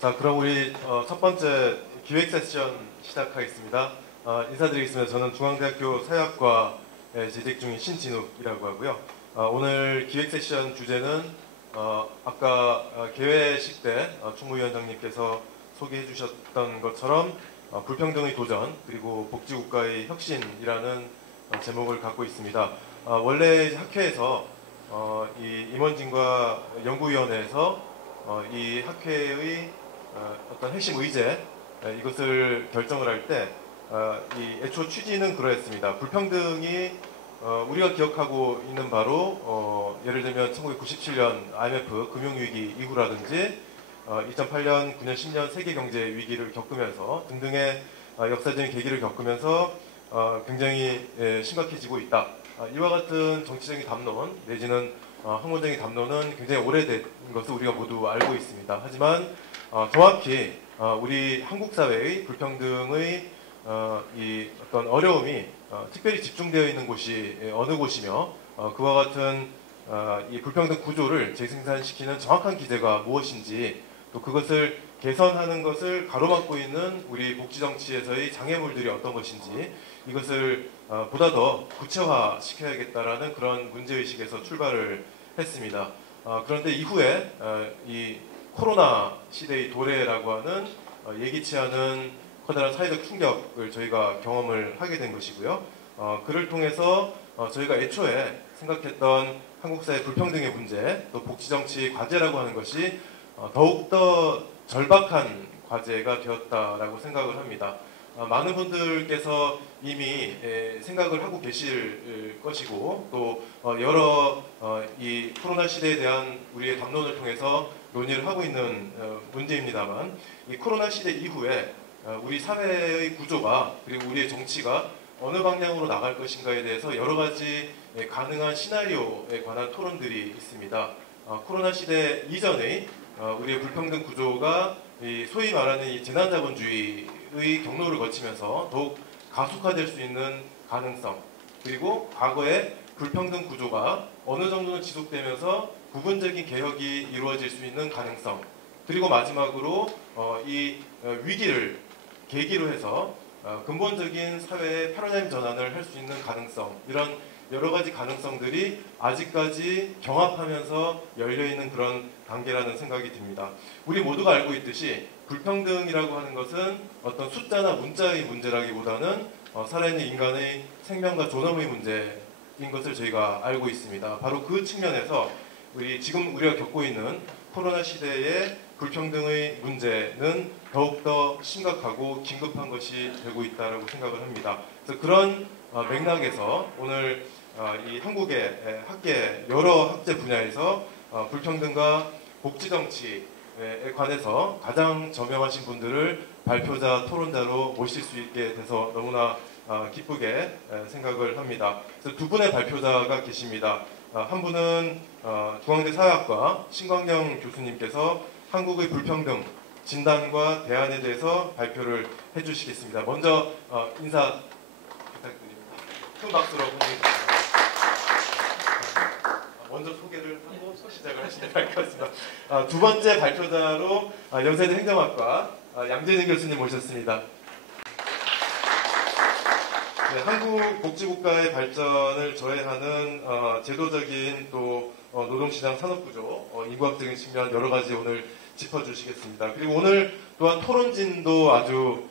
자, 그럼 우리 첫 번째 기획 세션 시작하겠습니다. 인사드리겠습니다. 저는 중앙대학교 사회학과에 재직 중인 신진욱이라고 하고요. 오늘 기획 세션 주제는 아까 개회식 때 총무위원장님께서 소개해 주셨던 것처럼 불평등의 도전 그리고 복지국가의 혁신이라는 제목을 갖고 있습니다. 원래 학회에서 이 임원진과 연구위원회에서 이 학회의 어떤 핵심 의제 이것을 결정을 할 때 이 애초 취지는 그러했습니다. 불평등이 우리가 기억하고 있는 바로 예를 들면 1997년 IMF 금융위기 이후라든지 2008년, 9년, 10년 세계경제 위기를 겪으면서 등등의 역사적인 계기를 겪으면서 굉장히 심각해지고 있다. 이와 같은 정치적인 담론 내지는 학문적인 담론은 굉장히 오래된 것을 우리가 모두 알고 있습니다. 하지만 정확히 우리 한국 사회의 불평등의 이 어떤 어려움이 특별히 집중되어 있는 곳이 어느 곳이며 그와 같은 이 불평등 구조를 재생산시키는 정확한 기제가 무엇인지 또 그것을 개선하는 것을 가로막고 있는 우리 복지정치에서의 장애물들이 어떤 것인지 이것을 보다 더 구체화시켜야겠다라는 그런 문제의식에서 출발을 했습니다. 그런데 이후에 이 코로나 시대의 도래라고 하는 예기치 않은 커다란 사회적 충격을 저희가 경험을 하게 된 것이고요. 그를 통해서 저희가 애초에 생각했던 한국 사회 불평등의 문제, 또 복지정치 과제라고 하는 것이 더욱더 절박한 과제가 되었다라고 생각을 합니다. 많은 분들께서 이미 생각을 하고 계실 것이고 또 여러 이 코로나 시대에 대한 우리의 담론을 통해서 논의를 하고 있는 문제입니다만 이 코로나 시대 이후에 우리 사회의 구조가 그리고 우리의 정치가 어느 방향으로 나갈 것인가에 대해서 여러 가지 가능한 시나리오에 관한 토론들이 있습니다. 코로나 시대 이전의 우리의 불평등 구조가 소위 말하는 이 재난자본주의의 경로를 거치면서 더욱 가속화될 수 있는 가능성 그리고 과거의 불평등 구조가 어느 정도는 지속되면서 부분적인 개혁이 이루어질 수 있는 가능성 그리고 마지막으로 이 위기를 계기로 해서 근본적인 사회의 패러다임 전환을 할 수 있는 가능성 이런 여러 가지 가능성들이 아직까지 경합하면서 열려있는 그런 단계라는 생각이 듭니다. 우리 모두가 알고 있듯이 불평등이라고 하는 것은 어떤 숫자나 문자의 문제라기보다는 살아있는 인간의 생명과 존엄의 문제인 것을 저희가 알고 있습니다. 바로 그 측면에서 지금 우리가 겪고 있는 코로나 시대의 불평등의 문제는 더욱더 심각하고 긴급한 것이 되고 있다고 생각을 합니다. 그래서 그런 맥락에서 오늘 이 한국의 학계 여러 학제 분야에서 불평등과 복지정치에 관해서 가장 저명하신 분들을 발표자, 토론자로 모실 수 있게 돼서 너무나 기쁘게 생각을 합니다. 그래서 두 분의 발표자가 계십니다. 한 분은 중앙대 사회학과 신광영 교수님께서 한국의 불평등 진단과 대안에 대해서 발표를 해주시겠습니다. 먼저 인사 부탁드립니다. 큰 박수로 보내주십시오. 먼저 소개를 하고 시작을 하시는 것 같습니다. 두 번째 발표자로 연세대 행정학과 양재진 교수님 모셨습니다. 네, 한국 복지국가의 발전을 저해하는 제도적인 또 노동시장 산업구조, 인구학적인 측면 여러 가지 오늘 짚어주시겠습니다. 그리고 오늘 또한 토론진도 아주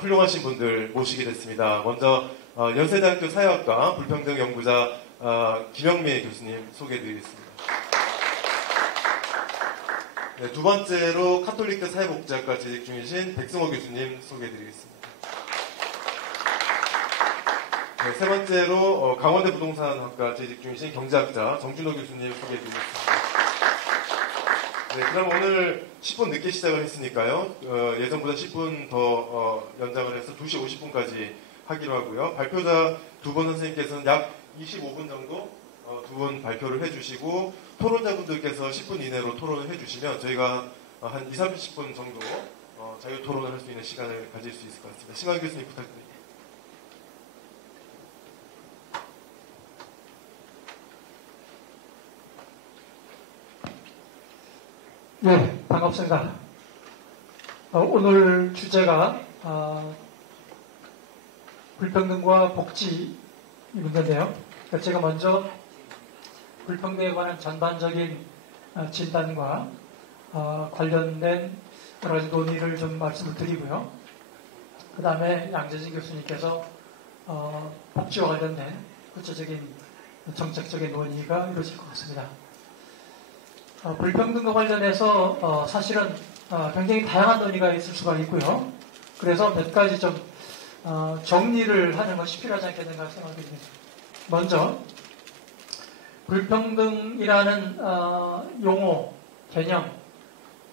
훌륭하신 분들 모시게 됐습니다. 먼저 연세대학교 사회학과 불평등 연구자 김영미 교수님 소개해드리겠습니다. 네, 두 번째로 카톨릭대 사회복지학과 재직 중이신 백승호 교수님 소개해드리겠습니다. 네, 세 번째로 강원대 부동산학과 재직 중이신 경제학자 정준호 교수님 소개해드리겠습니다. 네, 그럼 오늘 10분 늦게 시작을 했으니까요. 예전보다 10분 더 연장을 해서 2시 50분까지 하기로 하고요. 발표자 두 분 선생님께서는 약 25분 정도 두 분 발표를 해주시고 토론자분들께서 10분 이내로 토론을 해주시면 저희가 한 20, 30분 정도 자유 토론을 할 수 있는 시간을 가질 수 있을 것 같습니다. 신광 교수님 부탁드립니다. 네, 반갑습니다. 오늘 주제가 불평등과 복지 이 문제인데요. 제가 먼저 불평등에 관한 전반적인 진단과 관련된 여러 가지 논의를 좀 말씀을 드리고요. 그 다음에 양재진 교수님께서 복지와 관련된 구체적인 정책적인 논의가 이루어질 것 같습니다. 불평등과 관련해서 사실은 굉장히 다양한 논의가 있을 수가 있고요. 그래서 몇 가지 좀 정리를 하는 것이 필요하지 않겠는가 생각이 듭니다. 먼저 불평등이라는 용어, 개념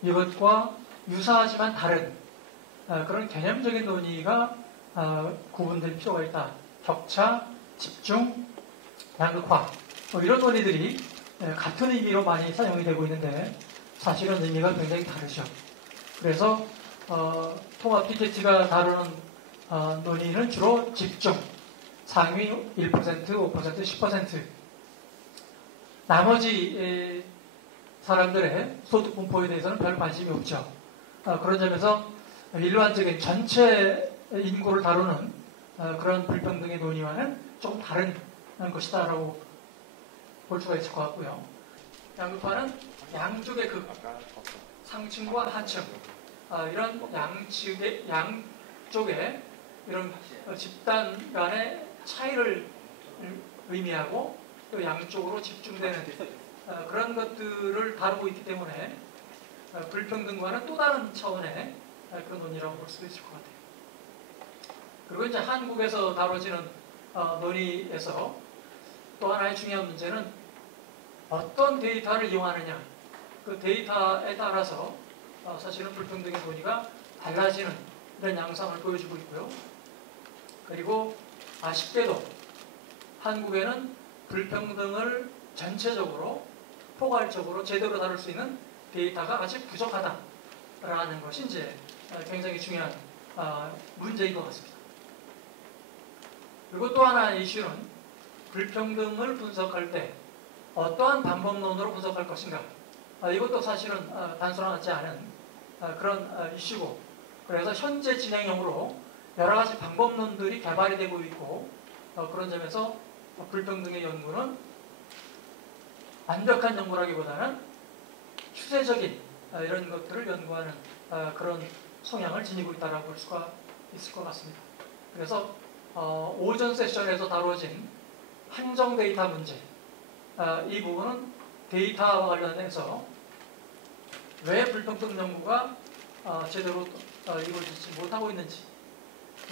이것과 유사하지만 다른 그런 개념적인 논의가 구분될 필요가 있다. 격차, 집중, 양극화 이런 논의들이 같은 의미로 많이 사용이 되고 있는데 사실은 의미가 굉장히 다르죠. 그래서 토마 피케티가 다루는 논의는 주로 집중, 상위 1%, 5%, 10% 나머지 사람들의 소득 분포에 대해서는 별 관심이 없죠. 그런 점에서 일반적인 전체 인구를 다루는 그런 불평등의 논의와는 조금 다른 것이다라고 볼 수가 있을 것 같고요. 양극화는 양쪽의 극, 상층과 하층 이런 양쪽의 이런 집단 간의 차이를 의미하고 또 양쪽으로 집중되는 그런 것들을 다루고 있기 때문에 불평등과는 또 다른 차원의 그런 논의라고 볼 수 있을 것 같아요. 그리고 이제 한국에서 다뤄지는 논의에서 또 하나의 중요한 문제는 어떤 데이터를 이용하느냐 그 데이터에 따라서 사실은 불평등의 논의가 달라지는 이런 양상을 보여주고 있고요. 그리고 아쉽게도 한국에는 불평등을 전체적으로 포괄적으로 제대로 다룰 수 있는 데이터가 아직 부족하다라는 것이 이제 굉장히 중요한 문제인 것 같습니다. 그리고 또 하나의 이슈는 불평등을 분석할 때 어떠한 방법론으로 분석할 것인가 이것도 사실은 단순하지 않은 그런 이슈고 그래서 현재 진행형으로 여러 가지 방법론들이 개발이 되고 있고 그런 점에서 불평등의 연구는 완벽한 연구라기보다는 추세적인 이런 것들을 연구하는 그런 성향을 지니고 있다고 볼 수가 있을 것 같습니다. 그래서 오전 세션에서 다뤄진 한정 데이터 문제 이 부분은 데이터와 관련해서 왜 불평등 연구가 제대로 이루어지지 못하고 있는지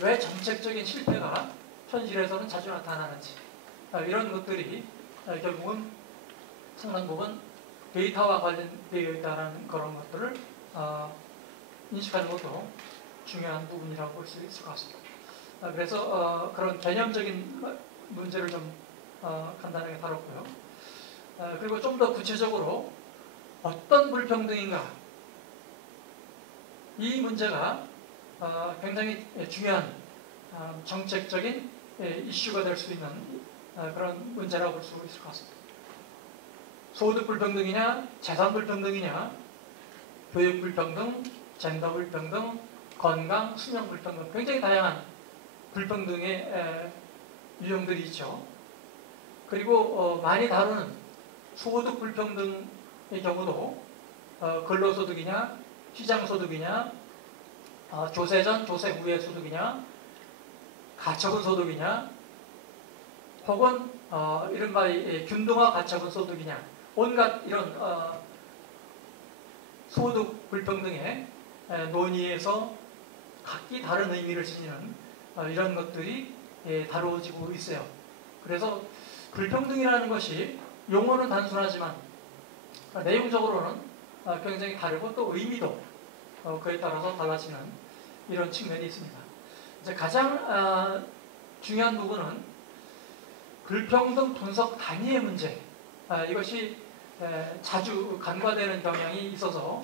왜 정책적인 실패가 현실에서는 자주 나타나는지 이런 것들이 결국은 상당 부분 데이터와 관련되어 있다는 그런 것들을 인식하는 것도 중요한 부분이라고 볼 수 있을 것 같습니다. 그래서 그런 개념적인 문제를 좀 간단하게 다뤘고요. 그리고 좀 더 구체적으로 어떤 불평등인가 이 문제가 굉장히 중요한 정책적인 이슈가 될 수 있는 그런 문제라고 볼 수 있을 것 같습니다. 소득 불평등이냐, 재산 불평등이냐, 교육 불평등, 젠더 불평등, 건강, 수명 불평등 굉장히 다양한 불평등의 유형들이 있죠. 그리고 많이 다루는 소득 불평등의 경우도 근로소득이냐, 시장소득이냐, 조세 전, 조세 후의 소득이냐, 가처분 소득이냐, 혹은 이른바 균등화 가처분 소득이냐, 온갖 이런 소득 불평등의 논의에서 각기 다른 의미를 지니는 이런 것들이 다루어지고 있어요. 그래서 불평등이라는 것이 용어는 단순하지만 내용적으로는 굉장히 다르고 또 의미도 그에 따라서 달라지는 이런 측면이 있습니다. 이제 가장 중요한 부분은 불평등 분석 단위의 문제 이것이 자주 간과되는 경향이 있어서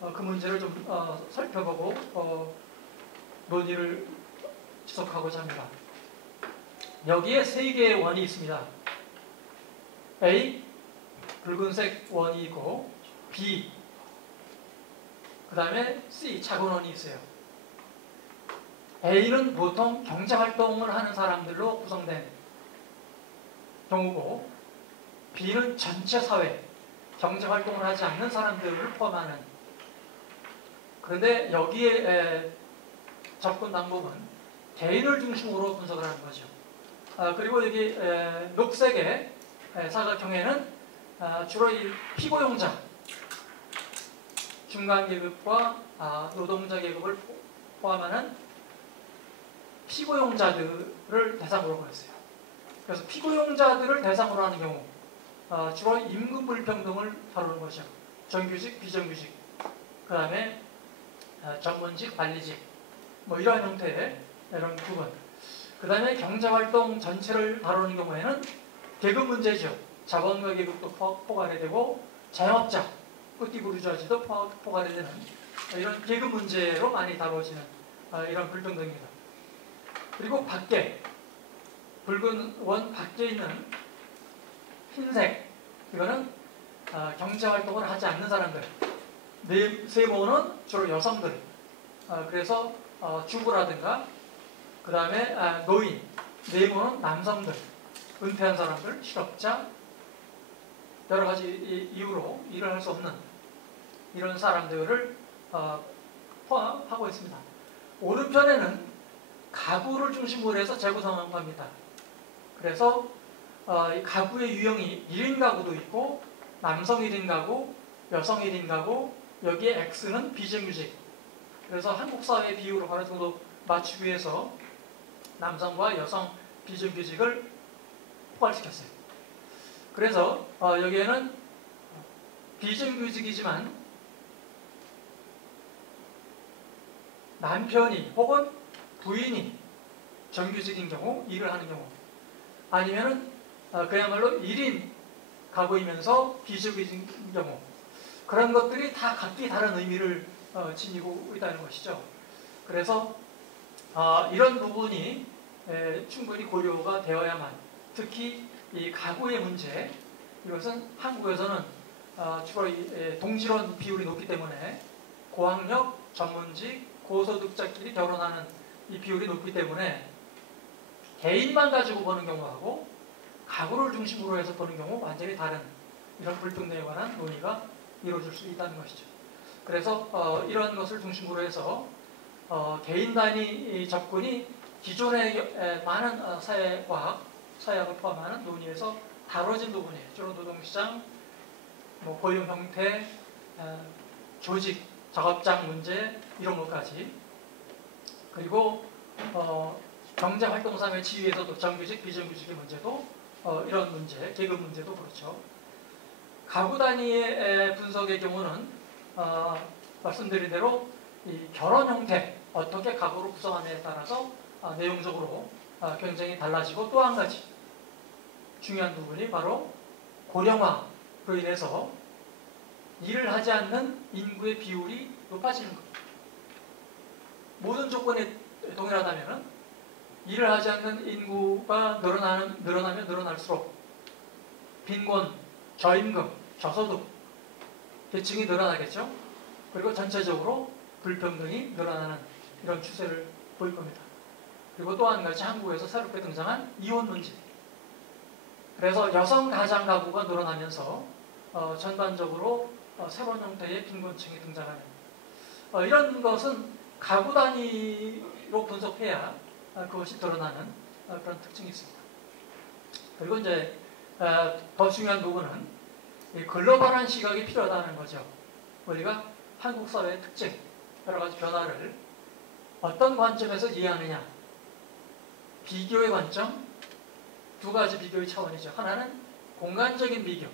그 문제를 좀 살펴보고 논의를 지속하고자 합니다. 여기에 세 개의 원이 있습니다. A 붉은색 원이 있고 B 그 다음에 C, 자본원이 있어요. A는 보통 경제활동을 하는 사람들로 구성된 경우고, B는 전체 사회, 경제활동을 하지 않는 사람들을 포함하는. 그런데 여기에 접근 방법은 개인을 중심으로 분석을 하는 거죠. 그리고 여기 녹색의 사각형에는 주로 이 피고용자, 중간계급과 노동자 계급을 포함하는 피고용자들을 대상으로 보였어요. 그래서 피고용자들을 대상으로 하는 경우 주로 임금 불평등을 다루는 것이죠. 정규직, 비정규직, 그 다음에 전문직, 관리직, 뭐 이러한 형태의 이런 부분. 그 다음에 경제활동 전체를 다루는 경우에는 계급 문제죠. 자본가 계급도 포괄이 되고 자영업자, 뿌띠부르주아지도 포괄이 되는 이런 계급 문제로 많이 다뤄지는 이런 불평등입니다. 그리고 밖에, 붉은 원 밖에 있는 흰색, 이거는 경제활동을 하지 않는 사람들. 세모는 주로 여성들. 그래서 주부라든가, 그 다음에 노인, 네모는 남성들, 은퇴한 사람들, 실업자, 여러 가지 이유로 일을 할 수 없는 이런 사람들을 포함하고 있습니다. 오른편에는 가구를 중심으로 해서 재고 상황입니다. 그래서 이 가구의 유형이 1인 가구도 있고, 남성 1인 가구, 여성 1인 가구, 여기에 X는 비정규직. 그래서 한국 사회 비율을 어느 정도 맞추기 위해서 남성과 여성 비정규직을 포괄시켰어요. 그래서 여기에는 비정규직이지만 남편이 혹은 부인이 정규직인 경우, 일을 하는 경우, 아니면은 그야말로 1인 가구이면서 비정규직인 경우, 그런 것들이 다 각기 다른 의미를 지니고 있다는 것이죠. 그래서 이런 부분이 충분히 고려가 되어야만, 특히 이 가구의 문제, 이것은 한국에서는 주로 동질원 비율이 높기 때문에 고학력, 전문직, 고소득자끼리 결혼하는 이 비율이 높기 때문에 개인만 가지고 보는 경우하고 가구를 중심으로 해서 보는 경우 완전히 다른 이런 불평등에 관한 논의가 이루어질 수 있다는 것이죠. 그래서 이런 것을 중심으로 해서 개인 단위 접근이 기존의 많은 사회학을 포함하는 논의에서 다뤄진 부분이에요. 주로 노동시장, 뭐 고용 형태, 조직, 작업장 문제 이런 것까지. 그리고 경제활동상의 지위에서도 정규직, 비정규직의 문제도 이런 문제, 계급 문제도 그렇죠. 가구 단위의 분석의 경우는 말씀드린 대로 이 결혼 형태, 어떻게 가구를 구성하느냐에 따라서 내용적으로 굉장히 달라지고, 또 한 가지 중요한 부분이 바로 고령화로 인해서 일을 하지 않는 인구의 비율이 높아지는 것. 모든 조건이 동일하다면 일을 하지 않는 인구가 늘어나면 늘어날수록 빈곤, 저임금, 저소득 계층이 늘어나겠죠. 그리고 전체적으로 불평등이 늘어나는 이런 추세를 보일 겁니다. 그리고 또 한 가지 한국에서 새롭게 등장한 이혼 문제. 그래서 여성 가장 가구가 늘어나면서 전반적으로 새로운 형태의 빈곤층이 등장하는 이런 것은 가구 단위로 분석해야 그것이 드러나는 그런 특징이 있습니다. 그리고 이제 더 중요한 부분은 글로벌한 시각이 필요하다는 거죠. 우리가 한국 사회의 특징, 여러 가지 변화를 어떤 관점에서 이해하느냐. 비교의 관점, 두 가지 비교의 차원이죠. 하나는 공간적인 비교,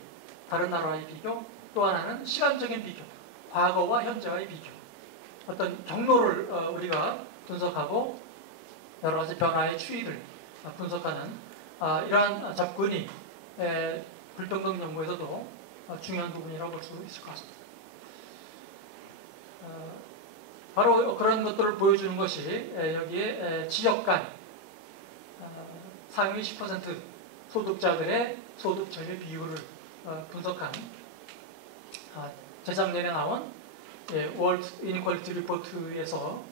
다른 나라와의 비교, 또 하나는 시간적인 비교, 과거와 현재와의 비교. 어떤 경로를 우리가 분석하고 여러 가지 변화의 추이를 분석하는 이러한 접근이 불평등 연구에서도 중요한 부분이라고 볼 수 있을 것 같습니다. 바로 그런 것들을 보여주는 것이 여기에 지역 간 상위 10% 소득자들의 소득 전유 비율을 분석한 재작년에 나온 월드 이니퀄리티 리포트에서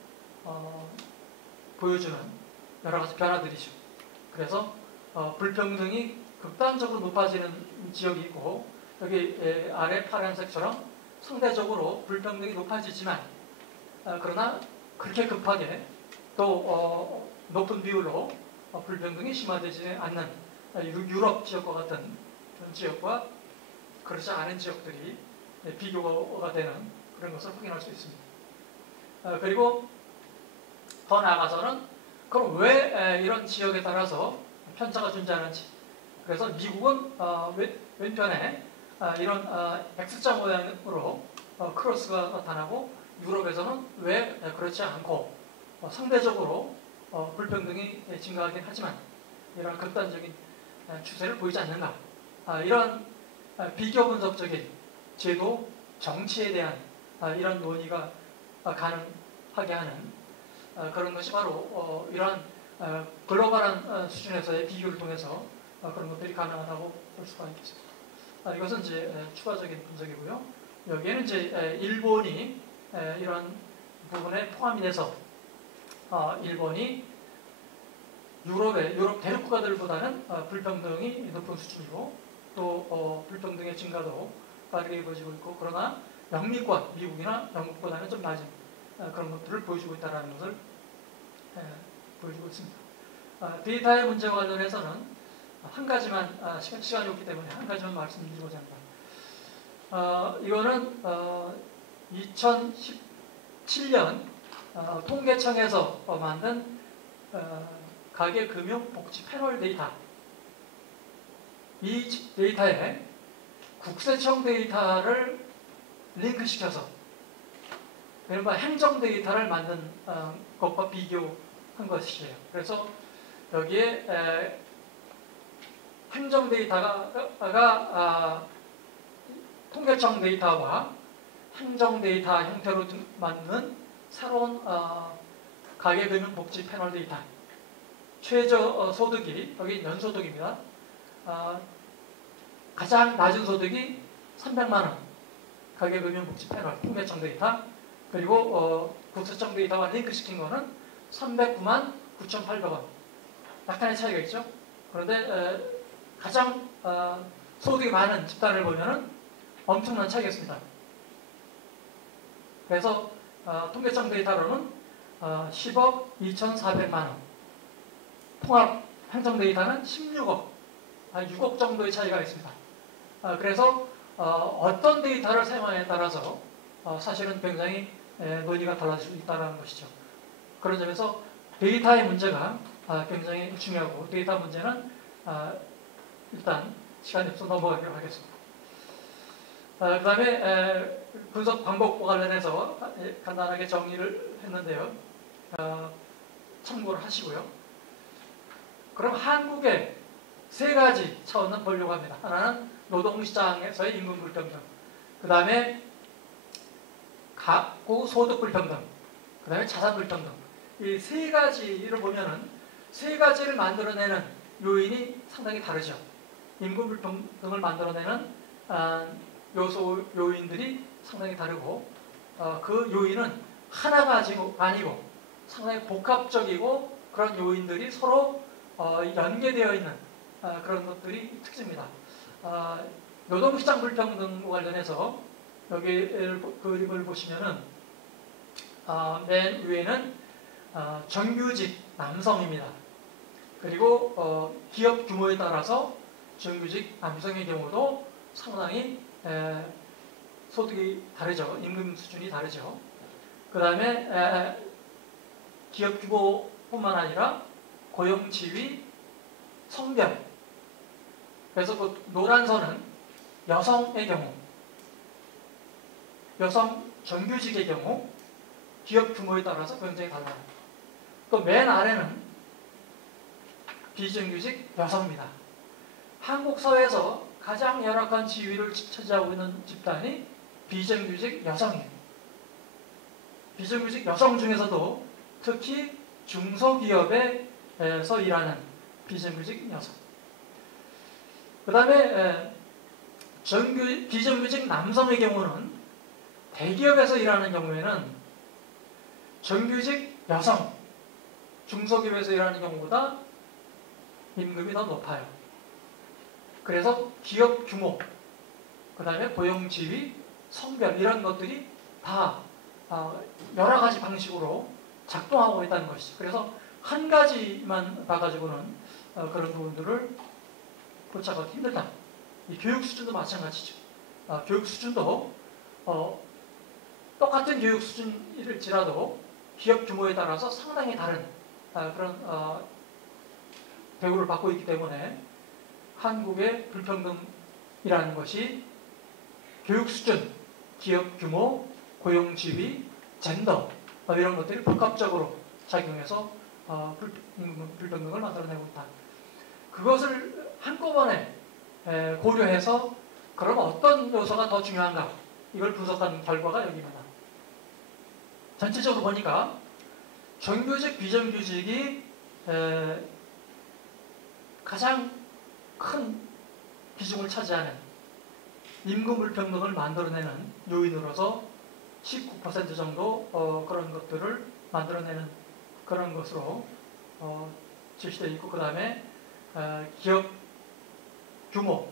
보여주는 여러 가지 변화들이죠. 그래서 불평등이 극단적으로 높아지는 지역이 있고 여기 아래 파란색처럼 상대적으로 불평등이 높아지지만 그러나 그렇게 급하게 또 높은 비율로 불평등이 심화되지 않는 유럽 지역과 같은 그런 지역과 그렇지 않은 지역들이 비교가 되는 그런 것을 확인할 수 있습니다. 그리고 더 나아가서는 그럼 왜 이런 지역에 따라서 편차가 존재하는지. 그래서 미국은 왼편에 이런 X자 모양으로 크로스가 나타나고 유럽에서는 왜 그렇지 않고 상대적으로 불평등이 증가하긴 하지만 이런 극단적인 추세를 보이지 않는가. 이런 비교 분석적인 제도, 정치에 대한 이런 논의가 가능하게 하는 그런 것이 바로 이러한 글로벌한 수준에서의 비교를 통해서 그런 것들이 가능하다고 볼 수가 있겠습니다. 이것은 이제 추가적인 분석이고요. 여기에는 이제 일본이 이러한 부분에 포함이 돼서 일본이 유럽 대륙 국가들보다는 불평등이 높은 수준이고 또 불평등의 증가도 빠르게 이루어지고 있고 그러나 영미권, 미국이나 영국보다는 좀 낮은 그런 것들을 보여주고 있다는 것을 보여주고 있습니다. 데이터의 문제와 관련해서는 한 가지만 시간이 없기 때문에 한 가지만 말씀드리고자 합니다. 이거는 2017년 통계청에서 만든 가계금융복지 패널 데이터. 이 데이터에 국세청 데이터를 링크시켜서 이른바 행정 데이터를 만든 것과 비교한 것이에요. 그래서 여기에 행정 데이터가 통계청 데이터와 행정 데이터 형태로 만든 새로운 가계금융복지 패널 데이터. 최저 소득이 여기 연소득입니다. 가장 낮은 소득이 300만 원 가계금융복지 패널 통계청 데이터 그리고 국세청 데이터와 링크시킨 거는 309만 9,800원 약간의 차이가 있죠. 그런데 가장 소득이 많은 집단을 보면은 엄청난 차이가 있습니다. 그래서 통계청 데이터로는 10억 2,400만 원 통합 행정 데이터는 16억 6억 정도의 차이가 있습니다. 그래서 어떤 데이터를 사용하냐에 따라서 사실은 굉장히 논의가 달라질 수 있다는 것이죠. 그런 점에서 데이터의 문제가 굉장히 중요하고 데이터 문제는 일단 시간이 없어 넘어가기로 하겠습니다. 그 다음에 분석 방법과 관련해서 간단하게 정리를 했는데요. 참고를 하시고요. 그럼 한국에 세 가지 차원을 보려고 합니다. 하나는 노동시장에서의 임금 불평등, 그 다음에 가구 소득 불평등, 그 다음에 자산 불평등. 이 세 가지를 보면은 세 가지를 만들어내는 요인이 상당히 다르죠. 임금 불평등을 만들어내는 요인들이 상당히 다르고 그 요인은 하나가 아니고 상당히 복합적이고 그런 요인들이 서로 연계되어 있는 그런 것들이 특징입니다. 노동시장 불평등과 관련해서 여기 그림을 보시면은 맨 위에는 정규직 남성입니다. 그리고 기업 규모에 따라서 정규직 남성의 경우도 상당히 소득이 다르죠. 임금 수준이 다르죠. 그 다음에 기업 규모뿐만 아니라 고용 지위, 성별. 그래서 그 노란 선은 여성의 경우, 여성 정규직의 경우 기업 규모에 따라서 굉장히 달라요. 또 맨 아래는 비정규직 여성입니다. 한국 사회에서 가장 열악한 지위를 차지하고 있는 집단이 비정규직 여성이에요. 비정규직 여성 중에서도 특히 중소기업에서 일하는 비정규직 여성. 그 다음에 비정규직 남성의 경우는 대기업에서 일하는 경우에는 정규직 여성, 중소기업에서 일하는 경우보다 임금이 더 높아요. 그래서 기업 규모, 그 다음에 고용 지위, 성별 이런 것들이 다 여러 가지 방식으로 작동하고 있다는 것이죠. 그래서 한 가지만 봐가지고는 그런 부분들을 고쳐가기 힘들다. 이 교육 수준도 마찬가지죠. 교육 수준도 똑같은 교육 수준일지라도 기업 규모에 따라서 상당히 다른 그런 대우를 받고 있기 때문에 한국의 불평등이라는 것이 교육 수준, 기업 규모, 고용 지위, 젠더 이런 것들이 복합적으로 작용해서 불평등을 만들어내고 있다. 그것을 한꺼번에 고려해서 그럼 어떤 요소가 더 중요한가 이걸 분석한 결과가 여기입니다. 전체적으로 보니까 정규직, 비정규직이 가장 큰 비중을 차지하는 임금 불평등을 만들어내는 요인으로서 19% 정도 그런 것들을 만들어내는 그런 것으로 제시되어 있고, 그 다음에 기업 규모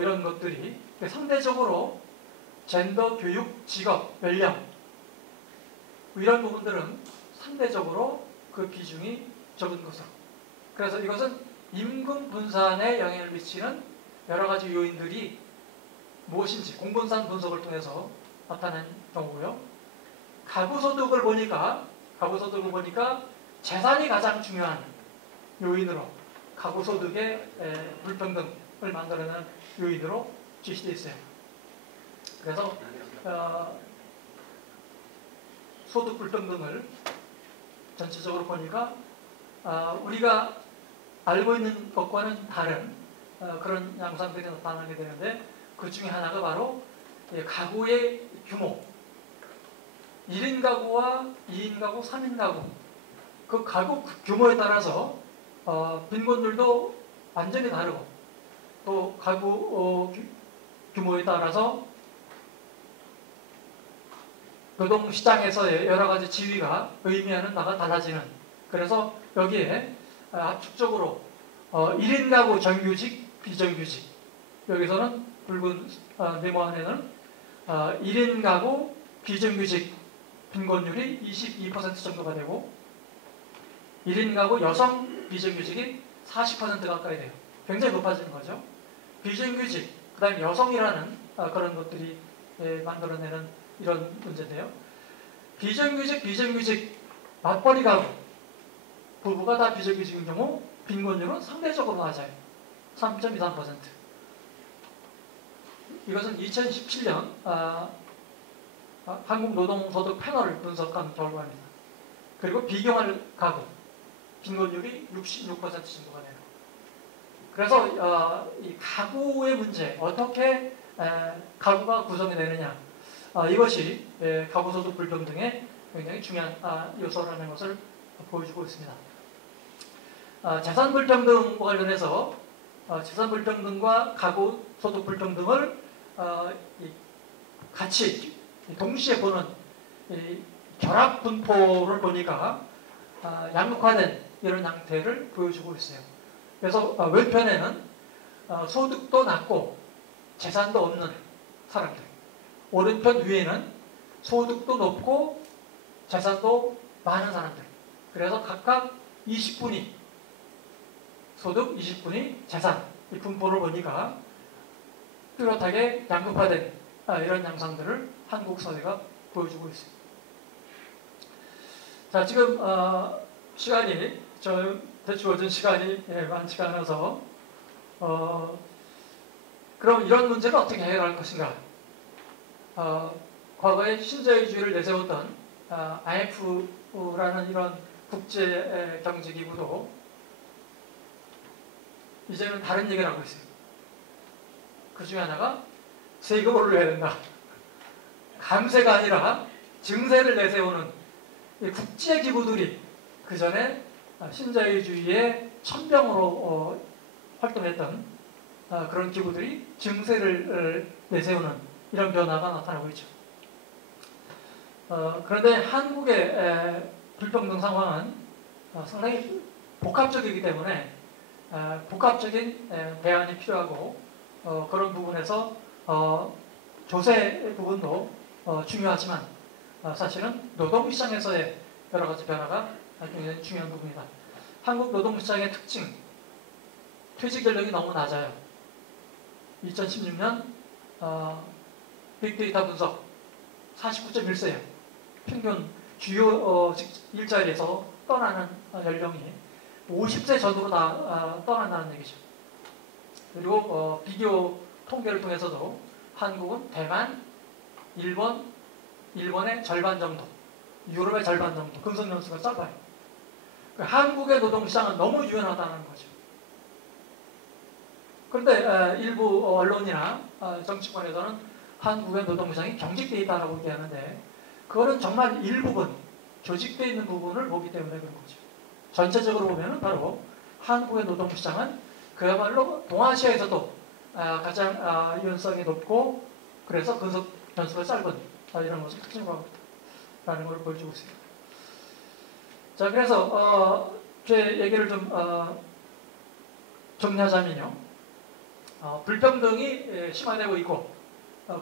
이런 것들이 상대적으로 젠더, 교육, 직업, 연령 이런 부분들은 상대적으로 그 비중이 적은 것으로. 그래서 이것은 임금 분산에 영향을 미치는 여러 가지 요인들이 무엇인지 공분산 분석을 통해서 나타낸 경우고요. 가구소득을 보니까 재산이 가장 중요한 요인으로 가구소득의 불평등을 만들어내는 요인으로 제시되어 있어요. 그래서 소득 불평등을 전체적으로 보니까 우리가 알고 있는 것과는 다른 그런 양상들이 나타나게 되는데, 그 중에 하나가 바로 가구의 규모, 1인 가구와 2인 가구, 3인 가구, 그 가구 규모에 따라서 빈곤율도 완전히 다르고, 또 가구 규모에 따라서 노동시장에서의 여러 가지 지위가 의미하는 바가 달라지는, 그래서 여기에 압축적으로 1인 가구 정규직, 비정규직, 여기서는 붉은 네모 안에는 1인 가구 비정규직 빈곤율이 22% 정도가 되고, 1인 가구 여성 비정규직이 40% 가까이 돼요. 굉장히 높아지는 거죠. 비정규직, 그 다음에 여성이라는 그런 것들이 만들어내는 이런 문제인데요. 비정규직 맞벌이 가구, 부부가 다 비정규직인 경우 빈곤율은 상대적으로 낮아요. 3.23%. 이것은 2017년 한국노동소득 패널을 분석한 결과입니다. 그리고 비경활 가구, 빈곤율이 66% 정도가 돼요. 그래서 이 가구의 문제, 어떻게 가구가 구성이 되느냐, 이것이 가구소득 불평등의 굉장히 중요한 요소라는 것을 보여주고 있습니다. 재산 불평등과 관련해서 재산 불평등과 가구 소득 불평등을 같이 동시에 보는 결합 분포를 보니까 양극화된 이런 양태를 보여주고 있어요. 그래서 왼편에는 소득도 낮고 재산도 없는 사람들, 오른편 위에는 소득도 높고 재산도 많은 사람들, 그래서 각각 20분위 소득, 20분위 재산, 이 분포를 보니까 뚜렷하게 양극화된 이런 양상들을 한국 사회가 보여주고 있습니다. 자, 지금 시간이 주어진 시간이 많지가 않아서 그럼 이런 문제를 어떻게 해결할 것인가? 과거에 신자유주의를 내세웠던 IMF라는 이런 국제 경제기구도 이제는 다른 얘기를 하고 있어요. 그 중에 하나가 세금을 올려야 된다. 감세가 아니라 증세를 내세우는 이 국제 기구들이 그 전에 신자유주의의 천병으로 활동했던 그런 기구들이 증세를 내세우는 이런 변화가 나타나고 있죠. 그런데 한국의 불평등 상황은 상당히 복합적이기 때문에 복합적인 대안이 필요하고 그런 부분에서 조세 부분도 중요하지만 사실은 노동시장에서의 여러 가지 변화가 굉장히 중요한 부분이다. 한국 노동시장의 특징, 퇴직 연령이 너무 낮아요. 2016년 빅데이터 분석 49.1세예요. 평균 주요 일자리에서 떠나는 연령이 50세 전후로 다 떠난다는 얘기죠. 그리고 비교 통계를 통해서도 한국은 대만, 일본의 절반 정도, 유럽의 절반 정도, 근속연수가 짧아요. 한국의 노동시장은 너무 유연하다는 거죠. 그런데 일부 언론이나 정치권에서는 한국의 노동시장이 경직되어 있다고 얘기하는데 그거는 정말 일부분, 조직되어 있는 부분을 보기 때문에 그런 거죠. 전체적으로 보면 바로 한국의 노동시장은 그야말로 동아시아에서도 가장 유연성이 높고 그래서 근속연수가 짧은 이런 것을 특징으로 하는 걸 보여주고 있습니다. 자, 그래서 제 얘기를 좀 정리하자면요. 불평등이 심화되고 있고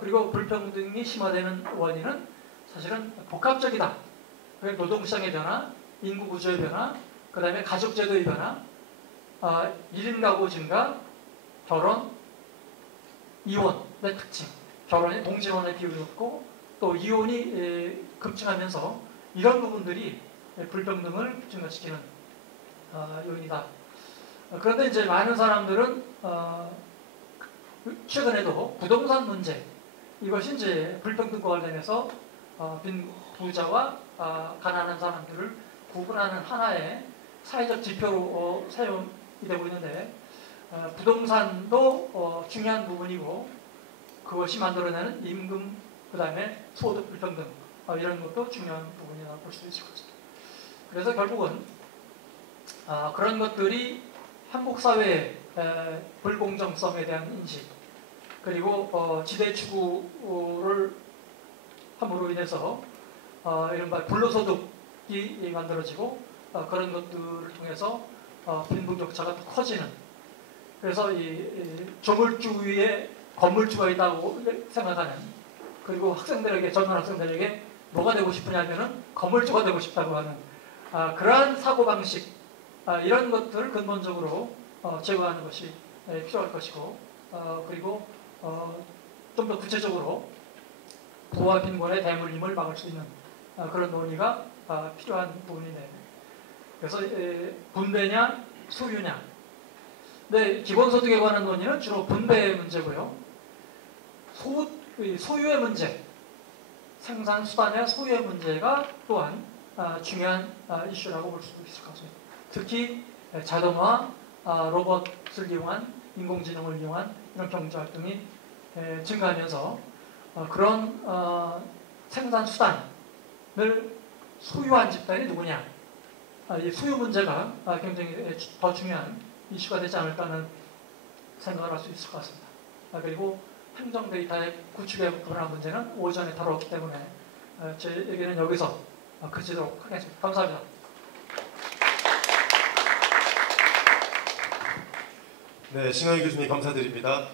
그리고 불평등이 심화되는 원인은 사실은 복합적이다. 노동시장의 변화, 인구 구조의 변화, 그 다음에 가족제도의 변화, 1인 가구 증가, 결혼, 이혼의 특징, 결혼이 동질혼의 비율이 높고 또 이혼이 급증하면서 이런 부분들이 불평등을 증가시키는 요인이다. 그런데 이제 많은 사람들은 최근에도 부동산 문제 이것이 이제 불평등과 관련해서 빈 부자와 가난한 사람들을 구분하는 하나의 사회적 지표로 사용이 되고 있는데 부동산도 중요한 부분이고 그것이 만들어내는 임금 그 다음에 소득 불평등 이런 것도 중요한 부분이라고 볼 수 있을 것 같습니다. 그래서 결국은 그런 것들이 한국 사회의 불공정성에 대한 인식 그리고 지대 추구를 함으로 인해서 이른바 불로소득이 만들어지고 그런 것들을 통해서 빈부격차가 더 커지는 그래서 이 조물주의 건물주가 있다고 생각하는 그리고 학생들에게 젊은 학생들에게 뭐가 되고 싶으냐면은 건물주가 되고 싶다고 하는 그러한 사고방식 이런 것들을 근본적으로 제거하는 것이 필요할 것이고 그리고 좀 더 구체적으로 부와 빈곤의 대물림을 막을 수 있는 그런 논의가 필요한 부분이네요. 그래서 분배냐 소유냐 근데 기본소득에 관한 논의는 주로 분배의 문제고요. 소유의 문제 생산수단의 소유의 문제가 또한 중요한 이슈라고 볼 수 있을 것 같습니다. 특히 자동화, 로봇을 이용한 인공지능을 이용한 이런 경제활동이 증가하면서 그런 생산수단을 소유한 집단이 누구냐 이 소유 문제가 굉장히 더 중요한 이슈가 되지 않을까 하는 생각을 할 수 있을 것 같습니다. 그리고 행정 데이터의 구축에 관한 문제는 오전에 다뤘기 때문에 제 얘기는 여기서 그치도록 하겠습니다. 감사합니다. 네, 신원희 교수님 감사드립니다.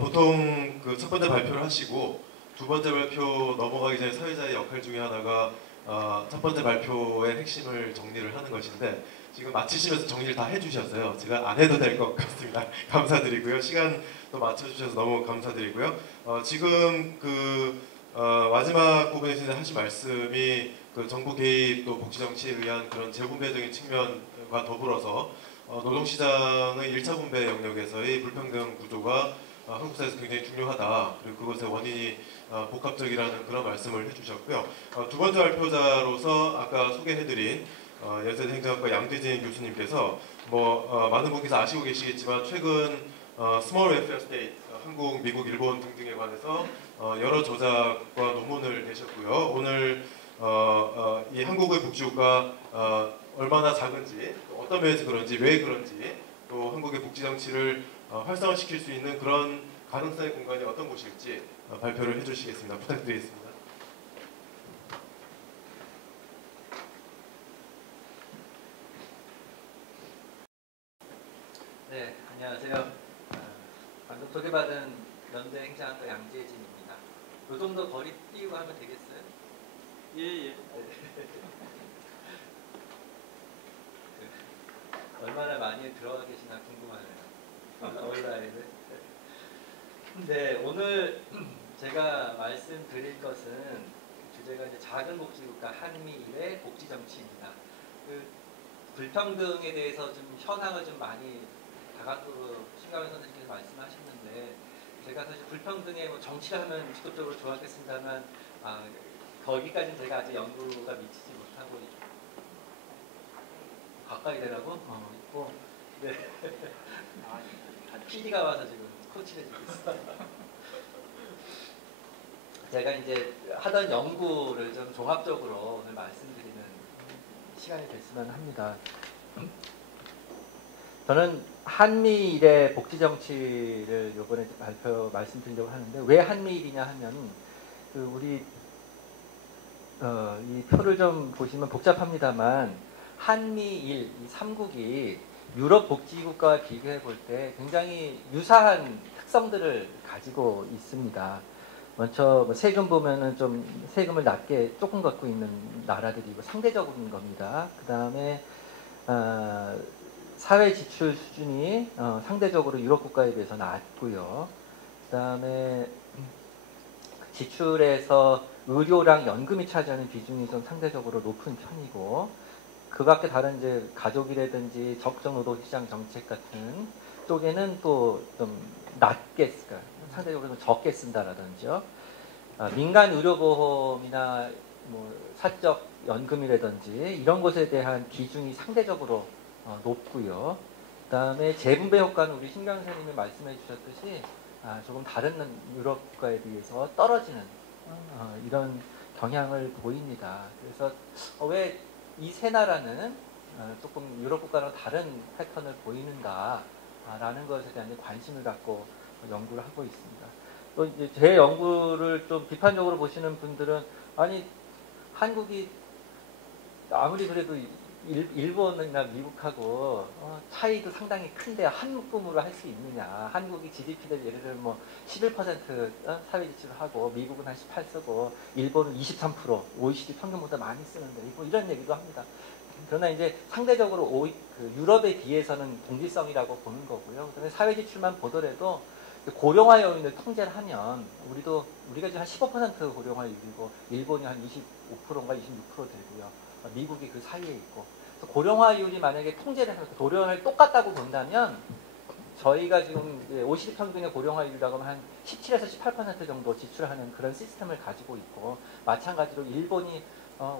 보통 그 첫 번째 발표를 하시고 두 번째 발표 넘어가기 전에 사회자의 역할 중에 하나가 첫 번째 발표의 핵심을 정리를 하는 것인데 지금 마치시면서 정리를 다 해주셨어요. 제가 안 해도 될 것 같습니다. 감사드리고요. 시간도 맞춰주셔서 너무 감사드리고요. 지금 그 마지막 부분에서 하신 말씀이 그 정부 개입 또 복지 정치에 의한 그런 재분배적인 측면과 더불어서 노동시장의 1차 분배 영역에서의 불평등 구조가 한국 사회에서 굉장히 중요하다. 그리고 그것의 원인이 복합적이라는 그런 말씀을 해주셨고요. 두 번째 발표자로서 아까 소개해드린 연세대 행정학과 양재진 교수님께서 많은 분께서 아시고 계시겠지만 최근 스몰 웰페어 스테이트 한국, 미국, 일본 등등에 관해서 여러 저작과 논문을 내셨고요. 오늘 이 한국의 복지국가 얼마나 작은지 어떤 면에서 그런지 왜 그런지 또 한국의 복지 정치를 활성화시킬 수 있는 그런 가능성의 공간이 어떤 곳일지 발표를 해주시겠습니다. 부탁드리겠습니다. 안녕하세요. 방금 소개받은 연대 행정학과 양재진입니다. 이 정도 거리 띄우고 하면 되겠어요? 예. 얼마나 많이 들어가 계시나 궁금하네요. 온라인을. 네, 오늘 제가 말씀드릴 것은 주제가 이제 작은 복지국가 한미일의 복지 정치입니다. 불평등에 대해서 좀 현황을 좀 많이 다각도로 신강현 선생님께서 말씀하셨는데, 제가 사실 불평등에 뭐 정치를 하면 직접적으로 좋아하겠습니다만 거기까지는 제가 아직 연구가 미치지 못하고 가까이 되라고 있고, 네. PD가 와서 지금 코치를 해주고 있습니다. 제가 이제 하던 연구를 좀 종합적으로 오늘 말씀드리는 시간이 됐으면 합니다. 저는 한미일의 복지 정치를 이번에 말씀드리려고 하는데, 왜 한미일이냐 하면 우리 이 표를 좀 보시면 복잡합니다만 한미일 이 3국이 유럽 복지국가와 비교해 볼 때 굉장히 유사한 특성들을 가지고 있습니다. 먼저 세금 보면은 좀 세금을 낮게 조금 갖고 있는 나라들이고 상대적인 겁니다. 그 다음에 사회 지출 수준이 상대적으로 유럽 국가에 비해서 낮고요. 그 다음에 지출에서 의료랑 연금이 차지하는 비중이 좀 상대적으로 높은 편이고, 그 밖에 다른 이제 가족이라든지 적정 노동 시장 정책 같은 쪽에는 또 좀 낮게 쓰니까 상대적으로 좀 적게 쓴다라든지요. 민간 의료보험이나 뭐 사적 연금이라든지 이런 것에 대한 비중이 상대적으로 높고요. 그 다음에 재분배 효과는 우리 신경 선생님이 말씀해 주셨듯이 조금 다른 유럽 국가에 비해서 떨어지는 이런 경향을 보입니다. 그래서 왜 이 세 나라는 조금 유럽 국가랑 다른 패턴을 보이는가라는 것에 대한 관심을 갖고 연구를 하고 있습니다. 또 이제 제 연구를 좀 비판적으로 보시는 분들은, 아니 한국이 아무리 그래도 일본이나 미국하고 차이도 상당히 큰데 한 묶음으로 할 수 있느냐. 한국이 GDP를 예를 들면 뭐 11% 사회 지출을 하고 미국은 한 18 쓰고 일본은 23% OECD 평균보다 많이 쓰는데 뭐 이런 얘기도 합니다. 그러나 이제 상대적으로 유럽에 비해서는 동질성이라고 보는 거고요. 그다음에 사회 지출만 보더라도 고령화 요인을 통제를 하면 우리가 지금 한 15% 고령화율이고 일본이 한 25%인가 26% 되고요. 미국이 그 사이에 있고, 고령화율이 만약에 통제를 해서 고령화를 똑같다고 본다면 저희가 지금 OECD 평균의 고령화율이라고 하면 한 17에서 18% 정도 지출하는 그런 시스템을 가지고 있고, 마찬가지로 일본이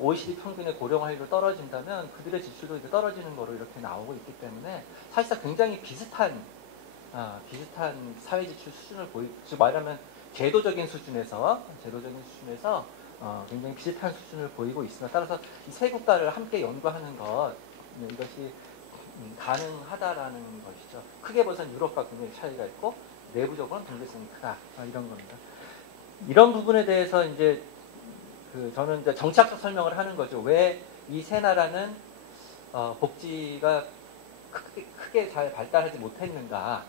OECD 평균의 고령화율로 떨어진다면 그들의 지출도 이제 떨어지는 거로 이렇게 나오고 있기 때문에 사실상 굉장히 비슷한 사회 지출 수준을 즉 말하면 제도적인 수준에서 굉장히 비슷한 수준을 보이고 있습니다. 따라서 이 세 국가를 함께 연구하는 이것이 가능하다라는 것이죠. 크게 보선 유럽과 굉장히 차이가 있고 내부적으로는 동질성이 크다, 이런 겁니다. 이런 부분에 대해서 이제 저는 이제 정치학적 설명을 하는 거죠. 왜 이 세 나라는 복지가 크게 잘 발달하지 못했는가,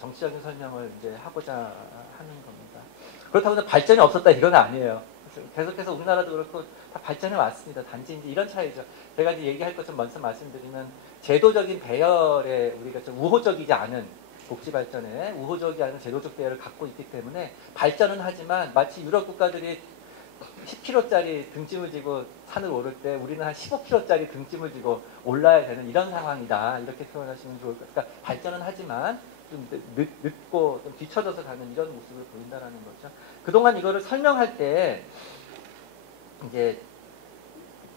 정치적인 설명을 이제 하고자 하는 겁니다. 그렇다고 해서 발전이 없었다 이건 아니에요. 계속해서 우리나라도 그렇고 다 발전해 왔습니다. 단지 이제 이런 차이죠. 제가 이제 얘기할 것 좀 먼저 말씀드리면, 제도적인 배열에 우리가 좀 우호적이지 않은 복지 발전에 우호적이지 않은 제도적 배열을 갖고 있기 때문에 발전은 하지만 마치 유럽 국가들이 10kg짜리 등짐을 지고 산을 오를 때 우리는 한 15kg짜리 등짐을 지고 올라야 되는 이런 상황이다, 이렇게 표현하시면 좋을 것 같아요. 그러니까 발전은 하지만 좀 늦고 좀 뒤쳐져서 가는 이런 모습을 보인다는 거죠. 그동안 이거를 설명할 때 이제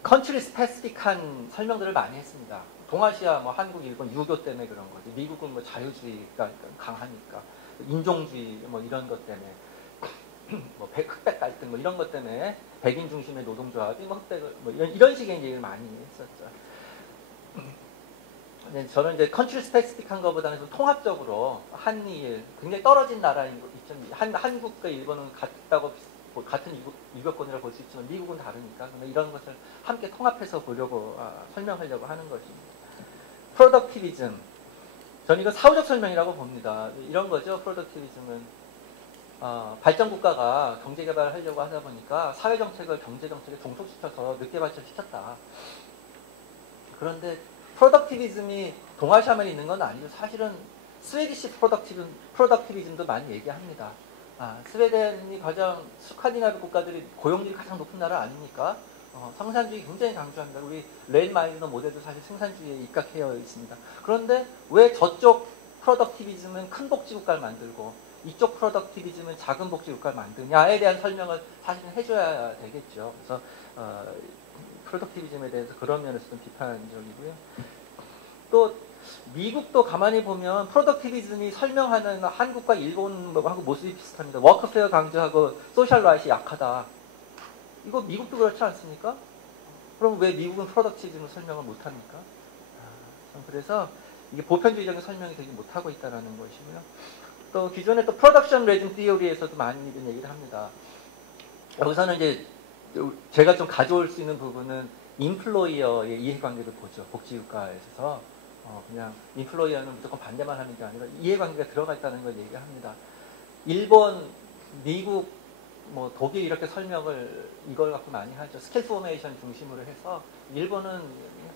컨트리 스페시픽한 설명들을 많이 했습니다. 동아시아, 뭐 한국, 일본 유교 때문에 그런 거지. 미국은 뭐 자유주의가 강하니까, 인종주의 뭐 이런 것 때문에, 뭐 흑백 갈등 뭐 이런 것 때문에 백인 중심의 노동조합이 뭐 흑백을 뭐 이런 식의 얘기를 많이 했었죠. 저는 이제 컨트리 스페시픽한 것보다는 좀 통합적으로 한미일 굉장히 떨어진 나라인 거 있죠. 한국과 일본은 같은 유교권이라고 볼 수 있지만 미국은 다르니까 이런 것을 함께 통합해서 보려고 설명하려고 하는 것입니다. 프로덕티비즘, 저는 이건 사후적 설명이라고 봅니다. 이런 거죠. 프로덕티비즘은 발전 국가가 경제 개발을 하려고 하다 보니까 사회 정책을 경제 정책에 종속시켜서 늦게 발전시켰다. 그런데 프로덕티비즘이 동아시아만 있는 건 아니죠. 사실은 스웨디시 프로덕티비즘도 많이 얘기합니다. 스웨덴이 가장 스칸디나비 국가들이 고용률이 가장 높은 나라 아닙니까? 생산주의 굉장히 강조합니다. 우리 레일 마일너 모델도 사실 생산주의에 입각되어 있습니다. 그런데 왜 저쪽 프로덕티비즘은 큰 복지국가를 만들고 이쪽 프로덕티비즘은 작은 복지국가를 만드냐에 대한 설명을 사실은 해줘야 되겠죠. 그래서 프로덕티비즘에 대해서 그런 면에서 좀 비판적이고요. 또 미국도 가만히 보면 프로덕티비즘이 설명하는 한국과 일본하고 모습이 비슷합니다. 워크페어 강조하고 소셜 라이트이 약하다. 이거 미국도 그렇지 않습니까? 그럼 왜 미국은 프로덕티비즘을 설명을 못합니까? 그래서 이게 보편주의적인 설명이 되지 못하고 있다는 것이고요. 또 기존에 또 프로덕션 레즘 티오리에서도 많이 이런 얘기를 합니다. 여기서는 이제 제가 좀 가져올 수 있는 부분은 인플로이어의 이해관계를 보죠. 복지국가에서 그냥 인플로이어는 무조건 반대만 하는 게 아니라 이해관계가 들어가 있다는 걸 얘기합니다. 일본, 미국, 뭐 독일 이렇게 설명을 이걸 갖고 많이 하죠. 스킬 포메이션 중심으로 해서 일본은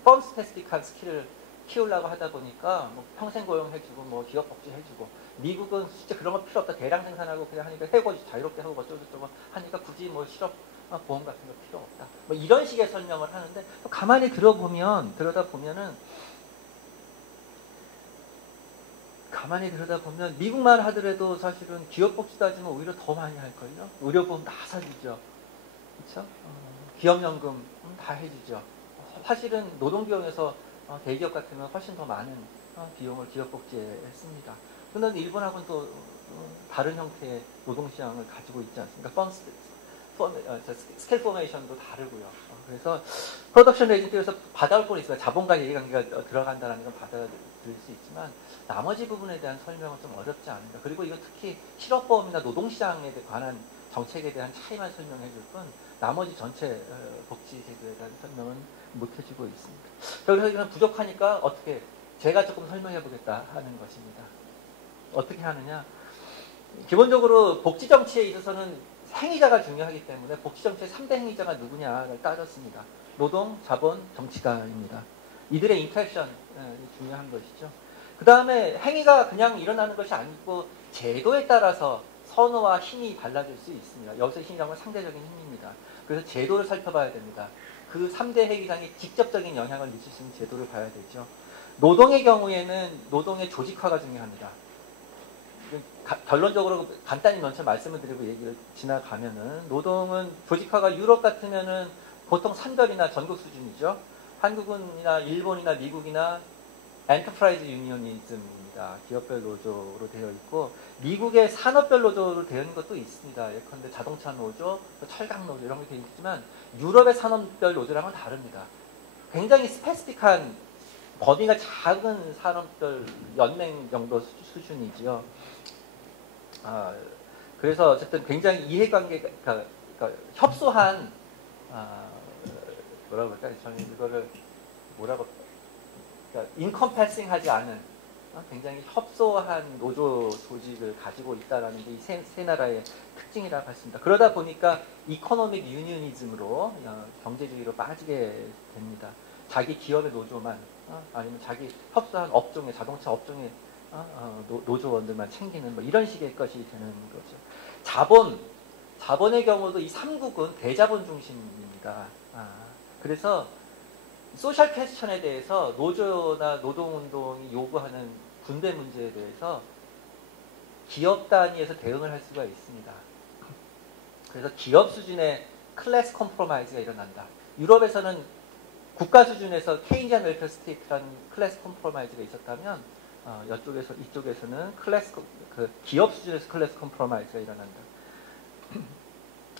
펌스페시픽한 스킬을 키우려고 하다 보니까 뭐 평생 고용해주고 뭐 기업 복지 해주고, 미국은 진짜 그런 거 필요 없다. 대량 생산하고 그냥 하니까 해고 자유롭게 하고 어쩌고저쩌고 하니까 굳이 뭐 실업 보험 같은 거 필요 없다. 뭐 이런 식의 설명을 하는데 또 가만히 들여다 보면 미국만 하더라도 사실은 기업 복지 따지면 오히려 더 많이 할걸요. 의료보험 다 사주죠. 그렇죠? 기업연금 다 해주죠. 사실은 노동비용에서 대기업 같으면 훨씬 더 많은 비용을 기업복지에 씁니다. 그런데 일본하고는 또 다른 형태의 노동시장을 가지고 있지 않습니까? 스케일 포메이션도 다르고요. 그래서 프로덕션 레이징에서 받아올 건 있어요. 자본과 이해관계가 들어간다는 건 받아들일 수 있지만 나머지 부분에 대한 설명은 좀 어렵지 않은가. 그리고 이거 특히 실업보험이나 노동시장에 관한 정책에 대한 차이만 설명해 줄 뿐 나머지 전체 복지제도에 대한 설명은 못 해주고 있습니다. 그래서 이건 부족하니까 어떻게 제가 조금 설명해 보겠다 하는 것입니다. 어떻게 하느냐. 기본적으로 복지정치에 있어서는 행위자가 중요하기 때문에 복지정치의 3대 행위자가 누구냐를 따졌습니다. 노동, 자본, 정치가입니다. 이들의 인터랙션이 중요한 것이죠. 그 다음에 행위가 그냥 일어나는 것이 아니고 제도에 따라서 선호와 힘이 달라질 수 있습니다. 여기서 힘이라는 건 상대적인 힘입니다. 그래서 제도를 살펴봐야 됩니다. 그 3대 행위장이 직접적인 영향을 미칠 수 있는 제도를 봐야 되죠. 노동의 경우에는 노동의 조직화가 중요합니다. 결론적으로 간단히 먼저 말씀을 드리고 얘기를 지나가면은 노동은 조직화가 유럽 같으면은 보통 산별이나 전국 수준이죠. 한국이나 일본이나 미국이나 엔터프라이즈 유니언리즘입니다. 기업별 노조로 되어 있고 미국의 산업별 노조로 되어 있는 것도 있습니다. 예컨대 자동차 노조, 철강 노조 이런 게 되어 있지만 유럽의 산업별 노조랑은 다릅니다. 굉장히 스페시픽한 범위가 작은 산업별 연맹 정도 수준이지요. 그래서 어쨌든 굉장히 이해관계가 그러니까 협소한 뭐라고 할까요? 저는 이거를 뭐라고 그러니까 인컴패싱하지 않은 굉장히 협소한 노조 조직을 가지고 있다라는 게 이 세 나라의 특징이라고 했습니다. 그러다 보니까 이코노믹 유니니즘으로 경제주의로 빠지게 됩니다. 자기 기업의 노조만 아니면 자기 협소한 업종의 자동차 업종의 노조원들만 챙기는 뭐 이런 식의 것이 되는 거죠. 자본의 경우도 이 3국은 대자본 중심입니다. 그래서 소셜 퀘스천에 대해서 노조나 노동운동이 요구하는 군대 문제에 대해서 기업 단위에서 대응을 할 수가 있습니다. 그래서 기업 수준의 클래스 컴프로마이즈가 일어난다. 유럽에서는 국가 수준에서 케인지안 웰페어 스테이트라는 클래스 컴프로마이즈가 있었다면 이쪽에서는 기업 수준에서 클래스 컴프로마이즈가 일어난다.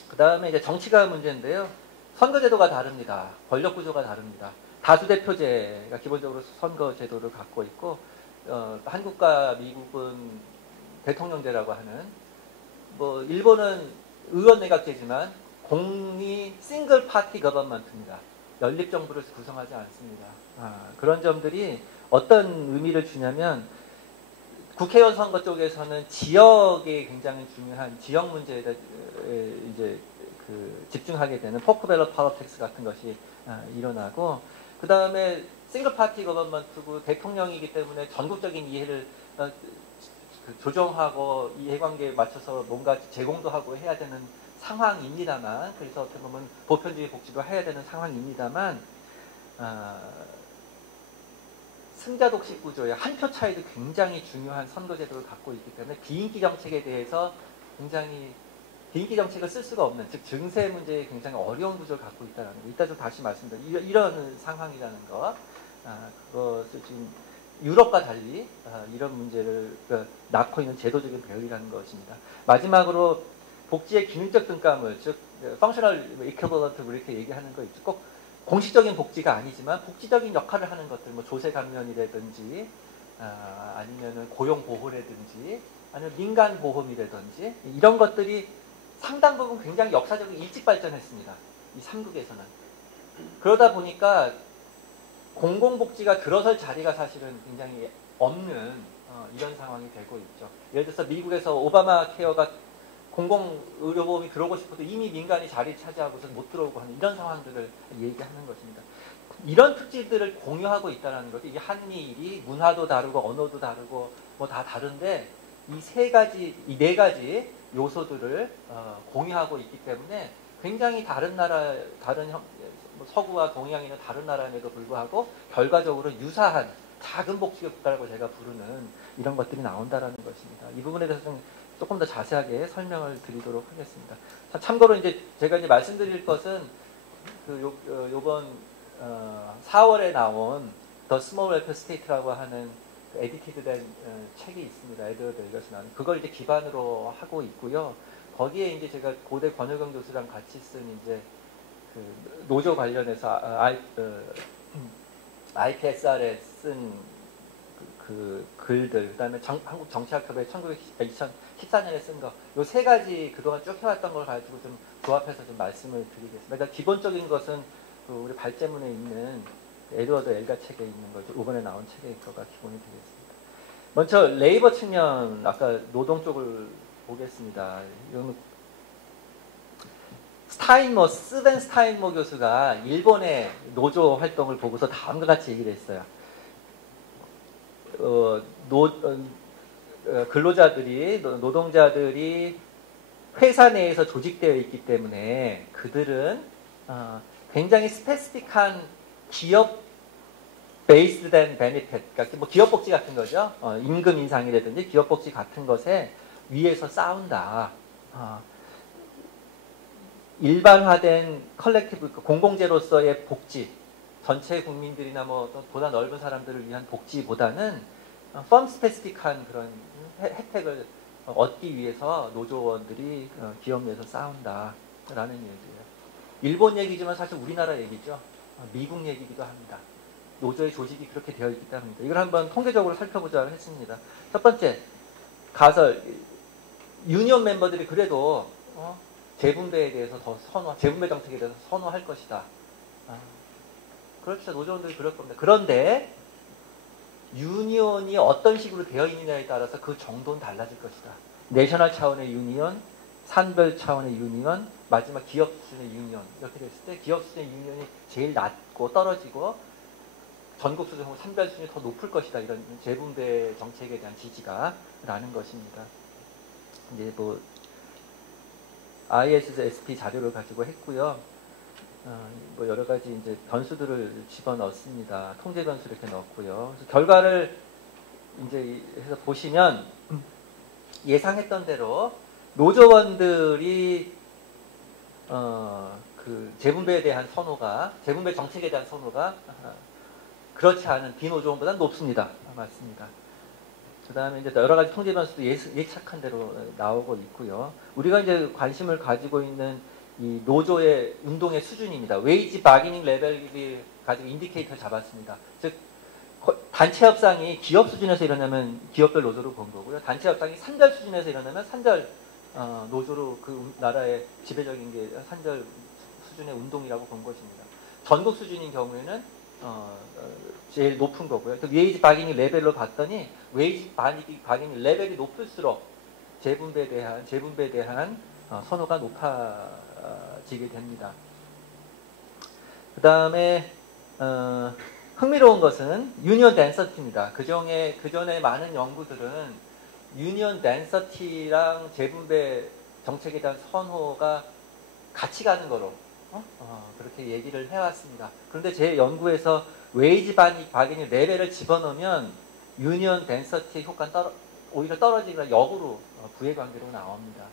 그 다음에 이제 정치가 문제인데요. 선거제도가 다릅니다. 권력구조가 다릅니다. 다수대표제가 기본적으로 선거제도를 갖고 있고 한국과 미국은 대통령제라고 하는 뭐 일본은 의원내각제지만 공리 싱글 파티 거버먼트입니다. 연립정부를 구성하지 않습니다. 그런 점들이 어떤 의미를 주냐면 국회의원 선거 쪽에서는 지역이 굉장히 중요한 지역 문제에 이제 집중하게 되는 포크 밸럿 폴리틱스 같은 것이 일어나고, 그 다음에 싱글 파티 거버먼트고 대통령이기 때문에 전국적인 이해를 조정하고 이해관계에 맞춰서 뭔가 제공도 하고 해야 되는 상황입니다만, 그래서 어떻게 보면 보편주의 복지도 해야 되는 상황입니다만, 승자 독식 구조의 한 표 차이도 굉장히 중요한 선거제도를 갖고 있기 때문에 비인기 정책에 대해서 굉장히 비인기 정책을 쓸 수가 없는, 즉 증세 문제에 굉장히 어려운 구조를 갖고 있다는 거. 이따 좀 다시 말씀드립니다. 이런 상황이라는 거. 그것을 지금 유럽과 달리 이런 문제를 낳고 있는 제도적인 배열이라는 것입니다. 마지막으로 복지의 기능적 등가물, 즉 펑셔널 이퀄리티 이렇게 얘기하는 거 있죠. 꼭 공식적인 복지가 아니지만 복지적인 역할을 하는 것들, 뭐 조세 감면이라든지 아니면은 고용 보호라든지 아니면 민간 보험이라든지 이런 것들이 상당 부분 굉장히 역사적으로 일찍 발전했습니다. 이 3국에서는. 그러다 보니까 공공복지가 들어설 자리가 사실은 굉장히 없는 이런 상황이 되고 있죠. 예를 들어서 미국에서 오바마 케어가 공공의료보험이 들어오고 싶어도 이미 민간이 자리 차지하고서 못 들어오고 하는 이런 상황들을 얘기하는 것입니다. 이런 특질들을 공유하고 있다는 거죠. 이게 한미일이 문화도 다르고 언어도 다르고 뭐 다 다른데 이 네 가지 요소들을 공유하고 있기 때문에 굉장히 다른 나라, 서구와 동양이나 다른 나라임에도 불구하고 결과적으로 유사한 작은 복지 국가라고 제가 부르는 이런 것들이 나온다라는 것입니다. 이 부분에 대해서 좀 조금 더 자세하게 설명을 드리도록 하겠습니다. 참고로 이제 제가 이제 말씀드릴 것은 요번 4월에 나온 The Small Welfare State라고 하는 에디티드된 책이 있습니다. 에드워드 엘것이 나온 그걸 이제 기반으로 하고 있고요. 거기에 이제 제가 고대 권혁영 교수랑 같이 쓴 이제 노조 관련해서 IPSR에 쓴 글들, 그다음에 한국 정치학협회 2014년에 쓴 거, 요 세 가지 그동안 쭉 해왔던 걸 가지고 좀 조합해서 좀 말씀을 드리겠습니다. 그러니까 기본적인 것은 우리 발제문에 있는 에드워드 엘가 책에 있는 거죠. 이번에 나온 책의 거가 기본이 되겠습니다. 먼저 레이버 측면, 아까 노동 쪽을 보겠습니다. 이건 스벤 스타인모 교수가 일본의 노조 활동을 보고서 다음과 같이 얘기를 했어요. 근로자들이, 노동자들이 회사 내에서 조직되어 있기 때문에 그들은 굉장히 스페시픽한 기업 베이스드 된 베니핏, 그러니까 뭐 기업 복지 같은 거죠. 임금 인상이라든지 기업 복지 같은 것에 위에서 싸운다. 일반화된 컬렉티브, 공공재로서의 복지, 전체 국민들이나 뭐 보다 넓은 사람들을 위한 복지보다는 펌 스페시픽한 그런 혜택을 얻기 위해서 노조원들이 기업 내에서 싸운다라는 얘기예요. 일본 얘기지만 사실 우리나라 얘기죠. 미국 얘기기도 합니다. 노조의 조직이 그렇게 되어 있기 때문입니다. 이걸 한번 통계적으로 살펴보자 했습니다. 첫 번째, 가설, 유니온 멤버들이 그래도 재분배에 대해서 재분배 정책에 대해서 선호할 것이다. 그렇죠. 노조원들이 그럴 겁니다. 그런데 유니온이 어떤 식으로 되어 있느냐에 따라서 그 정도는 달라질 것이다. 내셔널 차원의 유니온, 산별 차원의 유니온, 마지막 기업 수준의 유니온 이렇게 됐을 때 기업 수준의 유니온이 제일 낮고 떨어지고 전국 수준하고 산별 수준이 더 높을 것이다. 이런 재분배 정책에 대한 지지가 라는 것입니다. 이제 뭐 ISSP 자료를 가지고 했고요. 뭐 여러 가지 이제 변수들을 집어넣습니다. 통제 변수 이렇게 넣었고요. 그래서 결과를 이제 해서 보시면 예상했던 대로 노조원들이 그 재분배에 대한 선호가, 재분배 정책에 대한 선호가 그렇지 않은 비노조원보다 높습니다. 맞습니다. 그 다음에 이제 여러 가지 통제 변수도 예측한 대로 나오고 있고요. 우리가 이제 관심을 가지고 있는 이 노조의 운동의 수준입니다. 웨이지 바기닝 레벨이 가지고 인디케이터를 잡았습니다. 즉 단체 협상이 기업 수준에서 일어나면 기업별 노조로 본 거고요. 단체 협상이 산별 수준에서 일어나면 산별 노조로 그 나라의 지배적인 게 산별 수준의 운동이라고 본 것입니다. 전국 수준인 경우에는 제일 높은 거고요. 웨이지 바게닝 레벨로 봤더니 웨이지 바게닝 레벨이 높을수록 재분배에 대한 선호가 높아지게 됩니다. 그 다음에 흥미로운 것은 유니언 덴서티입니다. 그전에 많은 연구들은 유니언 덴서티랑 재분배 정책에 대한 선호가 같이 가는 거로 그렇게 얘기를 해왔습니다. 그런데 제 연구에서 웨이지 바게닝 레벨을 집어넣으면 유니언 덴서티의 효과는 오히려 떨어지거나 역으로 부해관계로 나옵니다.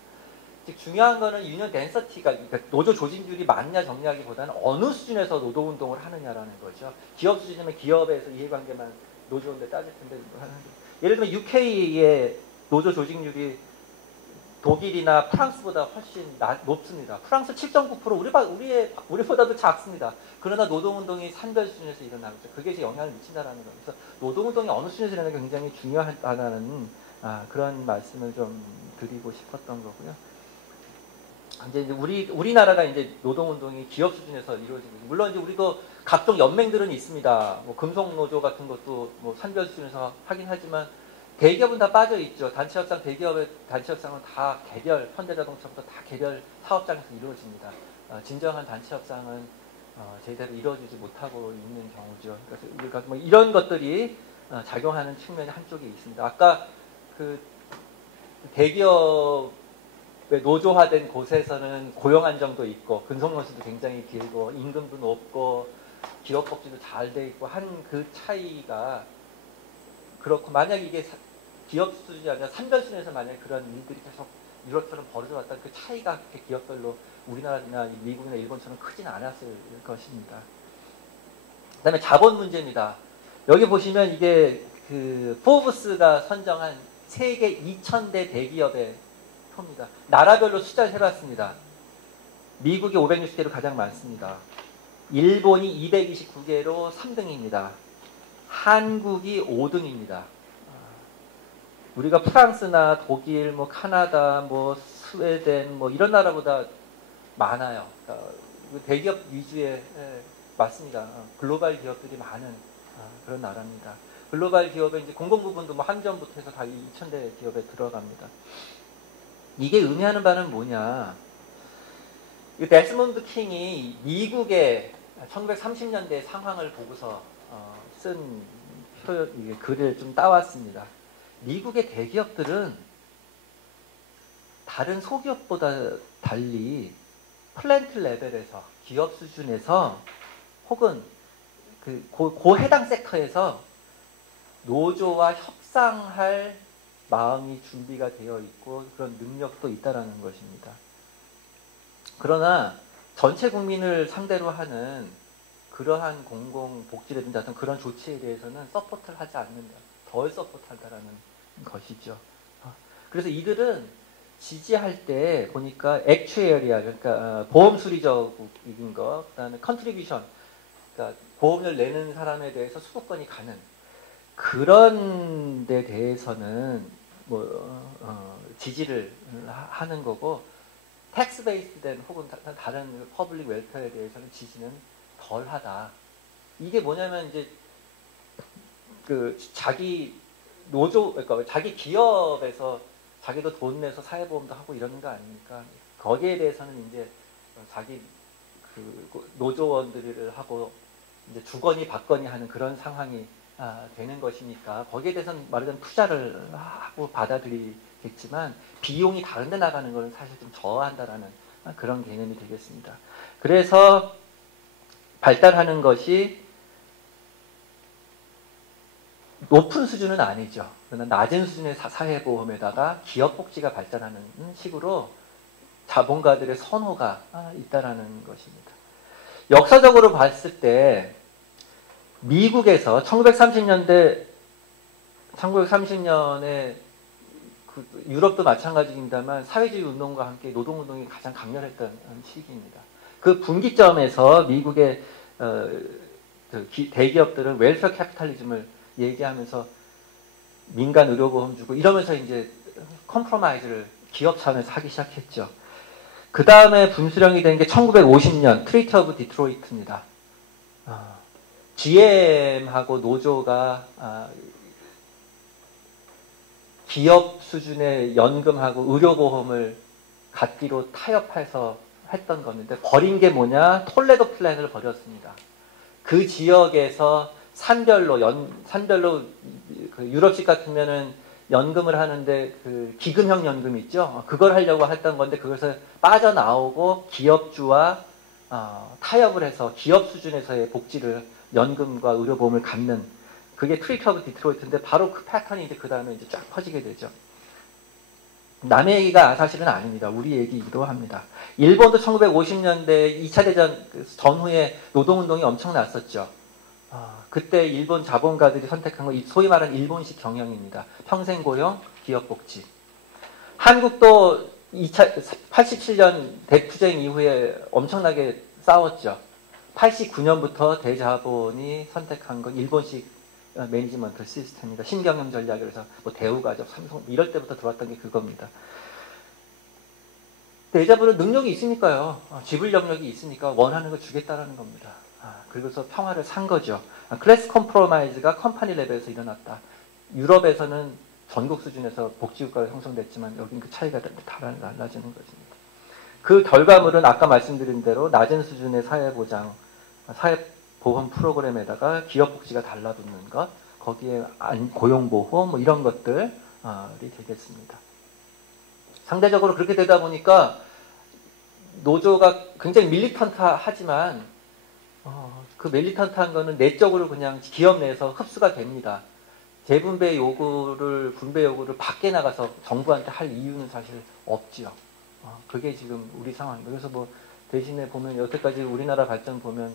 즉 중요한 거는 유니언 덴서티가 그러니까 노조 조직률이 많냐 적냐기보다는 어느 수준에서 노동운동을 하느냐라는 거죠. 기업 수준이면 기업에서 이해관계만 노조인데 따질 텐데 예를 들면 UK의 노조 조직률이 독일이나 프랑스보다 훨씬 높습니다. 프랑스 7.9% 우리보다도 작습니다. 그러나 노동운동이 산별 수준에서 일어나고 있죠. 그게 이제 영향을 미친다라는 거예요. 그래서 노동운동이 어느 수준에서 일어나는 게 굉장히 중요하다는 그런 말씀을 좀 드리고 싶었던 거고요. 이제 우리나라가 이제 노동운동이 기업 수준에서 이루어지고 물론 이제 우리도 각종 연맹들은 있습니다. 뭐 금속노조 같은 것도 뭐 산별 수준에서 하긴 하지만 대기업은 다 빠져 있죠. 단체협상 대기업의 단체협상은 다 개별 현대자동차부터 다 개별 사업장에서 이루어집니다. 진정한 단체협상은 제대로 이루어지지 못하고 있는 경우죠. 그러니까 뭐 이런 것들이 작용하는 측면이 한쪽에 있습니다. 아까 그 대기업의 노조화된 곳에서는 고용 안정도 있고 근속연수도 굉장히 길고 임금도 높고 기업 복지도 잘 돼 있고 한 그 차이가 그렇고 만약 이게 기업 수준이 아니라 산별 수준에서 만약 그런 일들이 계속 유럽처럼 벌어졌다면 그 차이가 그렇게 기업별로 우리나라나 미국이나 일본처럼 크진 않았을 것입니다. 그 다음에 자본 문제입니다. 여기 보시면 이게 그 포브스가 선정한 세계 2000대 대기업의 표입니다. 나라별로 숫자를 해봤습니다. 미국이 560개로 가장 많습니다. 일본이 229개로 3등입니다. 한국이 5등입니다. 우리가 프랑스나 독일, 뭐 카나다, 뭐 스웨덴, 뭐 이런 나라보다 많아요. 그러니까 대기업 위주의 맞습니다. 글로벌 기업들이 많은 그런 나라입니다. 글로벌 기업의 이제 공공부분도 뭐 한전부터 해서 다 2000대 기업에 들어갑니다. 이게 의미하는 바는 뭐냐? 데스몬드 킹이 미국의 1930년대 상황을 보고서 쓴 글을 좀 따왔습니다. 미국의 대기업들은 다른 소기업보다 달리 플랜트 레벨에서 기업 수준에서 혹은 그 해당 섹터에서 노조와 협상할 마음이 준비가 되어 있고 그런 능력도 있다라는 것입니다. 그러나 전체 국민을 상대로 하는 그러한 공공복지라든지 어떤 그런 조치에 대해서는 서포트를 하지 않는다. 덜 서포트한다라는 것이죠. 그래서 이들은 지지할 때 보니까 액추에리아 그러니까 보험 수리적인 것, 그다음에 컨트리뷰션 그러니까 보험을 내는 사람에 대해서 수도권이 가는 그런 데 대해서는 지지를 하는 거고 텍스 베이스된 혹은 다른 퍼블릭 웰페어에 대해서는 지지는 덜하다. 이게 뭐냐면 이제 그 자기 노조 그러니까 자기 기업에서 자기도 돈 내서 사회보험도 하고 이러는 거 아닙니까? 거기에 대해서는 이제 자기 그 노조원들을 하고 이제 주거니 받거니 하는 그런 상황이 되는 것이니까 거기에 대해서는 말하자면 투자를 하고 받아들이겠지만 비용이 다른 데 나가는 것은 사실 좀 저하한다라는 그런 개념이 되겠습니다. 그래서 발달하는 것이 높은 수준은 아니죠. 그러나 낮은 수준의 사회보험에다가 기업복지가 발달하는 식으로 자본가들의 선호가 있다라는 것입니다. 역사적으로 봤을 때 미국에서 1930년에 그 유럽도 마찬가지입니다만 사회주의 운동과 함께 노동운동이 가장 강렬했던 시기입니다. 그 분기점에서 미국의 대기업들은 웰페어 캐피탈리즘을 얘기하면서 민간 의료보험 주고 이러면서 이제 컴프로마이즈를 기업 차원에서 하기 시작했죠. 그 다음에 분수령이 된 게 1950년 트리티 오브 디트로이트입니다. GM하고 노조가 기업 수준의 연금하고 의료보험을 갖기로 타협해서 했던 건데 버린 게 뭐냐? 톨레도 플랜을 버렸습니다. 그 지역에서 산별로 그 유럽식 같으면은 연금을 하는데 그 기금형 연금 있죠? 그걸 하려고 했던 건데 그것을 빠져나오고 기업주와 타협을 해서 기업 수준에서의 복지를 연금과 의료보험을 갖는 그게 트리티 오브 디트로이트인데 바로 그 패턴이 이제 그 다음에 이제 쫙 퍼지게 되죠. 남의 얘기가 사실은 아닙니다. 우리 얘기이기도 합니다. 일본도 1950년대 2차 대전 전후에 노동운동이 엄청 났었죠. 그때 일본 자본가들이 선택한 건 소위 말하는 일본식 경영입니다. 평생 고용, 기업 복지. 한국도 87년 대투쟁 이후에 엄청나게 싸웠죠. 89년부터 대자본이 선택한 건 일본식 매니지먼트 시스템입니다. 신경영 전략을 해서 뭐 대우가족, 삼성 이럴 때부터 들어왔던 게 그겁니다. 대자본은 능력이 있으니까요. 지불 능력이 있으니까 원하는 걸 주겠다라는 겁니다. 그리고서 평화를 산 거죠. 클래스 컴프로마이즈가 컴퍼니 레벨에서 일어났다. 유럽에서는 전국 수준에서 복지국가가 형성됐지만 여긴 그 차이가 달라지는 것입니다. 그 결과물은 아까 말씀드린 대로 낮은 수준의 사회보장, 사회보험 프로그램에다가 기업복지가 달라붙는 것, 거기에 고용보호 뭐 이런 것들이 되겠습니다. 상대적으로 그렇게 되다 보니까 노조가 굉장히 밀리턴트하지만 그 밀리턴트한 거는 내적으로 그냥 기업 내에서 흡수가 됩니다. 재분배 요구를, 분배 요구를 밖에 나가서 정부한테 할 이유는 사실 없지요. 그게 지금 우리 상황입니다. 그래서 뭐 대신에 보면 여태까지 우리나라 발전 보면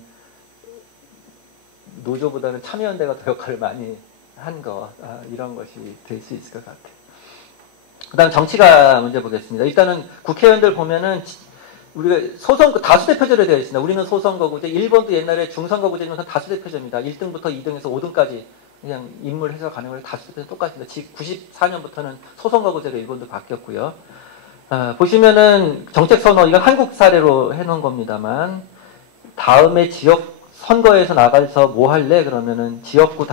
노조보다는 참여연대가 더 역할을 많이 한 거, 이런 것이 될 수 있을 것 같아요. 그 다음 정치가 문제 보겠습니다. 일단은 국회의원들 보면은 우리가 다수대표제로 되어 있습니다. 우리는 소선거구제, 일본도 옛날에 중선거구제는 다수대표제입니다. 1등부터 2등에서 5등까지 그냥 인물 해석 가능한 다수대표제 똑같습니다. 94년부터는 소선거구제로 일본도 바뀌었고요. 보시면은 정책 선호, 이건 한국 사례로 해놓은 겁니다만, 다음에 지역 선거에서 나가서 뭐 할래? 그러면은 지역구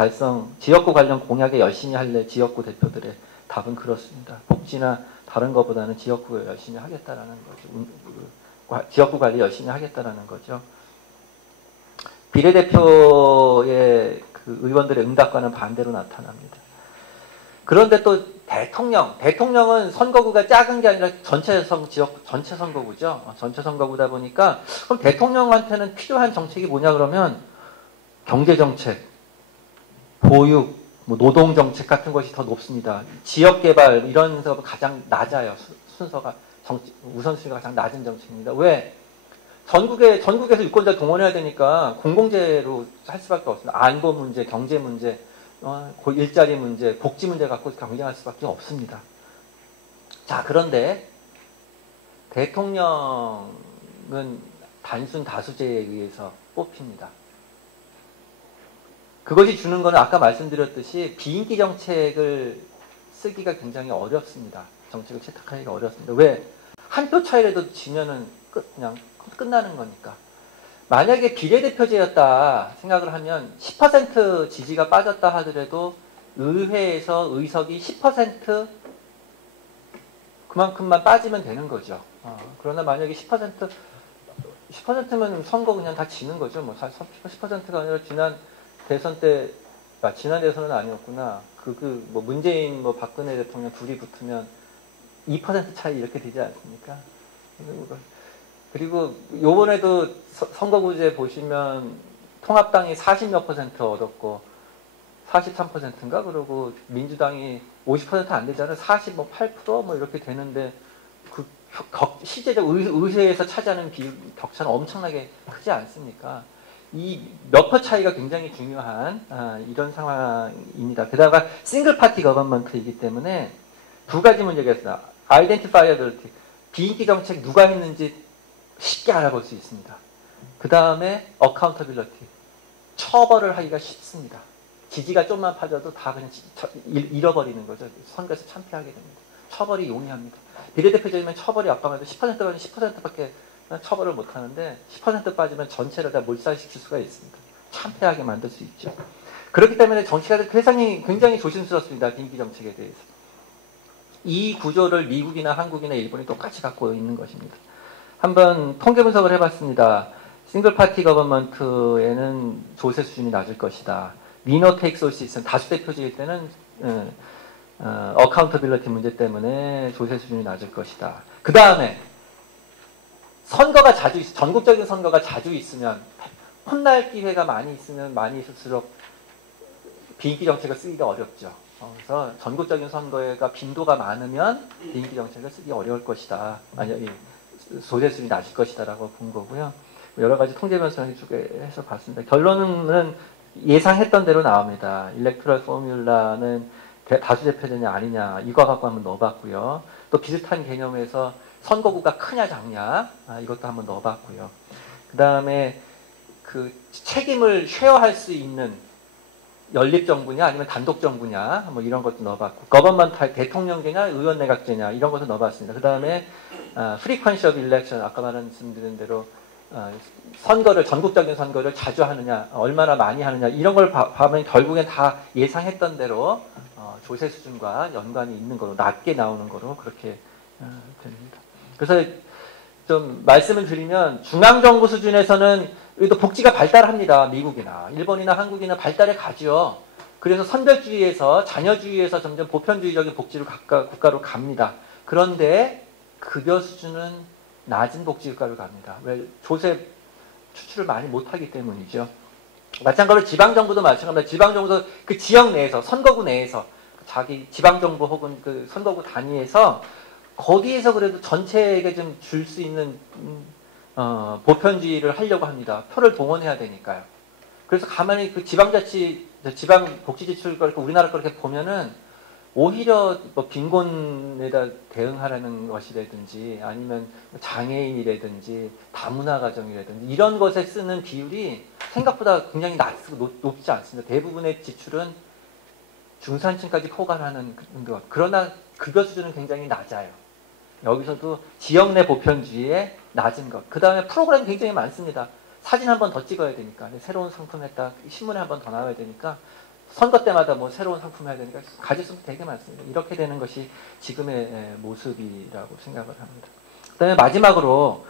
관련 공약에 열심히 할래? 지역구 대표들의 답은 그렇습니다. 복지나 다른 것보다는 지역구에 열심히 하겠다라는 거죠. 지역구 관리 열심히 하겠다라는 거죠. 비례대표의 그 의원들의 응답과는 반대로 나타납니다. 그런데 또 대통령은 선거구가 작은 게 아니라 전체 선거구죠. 전체 선거구다 보니까 그럼 대통령한테는 필요한 정책이 뭐냐 그러면 경제정책, 보육, 뭐 노동정책 같은 것이 더 높습니다. 지역개발 이런 거 가장 낮아요. 순서가 우선순위가 가장 낮은 정책입니다. 왜? 전국에서 유권자 동원해야 되니까 공공재로 할 수밖에 없습니다. 안보 문제, 경제 문제, 일자리 문제, 복지 문제 갖고 경쟁할 수밖에 없습니다. 자, 그런데 대통령은 단순 다수제에 의해서 뽑힙니다. 그것이 주는 것은 아까 말씀드렸듯이 비인기 정책을 쓰기가 굉장히 어렵습니다. 정책을 채택하기가 어렵습니다. 왜? 한 표 차이라도 지면은 그냥 끝나는 거니까. 만약에 비례대표제였다 생각을 하면 10% 지지가 빠졌다 하더라도 의회에서 의석이 10% 그만큼만 빠지면 되는 거죠. 그러나 만약에 10%면 선거 그냥 다 지는 거죠. 뭐 10%가 아니라 지난 대선 때, 지난 대선은 아니었구나. 뭐 문재인, 뭐 박근혜 대통령 둘이 붙으면 2% 차이 이렇게 되지 않습니까? 그리고 요번에도 선거구제 보시면 통합당이 40몇 % 얻었고 43%인가? 그러고 민주당이 50% 안 되잖아요. 48% 뭐 이렇게 되는데 그 실제적 의회에서 차지하는 격차는 엄청나게 크지 않습니까? 이 몇 퍼 차이가 굉장히 중요한 이런 상황입니다. 게다가 싱글 파티 거버먼트이기 때문에 두 가지 문제가 있습니다. 아이덴티파이어빌리티, 비인기 정책 누가 했는지 쉽게 알아볼 수 있습니다. 그 다음에 어카운터빌리티, 처벌을 하기가 쉽습니다. 지지가 좀만 빠져도 다 그냥 잃어버리는 거죠. 선거에서 참패하게 됩니다. 처벌이 용이합니다. 비례대표제면 처벌이 아까 말도 10%가 아니라 10%밖에 처벌을 못하는데 10% 빠지면 전체를 다 몰살시킬 수가 있습니다. 참패하게 만들 수 있죠. 그렇기 때문에 정치가들 굉장히 조심스럽습니다. 빈기 정책에 대해서. 이 구조를 미국이나 한국이나 일본이 똑같이 갖고 있는 것입니다. 한번 통계 분석을 해봤습니다. 싱글 파티 거버먼트에는 조세 수준이 낮을 것이다. 위너 테이크스 올 시스템, 다수대표제일 때는 어카운터빌리티 문제 때문에 조세 수준이 낮을 것이다. 그 다음에 선거가 전국적인 선거가 자주 있으면, 혼날 기회가 많이 있으면 많이 있을수록 비인기 정책을 쓰기가 어렵죠. 그래서 전국적인 선거가 빈도가 많으면 비인기 정책을 쓰기 어려울 것이다. 아니, 조세 수준이 낮을 것이다라고 본 거고요. 여러 가지 통계 변수를 해서 봤습니다. 결론은 예상했던 대로 나옵니다. 일렉토럴 포뮬라는 다수대표제냐 아니냐 이거 갖고 한번 넣어봤고요. 또 비슷한 개념에서 선거구가 크냐 작냐 이것도 한번 넣어봤고요. 그 다음에 그 책임을 쉐어할 수 있는 연립정부냐 아니면 단독정부냐 뭐 이런 것도 넣어봤고, 거버먼트 대통령제냐 의원내각제냐 이런 것도 넣어봤습니다. 그 다음에 frequency of election, 아까 말씀드린 대로 전국적인 선거를 자주 하느냐 얼마나 많이 하느냐 이런 걸 보면 결국엔 다 예상했던 대로 조세 수준과 연관이 있는 거로, 낮게 나오는 거로 그렇게 됩니다. 그래서 좀 말씀을 드리면 중앙정부 수준에서는 또 복지가 발달합니다. 미국이나 일본이나 한국이나 발달해 가죠. 그래서 선별주의에서 자녀주의에서 점점 보편주의적인 복지로 국가로 갑니다. 그런데 급여 수준은 낮은 복지 국가로 갑니다. 왜? 조세 추출을 많이 못하기 때문이죠. 마찬가지로 지방정부도 마찬가지입니다. 지방정부도 그 지역 내에서, 선거구 내에서, 자기 지방정부 혹은 그 선거구 단위에서 거기에서 그래도 전체에게 좀 줄 수 있는 보편주의를 하려고 합니다. 표를 동원해야 되니까요. 그래서 가만히 그 지방 복지 지출 걸 우리나라 그렇게 보면은 오히려 뭐 빈곤에다 대응하라는 것이라든지 아니면 장애인이라든지 다문화 가정이라든지 이런 것에 쓰는 비율이 생각보다 굉장히 높지 않습니다. 대부분의 지출은 중산층까지 포괄하는 것. 그러나 급여 수준은 굉장히 낮아요. 여기서도 지역 내 보편주의에 낮은 것. 그 다음에 프로그램이 굉장히 많습니다. 사진 한 번 더 찍어야 되니까, 새로운 상품 했다, 신문에 한 번 더 나와야 되니까, 선거 때마다 뭐 새로운 상품 해야 되니까 가질 수도 되게 많습니다. 이렇게 되는 것이 지금의 모습이라고 생각을 합니다. 그 다음에 마지막으로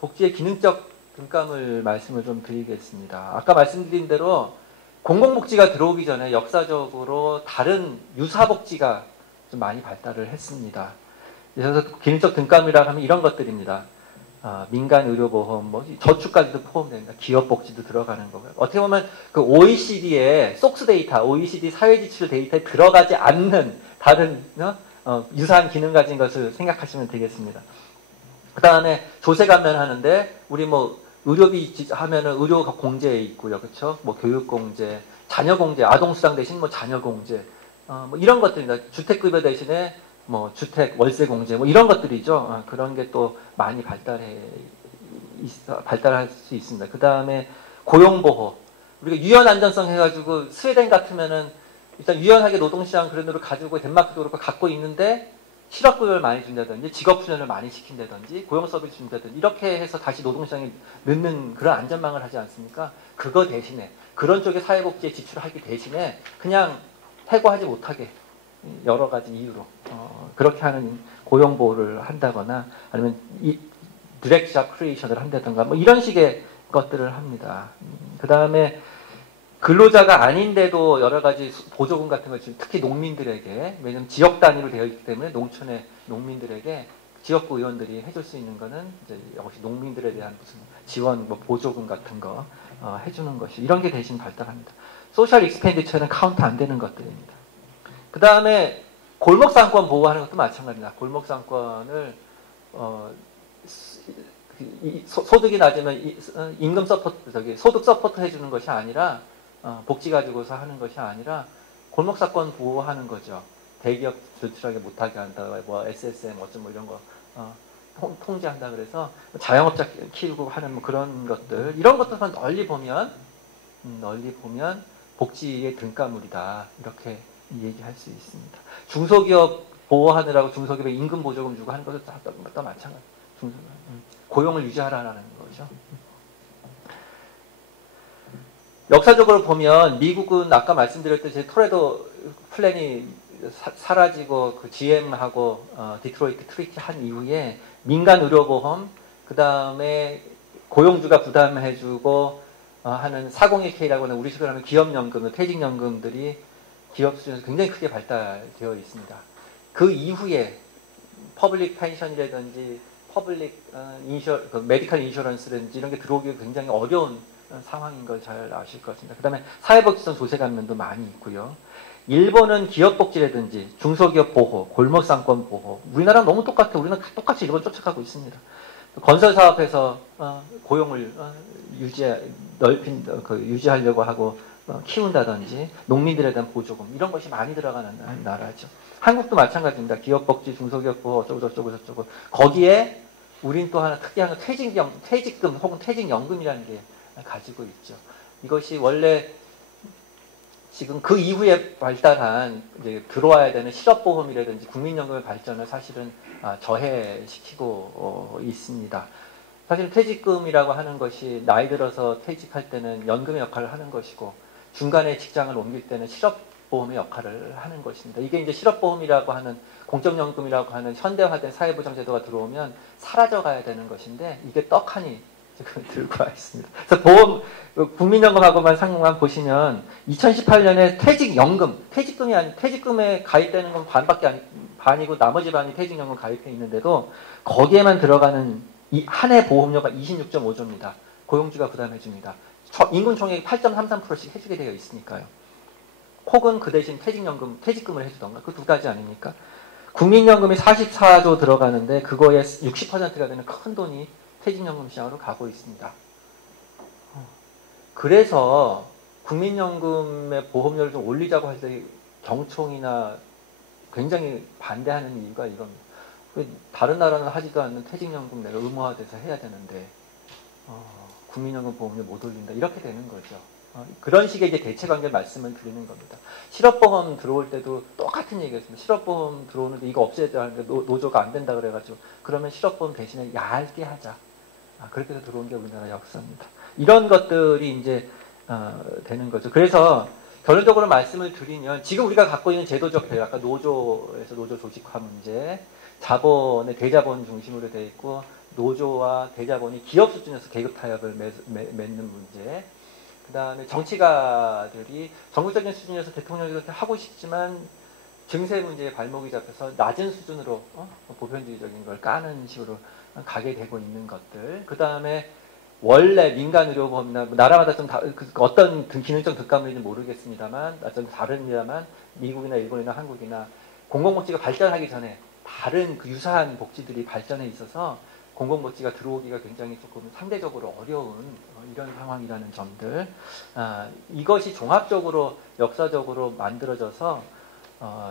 복지의 기능적 등감을 말씀을 좀 드리겠습니다. 아까 말씀드린 대로 공공복지가 들어오기 전에 역사적으로 다른 유사복지가 좀 많이 발달을 했습니다. 그래서 기능적 등감이라고 하면 이런 것들입니다. 민간 의료보험, 뭐 저축까지도 포함됩니다. 기업복지도 들어가는 거고요. 어떻게 보면 그 OECD의 속스 데이터, OECD 사회지출 데이터에 들어가지 않는 다른 유사한 기능 가진 것을 생각하시면 되겠습니다. 그 다음에 조세 감면하는데 우리 뭐 의료비 하면은 의료 공제 있고요, 그렇죠? 뭐 교육 공제, 자녀 공제, 아동 수당 대신 뭐 자녀 공제, 뭐 이런 것들입니다. 주택급여 대신에 뭐 주택 월세 공제 뭐 이런 것들이죠. 그런 게 또 많이 발달할 수 있습니다. 그 다음에 고용보호, 우리가 유연 안전성 해가지고 스웨덴 같으면은 일단 유연하게 노동시장 그런 데로 가지고 덴마크도 그렇고 갖고 있는데 실업급여를 많이 준다든지 직업훈련을 많이 시킨다든지 고용 서비스 준다든지 이렇게 해서 다시 노동시장에 넣는 그런 안전망을 하지 않습니까? 그거 대신에 그런 쪽에 사회복지에 지출하기 대신에 그냥 해고하지 못하게 여러 가지 이유로 그렇게 하는 고용보호를 한다거나 아니면 디렉트 잡 크리에이션을 한다든가 뭐 이런 식의 것들을 합니다. 그 다음에 근로자가 아닌데도 여러 가지 보조금 같은 걸 특히 농민들에게, 왜냐하면 지역 단위로 되어 있기 때문에 농촌의 농민들에게 지역구 의원들이 해줄 수 있는 거는 이제 역시 농민들에 대한 무슨 지원, 뭐 보조금 같은 거 해주는 것이 이런 게 대신 발달합니다. 소셜 익스펜디처는 카운트 안 되는 것들입니다. 그 다음에 골목상권 보호하는 것도 마찬가지입니다. 골목상권을 소득이 낮으면 임금 서포트, 소득 서포트 해주는 것이 아니라 복지 가지고서 하는 것이 아니라 골목상권 보호하는 거죠. 대기업 줄출하게 못하게 한다, 뭐 SSM 어쩜 뭐 이런 거 통제한다 그래서 자영업자 키우고 하는 뭐 그런 것들, 이런 것들만 널리 보면 복지의 등가물이다 이렇게 얘기할 수 있습니다. 중소기업 보호하느라고 중소기업에 임금 보조금 주고 하는 것도 다 마찬가지. 고용을 유지하라는 거죠. 역사적으로 보면 미국은 아까 말씀드렸듯이 토레도 플랜이 사라지고 그 GM하고 디트로이트 트리티 한 이후에 민간 의료보험, 그 다음에 고용주가 부담해주고 하는 401K라고 하는 우리 식으로 하면 기업연금, 퇴직연금들이 기업 수준에서 굉장히 크게 발달되어 있습니다. 그 이후에 퍼블릭 펜션이라든지 퍼블릭 메디컬 인슈런스라든지 이런 게 들어오기 굉장히 어려운 상황인 걸 잘 아실 것 같습니다. 그 다음에 사회복지성 조세관면도 많이 있고요. 일본은 기업복지라든지 중소기업 보호, 골목상권 보호. 우리나라랑 너무 똑같아요. 우리는 똑같이 일본 쫓아가고 있습니다. 건설사업에서 고용을 유지하려고 하고 키운다든지 농민들에 대한 보조금 이런 것이 많이 들어가는 나라죠. 한국도 마찬가지입니다. 기업복지, 중소기업 보호 어쩌고 거기에 우린 또 하나 특이한 건 퇴직금 혹은 퇴직연금이라는 게 가지고 있죠. 이것이 원래 지금 그 이후에 발달한 이제 들어와야 되는 실업보험이라든지 국민연금의 발전을 사실은 저해시키고 있습니다. 사실 퇴직금이라고 하는 것이 나이 들어서 퇴직할 때는 연금의 역할을 하는 것이고 중간에 직장을 옮길 때는 실업보험의 역할을 하는 것입니다. 이게 이제 실업보험이라고 하는 공적연금이라고 하는 현대화된 사회보장제도가 들어오면 사라져가야 되는 것인데 이게 떡하니 지금 들고 와 있습니다. 그래서 보험, 국민연금하고만 상관 보시면 2018년에 퇴직금에 가입되는 건 반이고 나머지 반이 퇴직연금 가입해 있는데도 거기에만 들어가는 이 한 해 보험료가 26.5조입니다. 고용주가 부담해 줍니다. 인근 총액이 8.33%씩 해주게 되어 있으니까요. 혹은 그 대신 퇴직금을 해주던가 그 두 가지 아닙니까? 국민연금이 44조 들어가는데 그거의 60%가 되는 큰 돈이 퇴직연금 시장으로 가고 있습니다. 그래서 국민연금의 보험료를 좀 올리자고 할 때 경총이나 굉장히 반대하는 이유가 이겁니다. 다른 나라는 하지도 않는 퇴직연금 내가 의무화돼서 해야 되는데 국민연금 보험료 못 올린다 이렇게 되는 거죠. 그런 식의 이제 대체관계 말씀을 드리는 겁니다. 실업보험 들어올 때도 똑같은 얘기였습니다. 실업보험 들어오는데 이거 없애야 하는데 노조가 안 된다 그래가지고 그러면 실업보험 대신에 얇게 하자. 그렇게 해서 들어온 게 우리나라 역사입니다. 이런 것들이 이제 되는 거죠. 그래서 결론적으로 말씀을 드리면 지금 우리가 갖고 있는 제도적 배열, 아까 노조에서 노조 조직화 문제, 자본의 대자본 중심으로 되어 있고 노조와 대자본이 기업 수준에서 계급 타협을 맺는 문제, 그 다음에 정치가들이 전국적인 수준에서 대통령이 그렇게 하고 싶지만 증세 문제에 발목이 잡혀서 낮은 수준으로 보편주의적인 걸 까는 식으로 가게 되고 있는 것들. 그 다음에 원래 민간의료보험이나 나라마다 좀 어떤 기능적 특감인지 모르겠습니다만 좀 다릅니다만 미국이나 일본이나 한국이나 공공복지가 발전하기 전에 다른 그 유사한 복지들이 발전해 있어서 공공복지가 들어오기가 굉장히 조금 상대적으로 어려운 이런 상황이라는 점들. 이것이 종합적으로 역사적으로 만들어져서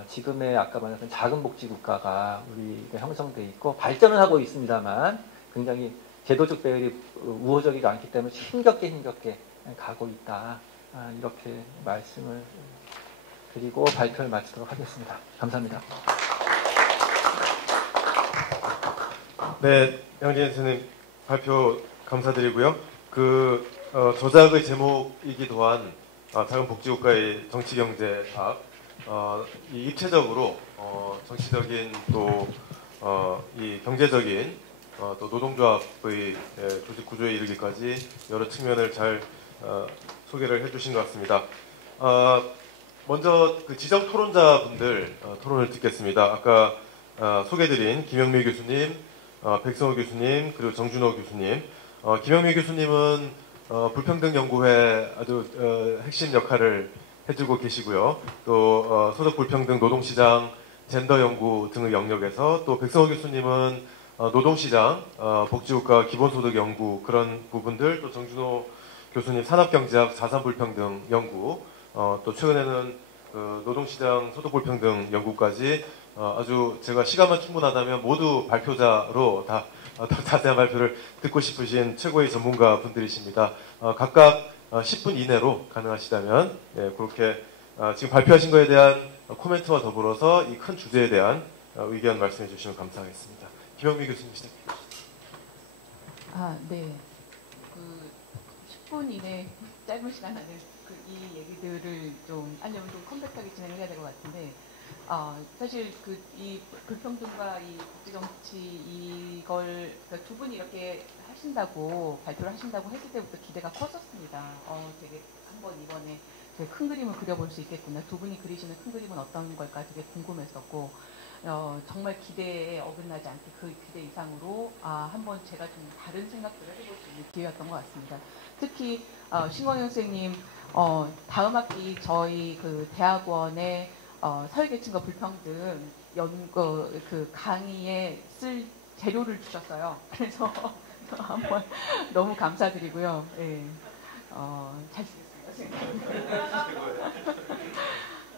지금의 아까 말했던 작은 복지 국가가 우리가 형성돼 있고 발전을 하고 있습니다만 굉장히 제도적 배열이 우호적이지 않기 때문에 힘겹게 가고 있다. 이렇게 말씀을 드리고 발표를 마치도록 하겠습니다. 감사합니다. 네, 양진희 선생님 발표 감사드리고요. 조작의 제목이기도 한 작은 복지국가의 정치경제학, 이 입체적으로 정치적인 또 이 경제적인 또 노동조합의 조직 구조에 이르기까지 여러 측면을 잘 소개를 해주신 것 같습니다. 먼저 그 지정 토론자분들 토론을 듣겠습니다. 아까 소개드린 김영미 교수님, 백성호 교수님, 그리고 정준호 교수님. 김영미 교수님은 불평등연구회 아주 핵심 역할을 해주고 계시고요. 또 소득불평등, 노동시장, 젠더연구 등의 영역에서 또 백성호 교수님은 노동시장, 복지국가, 기본소득연구 그런 부분들, 또 정준호 교수님 산업경제학, 자산불평등 연구, 또 최근에는 노동시장, 소득불평등 연구까지 아주 제가 시간만 충분하다면 모두 발표자로 다 자세한 발표를 듣고 싶으신 최고의 전문가 분들이십니다. 각각 10분 이내로 가능하시다면 그렇게 지금 발표하신 것에 대한 코멘트와 더불어서 이 큰 주제에 대한 의견 말씀해 주시면 감사하겠습니다. 김영미 교수님 시작해 주시죠. 네. 10분 이내 짧은 시간 안에 이 얘기들을 좀 하려면 좀 컴팩트하게 진행을 해야 될 것 같은데, 사실 이 불평등과 이 국제정치 이걸 그러니까 두 분이 이렇게 하신다고 발표를 하신다고 했을 때부터 기대가 컸었습니다. 되게 한번 이번에 되게 큰 그림을 그려볼 수 있겠구나. 두 분이 그리시는 큰 그림은 어떤 걸까 되게 궁금했었고, 정말 기대에 어긋나지 않게 그 기대 이상으로 한번 제가 좀 다른 생각들을 해볼 수 있는 기회였던 것 같습니다. 특히 신광영 선생님 다음 학기 저희 그 대학원의 사회계층과 불평등 그 강의에 쓸 재료를 주셨어요. 그래서 한번 너무 감사드리고요. 예. 잘 쓰겠습니다.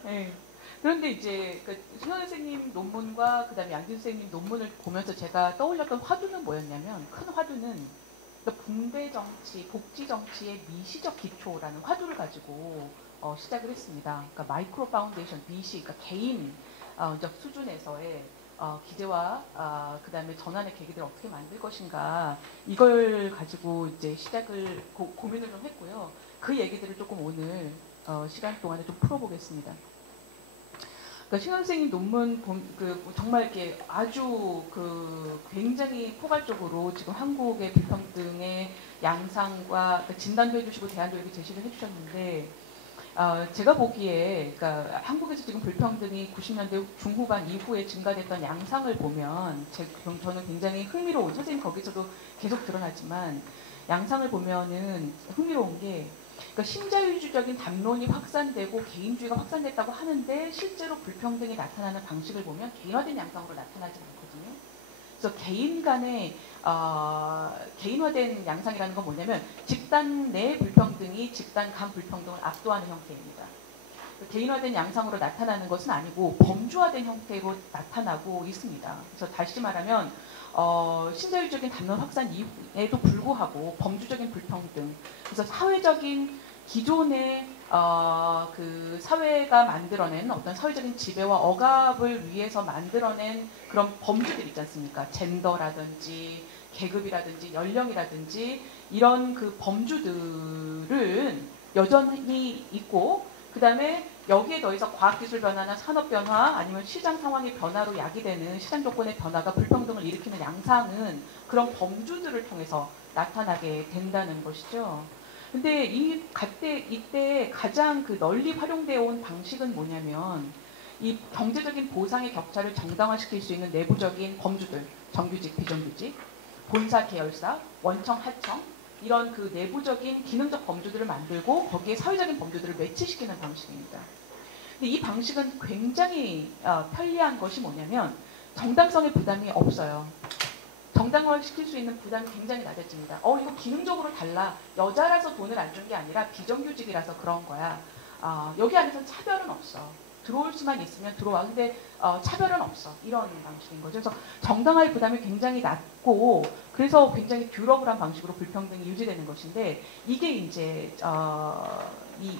예. 그런데 이제 신원 선생님 논문과 그다음에 양진 선생님 논문을 보면서 제가 떠올렸던 화두는 뭐였냐면, 큰 화두는 분배 정치, 복지 정치의 미시적 기초라는 화두를 가지고 시작을 했습니다. 그러니까 마이크로 파운데이션, 미시, 그러니까 개인적 수준에서의 기재와 그다음에 전환의 계기들을 어떻게 만들 것인가, 이걸 가지고 이제 시작을 고민을 좀 했고요. 그 얘기들을 조금 오늘 시간 동안에 좀 풀어보겠습니다. 그러니까 신원 선생님 논문 정말 이렇게 아주 굉장히 포괄적으로 지금 한국의 불평등의 양상과 진단도 해주시고 대안도 이렇게 제시를 해주셨는데, 제가 보기에 그러니까 한국에서 지금 불평등이 90년대 중후반 이후에 증가됐던 양상을 보면 저는 굉장히 흥미로운, 선생님 거기서도 계속 드러나지만 양상을 보면은 흥미로운 게, 그러니까 신자유주의적인 담론이 확산되고 개인주의가 확산됐다고 하는데 실제로 불평등이 나타나는 방식을 보면 개인화된 양상으로 나타나지 않거든요. 그래서 개인 간의 개인화된 양상이라는 건 뭐냐면 집단 내 불평등이 집단 간 불평등을 압도하는 형태입니다. 개인화된 양상으로 나타나는 것은 아니고 범주화된 형태로 나타나고 있습니다. 그래서 다시 말하면 신자유적인 담론 확산 이후에도 불구하고 범주적인 불평등, 그래서 사회적인 기존의 그 사회가 만들어낸 어떤 사회적인 지배와 억압을 위해서 만들어낸 그런 범주들 있지 않습니까? 젠더라든지 계급이라든지 연령이라든지 이런 그 범주들은 여전히 있고, 그 다음에 여기에 더해서 과학기술 변화나 산업 변화 아니면 시장 상황의 변화로 야기되는 시장 조건의 변화가 불평등을 일으키는 양상은 그런 범주들을 통해서 나타나게 된다는 것이죠. 근데 이때 가장 널리 활용되어 온 방식은 뭐냐면, 이 경제적인 보상의 격차를 정당화시킬 수 있는 내부적인 범주들, 정규직, 비정규직, 본사, 계열사, 원청, 하청, 이런 그 내부적인 기능적 범주들을 만들고 거기에 사회적인 범주들을 매치시키는 방식입니다. 근데 이 방식은 굉장히 편리한 것이 뭐냐면 정당성의 부담이 없어요. 정당화시킬 수 있는 부담이 굉장히 낮아집니다. 이거 기능적으로 달라. 여자라서 돈을 안 준 게 아니라 비정규직이라서 그런 거야. 여기 안에서 차별은 없어. 들어올 수만 있으면 들어와. 근데 차별은 없어. 이런 방식인 거죠. 그래서 정당화의 부담이 굉장히 낮고, 그래서 굉장히 듀러블한 방식으로 불평등이 유지되는 것인데, 이게 이제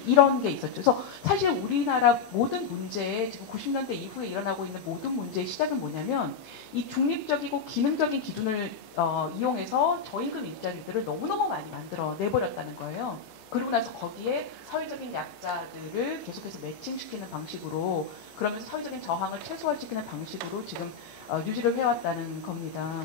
이런 게 있었죠. 그래서 사실 우리나라 모든 문제에 지금 90년대 이후에 일어나고 있는 모든 문제의 시작은 뭐냐면, 이 중립적이고 기능적인 기준을 이용해서 저임금 일자리들을 너무너무 많이 만들어 내버렸다는 거예요. 그리고 나서 거기에 사회적인 약자들을 계속해서 매칭시키는 방식으로, 그러면서 사회적인 저항을 최소화시키는 방식으로 지금 유지를 해왔다는 겁니다.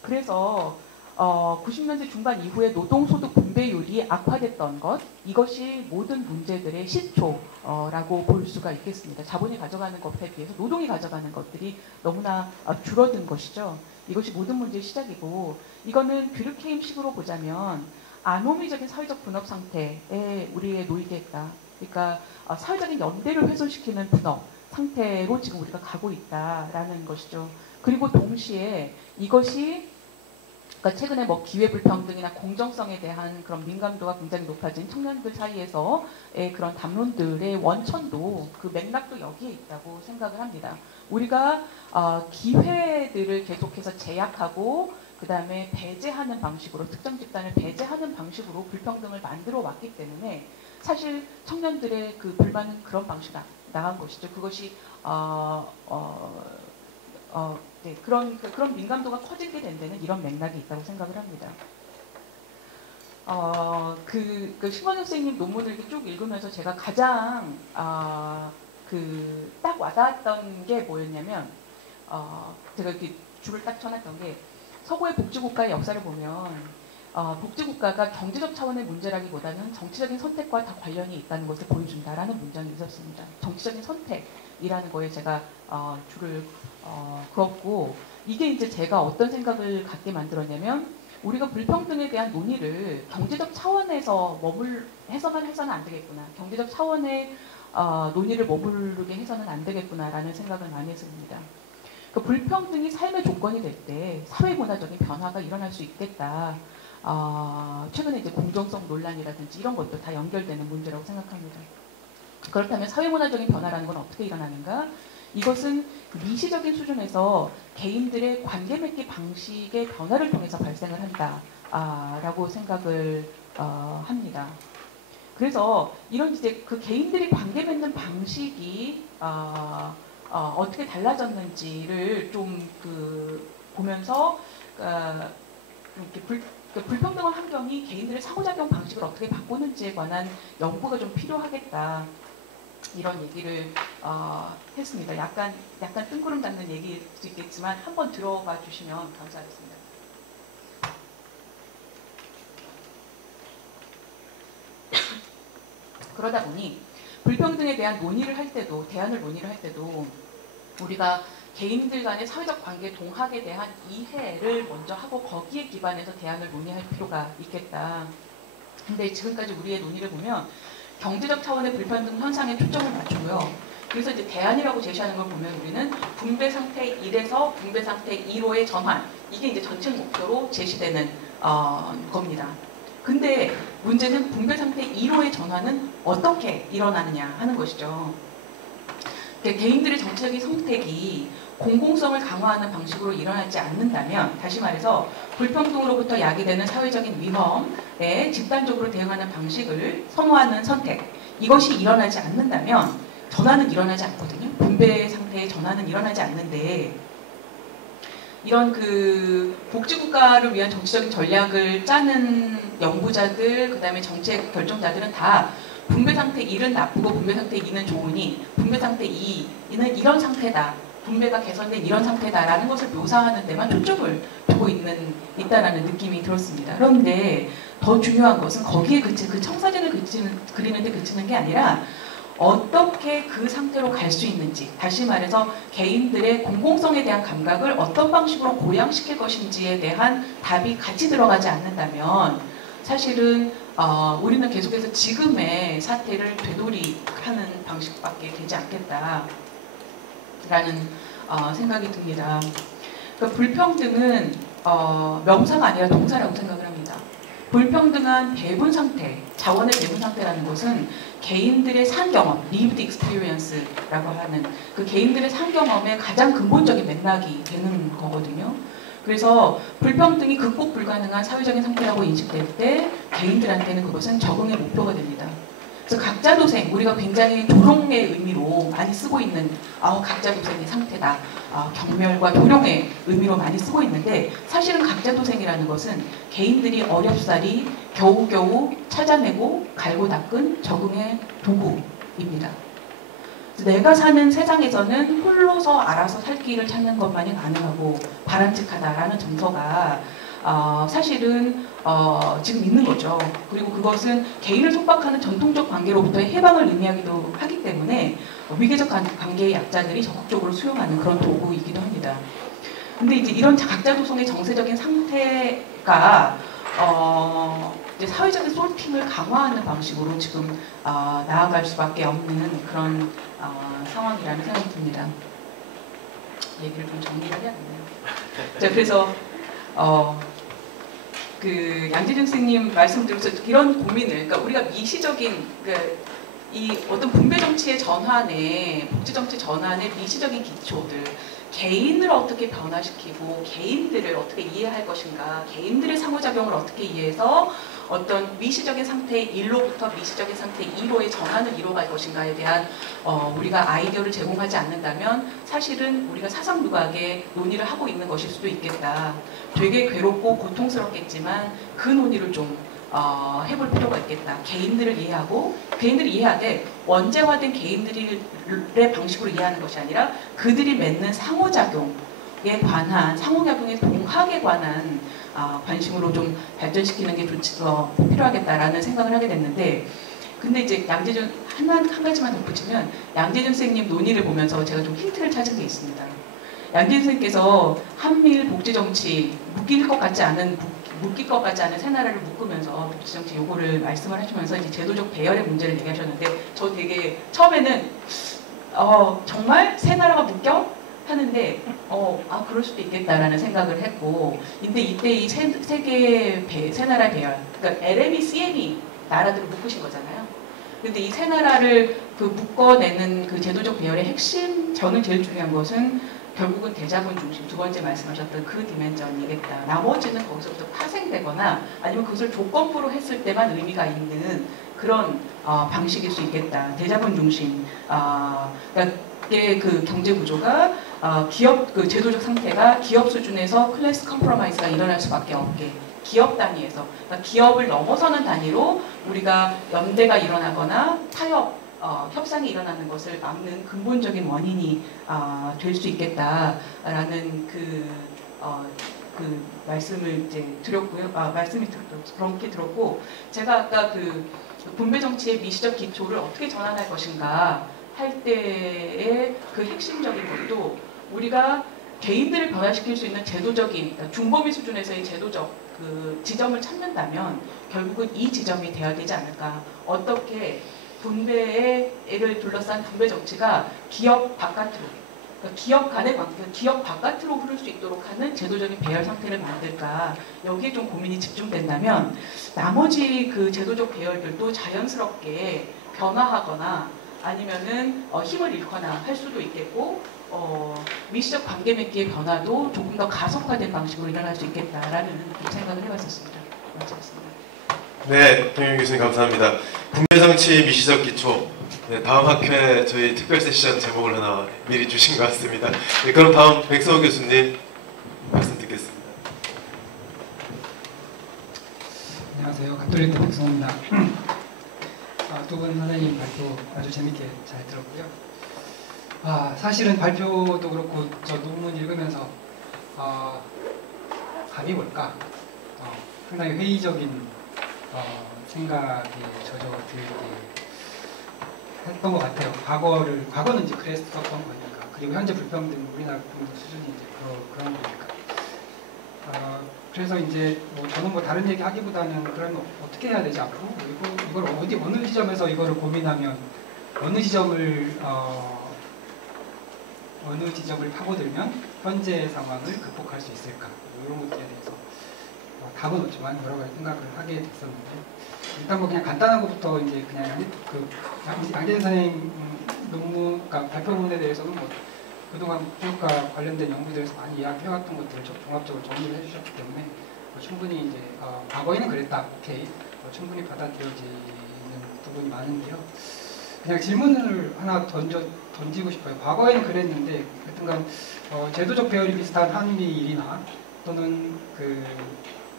그래서 90년대 중반 이후에 노동소득 분배율이 악화됐던 것, 이것이 모든 문제들의 시초라고 볼 수가 있겠습니다. 자본이 가져가는 것에 비해서 노동이 가져가는 것들이 너무나 줄어든 것이죠. 이것이 모든 문제의 시작이고, 이거는 뷰르케임식으로 보자면 아노미적인 사회적 분업 상태에 우리에 놓이게 했다. 그러니까 사회적인 연대를 훼손시키는 분업 상태로 지금 우리가 가고 있다라는 것이죠. 그리고 동시에 이것이 그러니까 최근에 기회불평등이나 공정성에 대한 그런 민감도가 굉장히 높아진 청년들 사이에서의 그런 담론들의 원천도, 그 맥락도 여기에 있다고 생각을 합니다. 우리가 기회들을 계속해서 제약하고 그 다음에 배제하는 방식으로, 특정 집단을 배제하는 방식으로 불평등을 만들어 왔기 때문에 사실 청년들의 그 불만은 그런 방식으로 나간 것이죠. 그것이 네, 그런 민감도가 커지게 된 데는 이런 맥락이 있다고 생각을 합니다. 그 신광엽 선생님 논문을 이렇게 쭉 읽으면서 제가 가장 딱 와닿았던 게 뭐였냐면 제가 이렇게 줄을 딱 쳐놨던 게 서구의 복지국가의 역사를 보면 복지국가가 경제적 차원의 문제라기보다는 정치적인 선택과 다 관련이 있다는 것을 보여준다라는 문장이 있었습니다. 정치적인 선택이라는 거에 제가 줄을 그었고 이게 이제 제가 어떤 생각을 갖게 만들었냐면 우리가 불평등에 대한 논의를 경제적 차원에서 해서만 해서는 안 되겠구나. 경제적 차원의 논의를 머무르게 해서는 안 되겠구나라는 생각을 많이 했습니다. 그 불평등이 삶의 조건이 될 때 사회문화적인 변화가 일어날 수 있겠다. 최근에 이제 공정성 논란이라든지 이런 것도 다 연결되는 문제라고 생각합니다. 그렇다면 사회문화적인 변화라는 건 어떻게 일어나는가? 이것은 미시적인 수준에서 개인들의 관계 맺기 방식의 변화를 통해서 발생을 한다라고 생각을 합니다. 그래서 이런 이제 그 개인들이 관계 맺는 방식이 어떻게 달라졌는지를 좀 보면서 이렇게 불평등한 환경이 개인들의 상호작용 방식을 어떻게 바꾸는지에 관한 연구가 좀 필요하겠다. 이런 얘기를 했습니다. 약간 뜬구름 잡는 얘기일 수 있겠지만 한번 들어봐 주시면 감사하겠습니다. 그러다 보니 불평등에 대한 논의를 할 때도 대안을 논의를 할 때도 우리가 개인들 간의 사회적 관계 동학에 대한 이해를 먼저 하고 거기에 기반해서 대안을 논의할 필요가 있겠다. 근데 지금까지 우리의 논의를 보면 경제적 차원의 불평등 현상에 초점을 맞추고요. 그래서 이제 대안이라고 제시하는 걸 보면 우리는 분배 상태 1에서 분배 상태 2로의 전환. 이게 이제 정책 목표로 제시되는 겁니다. 근데 문제는 분배 상태 2로의 전환은 어떻게 일어나느냐 하는 것이죠. 개인들의 정치적인 선택이 공공성을 강화하는 방식으로 일어나지 않는다면, 다시 말해서 불평등으로부터 야기되는 사회적인 위험에 집단적으로 대응하는 방식을 선호하는 선택, 이것이 일어나지 않는다면 전환은 일어나지 않거든요. 분배 상태의 전환은 일어나지 않는데, 이런 복지국가를 위한 정치적인 전략을 짜는 연구자들, 그 다음에 정책 결정자들은 다 분배 상태 1은 나쁘고 분배 상태 2는 좋으니 분배 상태 2는 이런 상태다. 분배가 개선된 이런 상태다라는 것을 묘사하는 데만 초점을 두고 있다라는 느낌이 들었습니다. 그런데 더 중요한 것은 거기에 그 청사진을 그리는데 그치는 게 아니라 어떻게 그 상태로 갈 수 있는지, 다시 말해서 개인들의 공공성에 대한 감각을 어떤 방식으로 고양시킬 것인지에 대한 답이 같이 들어가지 않는다면 사실은 우리는 계속해서 지금의 사태를 되돌이하는 방식밖에 되지 않겠다라는 생각이 듭니다. 그러니까 불평등은 명사가 아니라 동사라고 생각을 합니다. 불평등한 배분 상태, 자원의 배분 상태라는 것은 개인들의 산경험, lived experience라고 하는 그 개인들의 산경험의 가장 근본적인 맥락이 되는 거거든요. 그래서 불평등이 극복 불가능한 사회적인 상태라고 인식될 때 개인들한테는 그것은 적응의 목표가 됩니다. 그래서 각자도생, 우리가 굉장히 조롱의 의미로 많이 쓰고 있는 각자도생의 상태다. 경멸과 조롱의 의미로 많이 쓰고 있는데 사실은 각자도생이라는 것은 개인들이 어렵사리 겨우겨우 찾아내고 갈고 닦은 적응의 도구입니다. 내가 사는 세상에서는 홀로서 알아서 살 길을 찾는 것만이 가능하고 바람직하다라는 정서가 사실은 지금 있는 거죠. 그리고 그것은 개인을 속박하는 전통적 관계로부터의 해방을 의미하기도 하기 때문에 위계적 관계의 약자들이 적극적으로 수용하는 그런 도구이기도 합니다. 근데 이제 이런 각자도성의 정세적인 상태가 이제 사회적인 소팅을 강화하는 방식으로 지금 나아갈 수밖에 없는 그런 상황이라는 생각이 듭니다. 얘기를 좀 정리를 해야겠네요. 자, 그래서 양재준 선생님 말씀드려서 이런 고민을, 그러니까 우리가 미시적인 이 어떤 분배 정치의 전환에, 복지 정치 전환의 미시적인 기초들, 개인을 어떻게 변화시키고 개인들을 어떻게 이해할 것인가, 개인들의 상호작용을 어떻게 이해해서 어떤 미시적인 상태 1로부터 미시적인 상태 2로의 전환을 이뤄갈 것인가에 대한 우리가 아이디어를 제공하지 않는다면 사실은 우리가 사상 누각의 논의를 하고 있는 것일 수도 있겠다. 되게 괴롭고 고통스럽겠지만 그 논의를 좀 해볼 필요가 있겠다. 개인들을 이해하고 개인들을 이해하되 원죄화된 개인들의 방식으로 이해하는 것이 아니라 그들이 맺는 상호작용에 관한 상호작용의 동학에 관한 관심으로 좀 발전시키는 게 필요하겠다라는 생각을 하게 됐는데 근데 이제 양재준 한 가지만 덧붙이면 양재준 선생님 논의를 보면서 제가 좀 힌트를 찾은 게 있습니다. 양재준 선생님께서 한미일 복지정치 묶일 것 같지 않은 새나라를 묶으면서 복지정치 요거를 말씀을 하시면서 이제 제도적 배열의 문제를 얘기하셨는데 저 되게 처음에는 정말 새나라가 묶여? 하는데 그럴 수도 있겠다라는 생각을 했고 근데 이때 이 새나라 배열 그러니까 LM이 CM이 나라들을 묶으신 거잖아요. 근데 이 새나라를 묶어내는 그 제도적 배열의 핵심 저는 제일 중요한 것은 결국은 대자본 중심 두 번째 말씀하셨던 그 디멘전이겠다. 나머지는 거기서부터 파생되거나 아니면 그것을 조건부로 했을 때만 의미가 있는 그런 방식일 수 있겠다. 대자본 중심. 그러니까 그 경제 구조가 기업 그 제도적 상태가 기업 수준에서 클래스 컴프로마이즈가 일어날 수밖에 없게. 기업 단위에서 그러니까 기업을 넘어서는 단위로 우리가 연대가 일어나거나 타협 협상이 일어나는 것을 막는 근본적인 원인이 될 수 있겠다라는 그 말씀을 이제 드렸고요. 말씀이 그렇게 들었고 제가 아까 그 분배 정치의 미시적 기초를 어떻게 전환할 것인가 할 때의 그 핵심적인 것도 우리가 개인들을 변화시킬 수 있는 제도적인 그러니까 중범위 수준에서의 제도적 그 지점을 찾는다면 결국은 이 지점이 되어야 되지 않을까. 어떻게 분배를 둘러싼 분배 정치가 기업 바깥으로, 그러니까 기업 간의 관계, 기업 바깥으로 흐를 수 있도록 하는 제도적인 배열 상태를 만들까. 여기에 좀 고민이 집중된다면 나머지 그 제도적 배열들도 자연스럽게 변화하거나 아니면은 힘을 잃거나 할 수도 있겠고 미시적 관계 맺기의 변화도 조금 더 가속화된 방식으로 일어날 수 있겠다라는 생각을 해봤었습니다. 마치겠습니다. 네, 김윤 교수님 감사합니다. 분배정치 미시적 기초. 네, 다음 학회 저희 특별 세션 제목을 하나 미리 주신 것 같습니다. 네, 그럼 다음 백서호 교수님 말씀 듣겠습니다. 안녕하세요. 가톨릭대 백성호입니다. 두 분 선생님 발표 아주 재밌게 잘 들었고요. 사실은 발표도 그렇고 저 논문 읽으면서 답이 뭘까? 상당히 회의적인 생각에 젖어들게 했던 것 같아요. 과거는 이제 그랬었던 거니까. 그리고 현재 불평등, 우리나라 불평등 수준이 이제 그런 거니까. 그래서 이제 저는 다른 얘기 하기보다는 그럼 어떻게 해야 되지 앞으로? 그리고 이걸 어느 지점에서 이거를 고민하면 어느 지점을 파고들면 현재 상황을 극복할 수 있을까? 이런 것들에 대해서 답은 없지만 여러 가지 생각을 하게 됐었는데 일단 그냥 간단한 것부터 이제 그냥 양재준 선생님 논문, 그러니까 발표문에 대해서는 그동안 국제국가 관련된 연구들에서 많이 이야기해왔던 것들을 종합적으로 정리를 해주셨기 때문에 충분히 이제 과거에는 그랬다, 오케이, 충분히 받아들여지는 부분이 많은데요. 그냥 질문을 하나 던지고 싶어요. 과거에는 그랬는데 하여튼간 제도적 배열이 비슷한 한미일이나 또는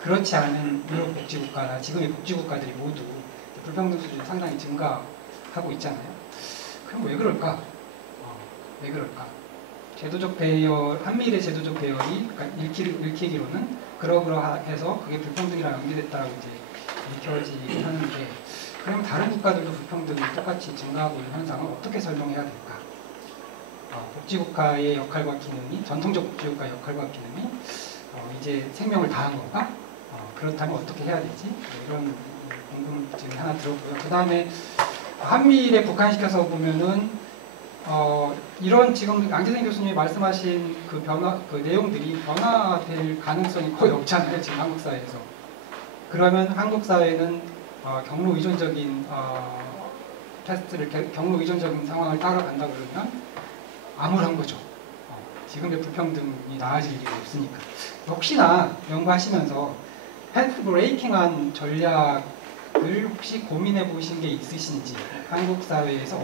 그렇지 않은 유럽 복지국가나 지금의 복지국가들이 모두 불평등 수준이 상당히 증가하고 있잖아요. 그럼 왜 그럴까? 왜 그럴까? 제도적 배열, 한미일의 제도적 배열이 그러니까 읽히기로는 그러그러해서 그게 불평등이랑 연계됐다라고 이제 읽혀지긴 하는데 그럼 다른 국가들도 불평등이 똑같이 증가하고 있는 현상을 어떻게 설명해야 될까? 복지국가의 역할과 기능이 전통적 복지국가의 역할과 기능이 이제 생명을 다한 건가? 그렇다면 어떻게 해야 되지? 이런 궁금증이 하나 들었고요. 그 다음에 한미일에 북한시켜서 보면은 이런 지금 양재생 교수님이 말씀하신 그 내용들이 변화될 가능성이 거의 없잖아요. 지금 한국 사회에서. 그러면 한국 사회는 경로 의존적인 경로 의존적인 상황을 따라간다 그러면 암울한 거죠. 지금의 불평등이 나아질 일이 없으니까. 혹시나 연구하시면서 패스 브레이킹한 전략을 혹시 고민해 보신 게 있으신지, 한국 사회에서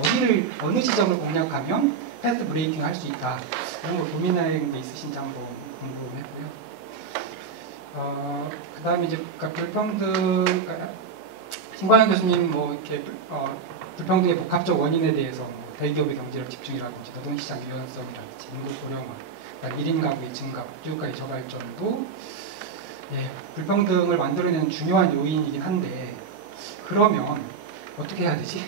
어느 지점을 공략하면 패스 브레이킹 할 수 있다, 이런 걸 고민하는 게 있으신지 한번 궁금했고요. 그다음에 이제 그러니까 불평등, 그러니까 신광현 교수님 뭐 이렇게 불평등의 복합적 원인에 대해서 뭐 대기업의 경제력 집중이라든지 노동시장 유연성이라든지 인구 고령화, 그다음에 1인 가구의 증가, 국유가의 저발전도 불평등을 만들어내는 중요한 요인이긴 한데 그러면 어떻게 해야 되지?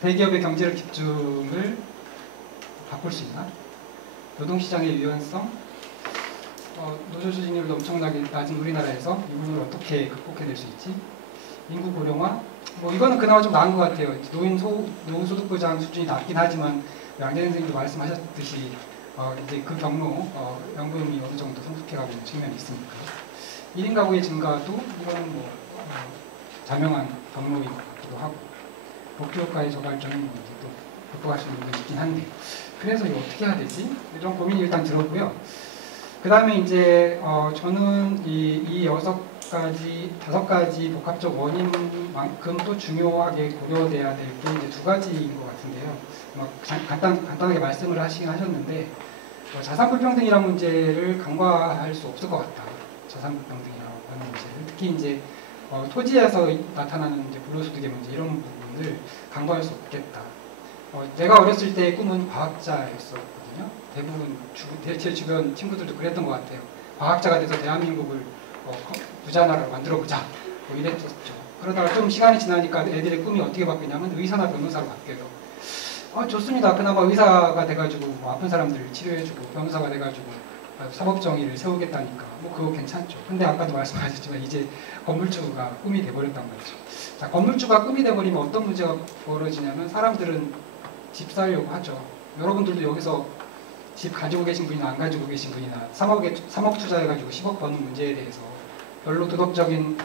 대기업의 경제력 집중을 바꿀 수 있나? 노동시장의 유연성, 노조 수익률도 엄청나게 낮은 우리나라에서 이 부분을 어떻게 극복해낼 수 있지? 인구 고령화? 뭐 이거는 그나마 좀 나은 것 같아요. 노인소득보장 수준이 낮긴 하지만 양재 선생님도 말씀하셨듯이 이제 그 경로 연금이 어느 정도 성숙해가고 있는 측면이 있으니까 1인 가구의 증가도 이거는 뭐 자명한 경로인 것 같기도 하고 복지효과의 저발전은 뭐 이제 또 극복할 수 있는 부분이 있긴 한데 그래서 이거 어떻게 해야 되지? 이런 고민이 일단 들었고요. 그 다음에 이제 저는 이 5 가지 복합적 원인만큼 또 중요하게 고려돼야 될 게 이제 2가지인 것 같은데요. 간단하게 말씀을 하셨는데 자산 불평등이라는 문제를 간과할 수 없을 것 같다. 자산 불평등이라는 문제를 특히 이제 토지에서 나타나는 이제 불로소득의 문제 이런 부분을 간과할 수 없겠다. 제가 어렸을 때의 꿈은 과학자였었거든요. 대부분 제 주변 친구들도 그랬던 것 같아요. 과학자가 돼서 대한민국을 부자 나라로 만들어보자 뭐 이랬었죠. 그러다가 좀 시간이 지나니까 애들의 꿈이 어떻게 바뀌냐면 의사나 변호사로 바뀌어요. 좋습니다. 그나마 의사가 돼가지고 뭐 아픈 사람들을 치료해주고 변호사가 돼가지고 사법정의를 세우겠다니까 뭐 그거 괜찮죠. 근데 아까도 말씀하셨지만 이제 건물주가 꿈이 돼버렸단 말이죠. 자, 건물주가 꿈이 돼버리면 어떤 문제가 벌어지냐면 사람들은 집 살려고 하죠. 여러분들도 여기서 집 가지고 계신 분이나 안 가지고 계신 분이나 3억 투자해가지고 10억 버는 문제에 대해서 별로 도덕적인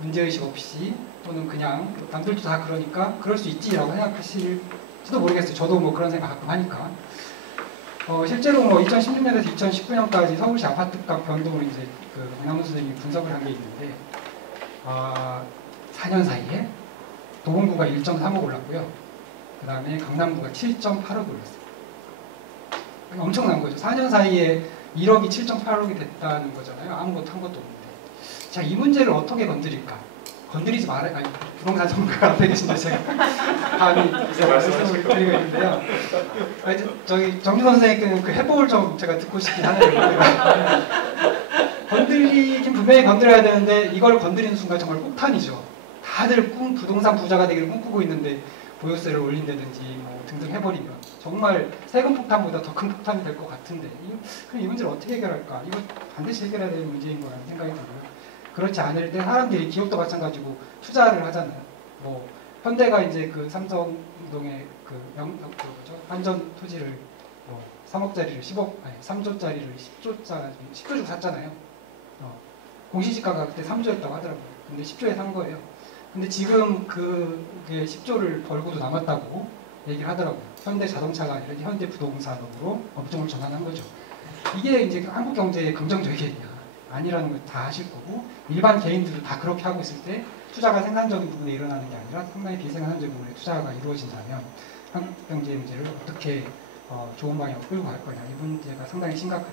문제의식 없이 또는 그냥 남들도 다 그러니까 그럴 수 있지라고 생각하실지도 모르겠어요. 저도 뭐 그런 생각 가끔 하니까. 실제로 뭐 2016년에서 2019년까지 서울시 아파트값 변동을 이제 그 강남훈 선생님이 분석을 한 게 있는데 4년 사이에 도봉구가 1.3억 올랐고요. 그 다음에 강남구가 7.8억 올랐어요. 엄청난 거죠. 4년 사이에 1억이 7.8억이 됐다는 거잖아요. 아무것도 한 것도 없는데. 자, 이 문제를 어떻게 건드릴까? 건드리지 말아요. 아니, 부동산 전문가 앞에 계신데 제가 감히 말씀을 드리고 있는데요. 저기 정준 선생님 그 해법을 좀 제가 듣고 싶긴 하네요. 건드리긴 분명히 건드려야 되는데 이걸 건드리는 순간 정말 폭탄이죠. 다들 부동산 부자가 되기를 꿈꾸고 있는데 보유세를 올린다든지 뭐 등등 해버리면 정말 세금 폭탄보다 더 큰 폭탄이 될 것 같은데 그럼 이 문제를 어떻게 해결할까? 이거 반드시 해결해야 되는 문제인 거라는 생각이 들고요. 그렇지 않을 때 사람들이 기업도 마찬가지고 투자를 하잖아요. 뭐 현대가 이제 그 삼성동에 한전 토지를 3억짜리를 3조짜리를 10조 주고 샀잖아요. 공시지가가 그때 3조였다고 하더라고요. 근데 10조에 산 거예요. 근데 지금 그게 10조를 벌고도 남았다고 얘기를 하더라고요. 현대 자동차가 아니라 현대 부동산으로 업종을 전환한 거죠. 이게 이제 한국 경제의 긍정적이겠냐? 아니라는 걸 다 아실 거고 일반 개인들도 다 그렇게 하고 있을 때 투자가 생산적인 부분에 일어나는 게 아니라 상당히 비생산적인 부분에 투자가 이루어진다면 한국 경제의 문제를 어떻게 좋은 방향으로 끌고 갈 거냐 이 문제가 상당히 심각하다.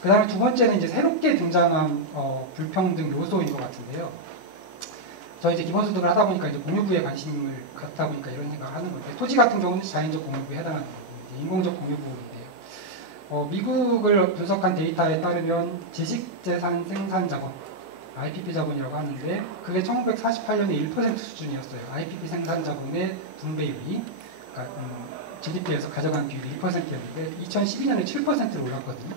그 다음에 두 번째는 이제 새롭게 등장한 불평등 요소인 것 같은데요. 저 이제 기본소득을 하다 보니까 이제 공유부에 관심을 갖다 보니까 이런 생각을 하는 건데 토지 같은 경우는 자연적 공유부에 해당하는 거고 인공적 공유부인데요. 미국을 분석한 데이터에 따르면 지식재산 생산 자본 IPP 자본이라고 하는데 그게 1948년에 1% 수준이었어요. IPP 생산 자본의 분배율이 그러니까 GDP에서 가져간 비율이 1%였는데 2012년에 7%로 올랐거든요.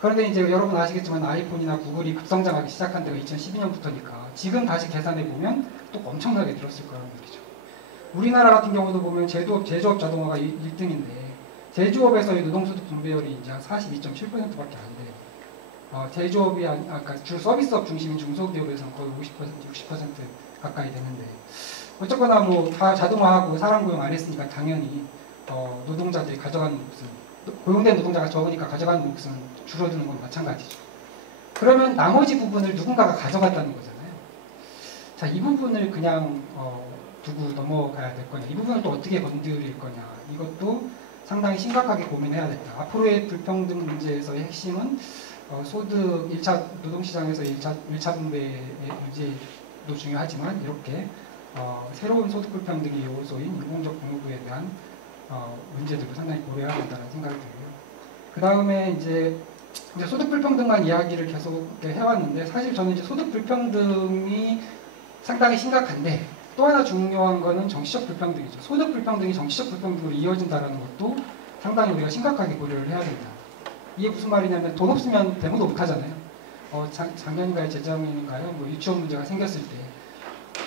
그런데 이제 여러분 아시겠지만 아이폰이나 구글이 급성장하기 시작한 데가 2012년부터니까 지금 다시 계산해 보면 또 엄청나게 늘었을 거라는 얘기죠. 우리나라 같은 경우도 보면 제조업 자동화가 1등인데 제조업에서의 노동소득 분배율이 이제 한 42.7%밖에 안 돼요. 제조업이 아까 주 서비스업 중심인 중소기업에서는 거의 50%, 60% 가까이 되는데 어쨌거나 뭐 다 자동화하고 사람 고용 안 했으니까 당연히 노동자들이 가져가는 몫은 고용된 노동자가 적으니까 가져가는 몫은 줄어드는 건 마찬가지죠. 그러면 나머지 부분을 누군가가 가져갔다는 거잖아요. 자, 이 부분을 그냥 두고 넘어가야 될 거냐, 이 부분을 또 어떻게 건드릴 거냐, 이것도 상당히 심각하게 고민해야 된다. 앞으로의 불평등 문제에서의 핵심은 소득 1차 노동시장에서 1차 분배의 문제도 중요하지만 이렇게 새로운 소득 불평등의 요소인 인공적 공유부에 대한 문제들도 상당히 고려해야 된다는 생각이 들고요. 그 다음에 이제 소득 불평등만 이야기를 계속 이렇게 해왔는데 사실 저는 이제 소득 불평등이 상당히 심각한데 또 하나 중요한 거는 정치적 불평등이죠. 소득 불평등이 정치적 불평등으로 이어진다는 것도 상당히 우리가 심각하게 고려를 해야 된다. 이게 무슨 말이냐면 돈 없으면 데모도 못 하잖아요. 작년인가요, 재작년인가요? 뭐 유치원 문제가 생겼을 때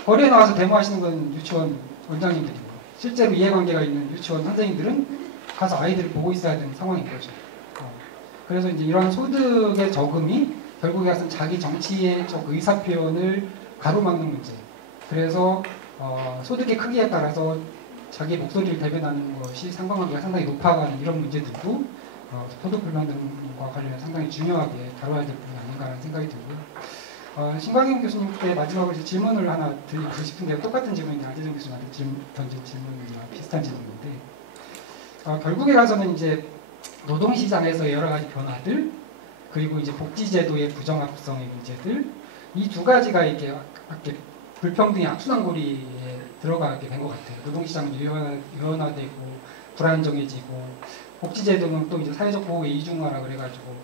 거리에 나와서 데모하시는 건 유치원 원장님들이고 실제로 이해관계가 있는 유치원 선생님들은 가서 아이들을 보고 있어야 되는 상황인 거죠. 그래서 이제 이런 소득의 저금이 결국에 가서 자기 정치적 의사 표현을 가로막는 문제. 그래서 소득의 크기에 따라서 자기 목소리를 대변하는 것이 상관관계가 상당히 높아가는 이런 문제들도 소득 불평등과 관련해서 상당히 중요하게 다뤄야 될 부분이 아닌가라는 생각이 들고요. 신광현 교수님께 마지막으로 이제 질문을 하나 드리고 싶은데 똑같은 질문인데 안재정 교수님한테 던진 질문이랑 비슷한 질문인데 결국에 가서는 이제 노동시장에서의 여러 가지 변화들 그리고 이제 복지제도의 부정합성의 문제들 이 두 가지가 이렇게 불평등의 악순환고리에 들어가게 된 것 같아요. 노동시장은 유연화되고 불안정해지고 복지제도는 또 이제 사회적 보호의 이중화라 그래가지고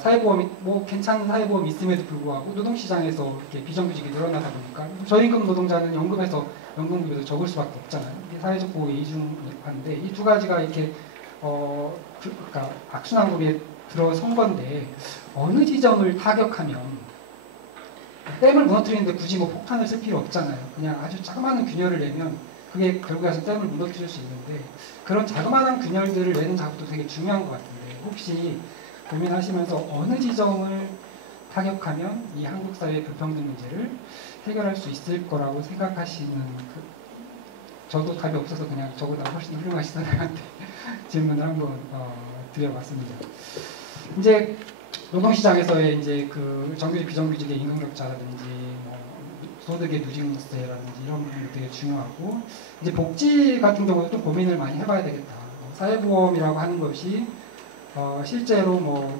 사회보험이 뭐 괜찮은 사회보험이 있음에도 불구하고 노동시장에서 이렇게 비정규직이 늘어나다 보니까 저임금 노동자는 연금에서 연금급여도 적을 수밖에 없잖아요. 이게 사회적 보호의 이중화인데 이 두 가지가 이렇게 그러니까 악순환고리에 들어선 건데 어느 지점을 타격하면 댐을 무너뜨리는데 굳이 뭐 폭탄을 쓸 필요 없잖아요. 그냥 아주 자그마한 균열을 내면 그게 결국에 가서 댐을 무너뜨릴 수 있는데 그런 자그마한 균열들을 내는 작업도 되게 중요한 것 같은데 혹시 고민하시면서 어느 지점을 타격하면 이 한국 사회의 불평등 문제를 해결할 수 있을 거라고 생각하시는 저도 답이 없어서 그냥 저보다 훨씬 훌륭하신 사람한테 질문을 한번 드려봤습니다. 이제 노동시장에서의 이제 그 정규직 비정규직의 임금격차라든지 뭐 소득의 누진세라든지 이런 부분도 되게 중요하고 이제 복지 같은 경우도 좀 고민을 많이 해봐야 되겠다. 사회보험이라고 하는 것이 실제로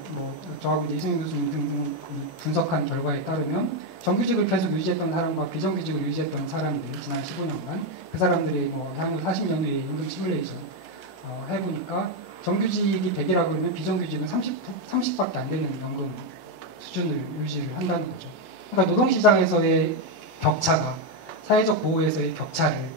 저하고 이제 이승윤 교수님 등 분석한 결과에 따르면 정규직을 계속 유지했던 사람과 비정규직을 유지했던 사람들 지난 15년간 그 사람들이 향후 40년 후에 임금 시뮬레이션 해보니까 정규직이 100이라고 그러면 비정규직은 30밖에 안 되는 연금 수준을 유지를 한다는 거죠. 그러니까 노동시장에서의 격차가 사회적 보호에서의 격차를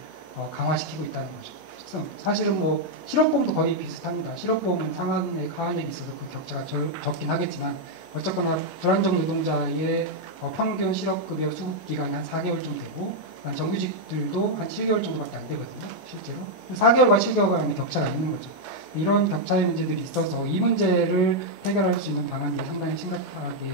강화시키고 있다는 거죠. 그래서 사실은 실업보험도 거의 비슷합니다. 실업보험은 상한액, 하한액이 있어서 그 격차가 적긴 하겠지만 어쨌거나 불안정 노동자의 평균 실업급여 수급기간이 한 4개월쯤 되고 정규직들도 한 7개월 정도밖에 안 되거든요. 실제로 4개월과 7개월 간의 격차가 있는 거죠. 이런 격차의 문제들이 있어서 이 문제를 해결할 수 있는 방안이 상당히 심각하게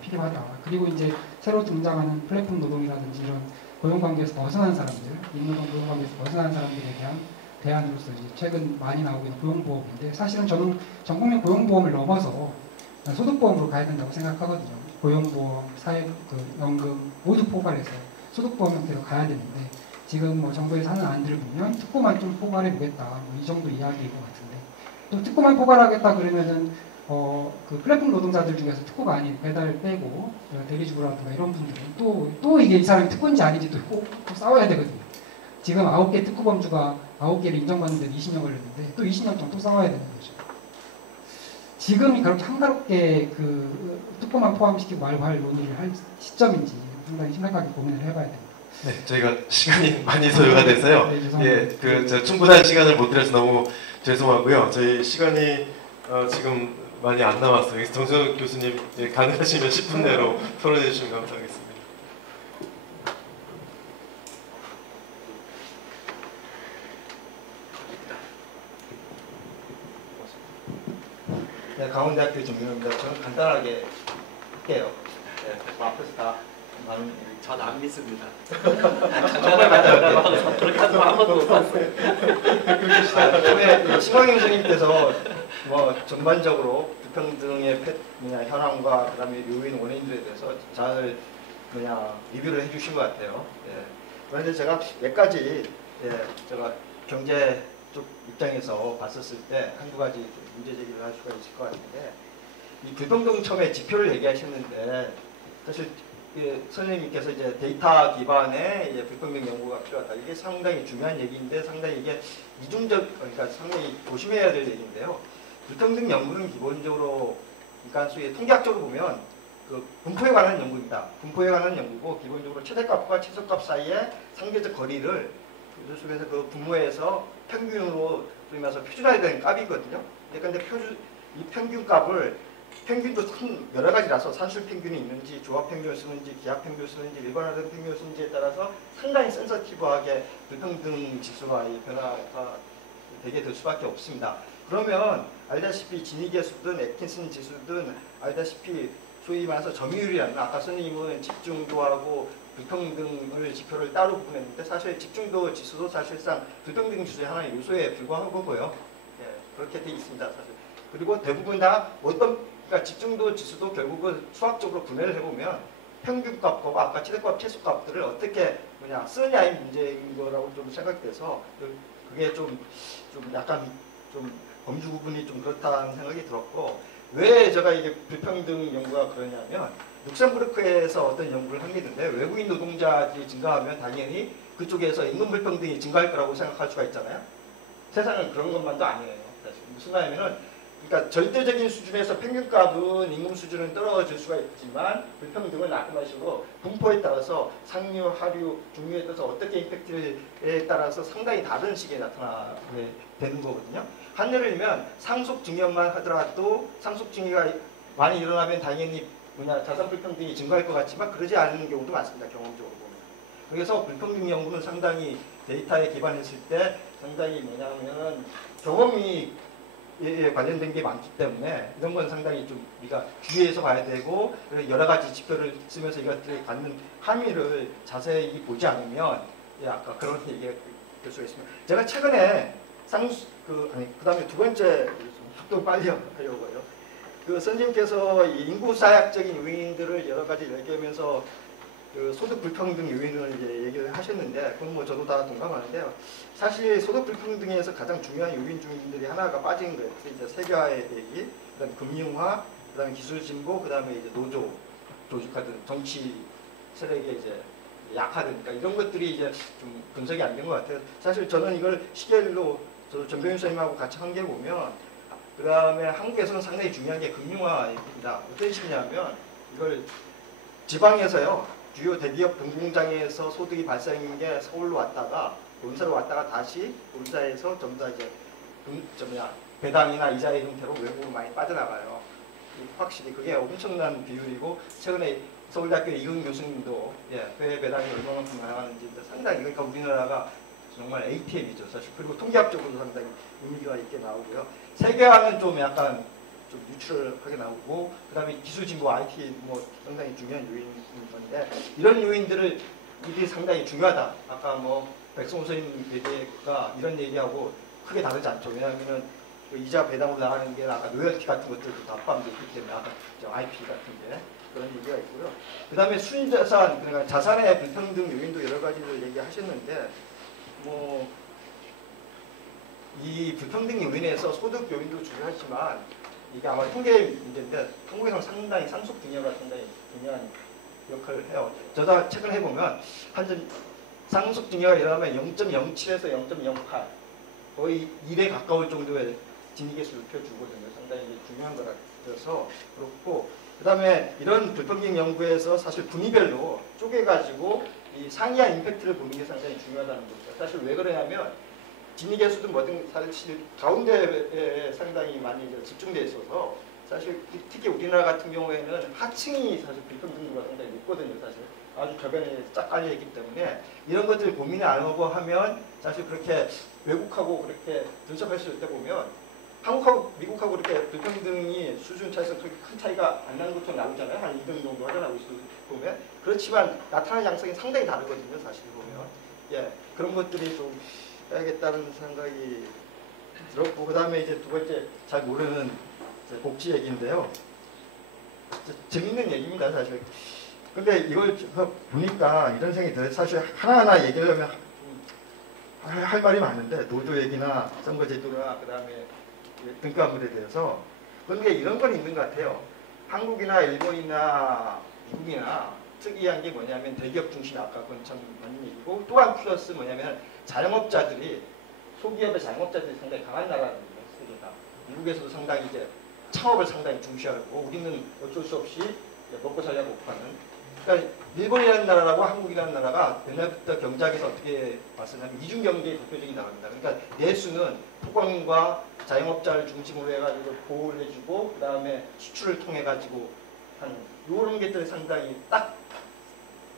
필요하다. 그리고 이제 새로 등장하는 플랫폼 노동이라든지 이런 고용관계에서 벗어난 사람들, 임노동 고용관계에서 벗어난 사람들에 대한 대안으로서 이제 최근 많이 나오고 있는 고용보험인데 사실은 저는 전국민 고용보험을 넘어서 소득보험으로 가야 된다고 생각하거든요. 고용보험, 연금 모두 포괄해서 소득보험 형태로 가야 되는데 지금 정부에서 하는 안들을 보면 특고만 좀 포괄해 보겠다 이 정도 이야기인 것 같은데 또 특고만 포괄하겠다 그러면은 그 플랫폼 노동자들 중에서 특고가 아닌 배달 빼고 대리주부라든가 이런 분들은 또 이게 이 사람이 특고인지 아닌지 또 싸워야 되거든요. 지금 9개 특고범주가 9개를 인정받는 데도 20년 걸렸는데 또 20년 동안 또 싸워야 되는 거죠. 지금이 그렇게 한가롭게 그 특고만 포함시키고 말고 할 논의를 할 시점인지 상당히 심각하게 고민을 해봐야 됩니다. 네, 저희가 시간이 많이 소요가 돼서요. 네, 제가 충분한 시간을 못 드려서 너무 죄송하고요. 저희 시간이 지금 많이 안 남았어요. 그래서 정준혁 교수님 가능하시면 10분 내로 토론해 주시면 감사하겠습니다. 네, 강원대학교 정준호입니다. 저는 간단하게 할게요. 네, 앞에서 다 많은 전 안 믿습니다. 정말 맞아요. 그렇게 하는 한 번도 못 봤어요. 처음에 신광현 교수님께서 전반적으로 불평등의 현황과 그다음에 요인 원인들에 대해서 잘 리뷰를 해주신 것 같아요. 예. 그런데 제가 몇 가지 제가 경제 쪽 입장에서 봤었을 때 한두 가지 문제 제기를 할 수가 있을 것 같은데 이 불평등 처음에 지표를 얘기하셨는데 사실 선생님께서 이제 데이터 기반의 이제 불평등 연구가 필요하다. 이게 상당히 중요한 얘기인데 상당히 이게 이중적, 그러니까 상당히 조심해야 될 얘기인데요. 불평등 연구는 기본적으로 그러니까 소위 통계학적으로 보면 그 분포에 관한 연구입니다. 분포에 관한 연구고 기본적으로 최대값과 최소값 사이의 상대적 거리를 그 속에서 그 분모에서 평균으로 소위 말해서 표준화해야 되는 값이거든요. 근데 이 평균값을 평균도 참 여러 가지라서 산술 평균이 있는지 조합 평균을 쓰는지 기하 평균을 쓰는지 일반화된 평균을 쓰는지에 따라서 상당히 센서티브하게 불평등 지수가 변화가 되게 될 수밖에 없습니다. 그러면 알다시피 지니계수든 애킨슨 지수든 알다시피 소위 말해서 점유율이라는 아까 선생님은 집중도하고 불평등을 지표를 따로 구분했는데 사실 집중도 지수도 사실상 불평등 지수의 하나의 요소에 불과한 거고요. 예, 그렇게 돼 있습니다. 사실. 그리고 대부분 다 그러니까 집중도 지수도 결국은 수학적으로 분해를 해보면 평균값과 아까 최대값, 최소값들을 어떻게 쓰느냐의 문제인 거라고 좀 생각돼서 그게 좀 약간 좀 범주 구분이 좀 그렇다는 생각이 들었고 왜 제가 이게 불평등 연구가 그러냐면 룩셈부르크에서 어떤 연구를 한 게 있는데 외국인 노동자들이 증가하면 당연히 그쪽에서 임금 불평등이 증가할 거라고 생각할 수가 있잖아요. 세상은 그런 것만도 아니에요. 무슨 말이냐면은 그러니까 절대적인 수준에서 평균값은 임금 수준은 떨어질 수가 있지만 불평등은 아까 말씀으로 분포에 따라서 상류, 하류, 중류에 따라서 어떻게 임팩트에 따라서 상당히 다른 식에 나타나게 되는 거거든요. 한 예를 들면 상속 증여만 하더라도 상속 증여가 많이 일어나면 당연히 자산 불평등이 증가할 것 같지만 그러지 않은 경우도 많습니다. 경험적으로 보면. 그래서 불평등 연구는 상당히 데이터에 기반했을 때 상당히 뭐냐면은 경험이 관련된 게 많기 때문에 이런 건 상당히 좀 우리가 주의해서 봐야 되고 여러 가지 지표를 쓰면서 이것들이 갖는 함의를 자세히 보지 않으면 아까 그런 얘기가 될 수가 있습니다. 제가 최근에 그다음에 두 번째 속도 빨리 하려고요. 선생님께서 인구사학적인 요인들을 여러 가지 얘기하면서 소득 불평등 요인을 이제 얘기를 하셨는데 그건 뭐 저도 다 동감하는데요. 사실 소득 불평등에서 가장 중요한 요인 중들이 하나가 빠진 거예요. 이제 세계화의 얘기, 그다음에 금융화, 그다음에 기술 진보, 그다음에 이제 노조 조직화든 정치 세력의 이제 약화되니까 이런 것들이 이제 좀 분석이 안 된 것 같아요. 사실 저는 이걸 시계로 저도 전병윤 선생님하고 같이 한 게 보면 그 다음에 한국에서는 상당히 중요한 게 금융화입니다. 어떤 식이냐면 이걸 지방에서요 주요 대기업 등공장에서 소득이 발생한 게 서울로 왔다가 본사로 왔다가 다시 본사에서 전부 다 이제 배당이나 이자의 형태로 외국으로 많이 빠져나가요. 확실히 그게 엄청난 비율이고 최근에 서울대학교 이근 교수님도 해외 배당이 얼마만큼 나가는지 상당히 그러니까 우리나라가 정말 ATM이죠 사실. 그리고 통계학적으로도 상당히 의미가 있게 나오고요. 세계화는 좀 약간 좀 뉴트럴하게 나오고 그다음에 기술 진보 IT 뭐 상당히 중요한 요인인 건데 이런 요인들을 이들이 상당히 중요하다. 아까 뭐 백성호 선생님 얘기가 이런 얘기하고 크게 다르지 않죠. 왜냐하면은 그 이자 배당으로 나가는 게 아까 로열티 같은 것들도 다 포함되어 있기 때문에 아까 IP 같은 게 그런 얘기가 있고요. 그다음에 순자산 그러니까 자산의 불평등 요인도 여러 가지를 얘기하셨는데 뭐 이 불평등 요인에서 소득 요인도 중요하지만 이게 아마 통계 문제인데 한국에서는 상당히 상속 증여가 상당히 중요한 역할을 해요. 저도 책을 해보면 한 상속 증여가 일어나면 0.07에서 0.08 거의 1에 가까울 정도의 진위계수를 펴주거든요. 상당히 중요한 거라서 그렇고 그 다음에 이런 불평등 연구에서 사실 분위별로 쪼개가지고 이 상이한 임팩트를 보는 게 상당히 중요하다는 거죠. 사실 왜 그러냐면 진위계수든 뭐든 사실 가운데에 상당히 많이 집중되어 있어서 사실 특히 우리나라 같은 경우에는 하층이 사실 불평등도가 상당히 높거든요. 사실 아주 저변에 쫙 깔려 있기 때문에 이런 것들 고민을 안 하고 하면 사실 그렇게 외국하고 그렇게 분석했을 때 보면 한국하고 미국하고 이렇게 불평등이 수준 차이에서 그렇게 큰 차이가 안 나는 것처럼 나오잖아요. 한 2등 정도 하잖아요. 보면 그렇지만 나타나는 양상이 상당히 다르거든요. 사실 보면 그런 것들이 좀 해야겠다는 생각이 들었고 그 다음에 이제 두 번째 잘 모르는 복지 얘기인데요. 재밌는 얘기입니다 사실. 근데 이걸 보니까 이런 생각이 들어요. 사실 하나하나 얘기를 하면 할 말이 많은데 노조 얘기나 선거제도나 그 다음에 등가물에 대해서 그런데 이런 건 있는 것 같아요. 한국이나 일본이나 미국이나 특이한 게 뭐냐면 대기업 중심 아까 그건 참 맞는 얘기고 또 한 플러스 뭐냐면 자영업자들이 소기업의 자영업자들이 상당히 강한 나라거든요. 세계가. 미국에서도 상당히 이제 창업을 상당히 중시하고 우리는 어쩔 수 없이 먹고 살려고 하는. 그러니까 일본이라는 나라라고 한국이라는 나라가 옛날부터 경제학에서 어떻게 봤었냐면 이중 경제의 대표적인 나라입니다. 그러니까 내수는 토광과 자영업자를 중심으로 해가지고 보호를 해주고 그 다음에 수출을 통해 가지고 하는 이런 것들이 상당히 딱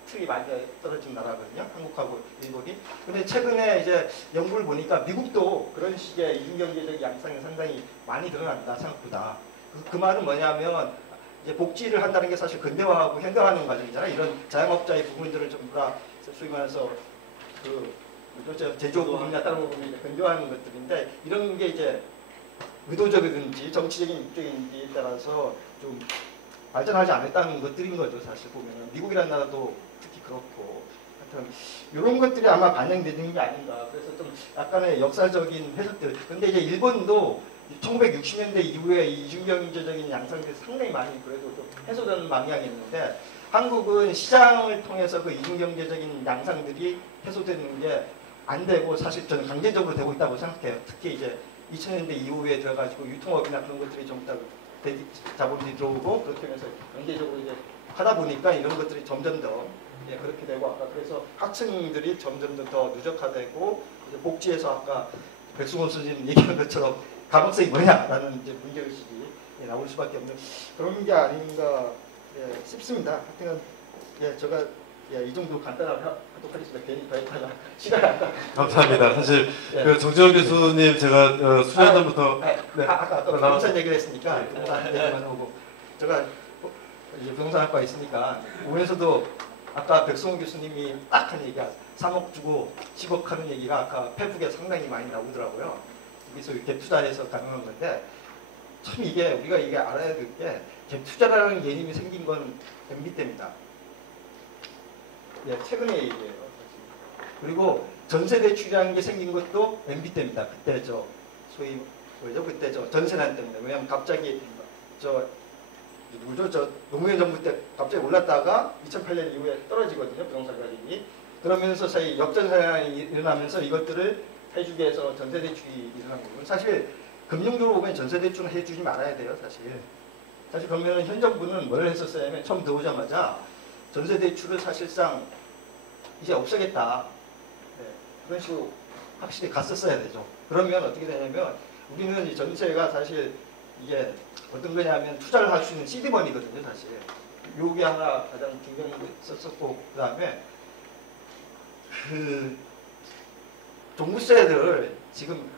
틀이 많이 떨어진 나라거든요. 한국하고 일본이. 근데 최근에 이제 연구를 보니까 미국도 그런 식의 이중경제적 양상이 상당히 많이 드러난다 생각보다. 그 말은 뭐냐면 이제 복지를 한다는 게 사실 근대화하고 현대화하는 과정이잖아요. 이런 자영업자의 부분들을 전부 다 소위 말해서 그 제조업이나 다른 부분을 이제 근대화하는 것들인데 이런 게 이제 의도적이든지 정치적인 목적인지에 따라서 좀 발전하지 않았다는 것들인 거죠. 사실 보면은 미국이라는 나라도 특히 그렇고 하여튼 이런 것들이 아마 반영되는 게 아닌가. 그래서 좀 약간의 역사적인 해석들. 근데 이제 일본도 1960년대 이후에 이중경제적인 양상들이 상당히 많이 그래도 좀 해소되는 방향이 있는데 한국은 시장을 통해서 그 이중경제적인 양상들이 해소되는 게 안 되고 사실 저는 강제적으로 되고 있다고 생각해요. 특히 이제 2000년대 이후에 들어가지고 유통업이나 그런 것들이 좀 더 자본이 들어오고 그렇게 하면서 강제적으로 이제 하다 보니까 이런 것들이 점점 더 그렇게 되고 아까 그래서 학생들이 점점 더 누적화되고 이제 복지에서 아까 백승원 선생님 얘기한 것처럼 가능성이 뭐냐라는 이제 문제의식이 나올 수밖에 없는 그런 게 아닌가 싶습니다. 하여튼 제가 이 정도 간단하게 하도록 하겠습니다. 괜히 더 했다가 시간이 안 가. 감사합니다. 사실 그 정지원 교수님 제가 수년 전부터 아까 부동산 얘기를 했으니까 부동산 얘기만 하고 제가 이제 부동산학과에 있으니까 오면서도 아까 백성훈 교수님이 딱 한 얘기가 3억 주고 10억 하는 얘기가 아까 페북에 상당히 많이 나오더라고요. 여기서 갭 투자해서 가능한 건데 참 이게 우리가 이게 알아야 될 게 갭 투자라는 개념이 생긴 건 MB 때입니다. 최근의 얘기예요. 그리고 전세 대출이라는 게 생긴 것도 MB 때입니다. 그때 소위 뭐죠? 그때 전세난 때문에. 왜냐면 갑자기 노무현 정부 때 갑자기 올랐다가 2008년 이후에 떨어지거든요. 부동산 가격이. 그러면서 사실 역전세난이 일어나면서 이것들을 해주기 위해서 전세 대출이 일어난 거고요. 사실 금융적으로 보면 전세 대출은 해주지 말아야 돼요. 사실 그러면 현 정부는 뭘 했었어요? 처음 들어오자마자 전세 대출을 사실상 이제 없애겠다. 그런 식으로 확실히 갔었어야 되죠. 그러면 어떻게 되냐면 우리는 이 전세가 사실 이게 어떤 거냐면 투자를 할 수 있는 시드머니거든요. 사실 요게 하나 가장 중요한 게 있었고 그 다음에 그 종부세를 지금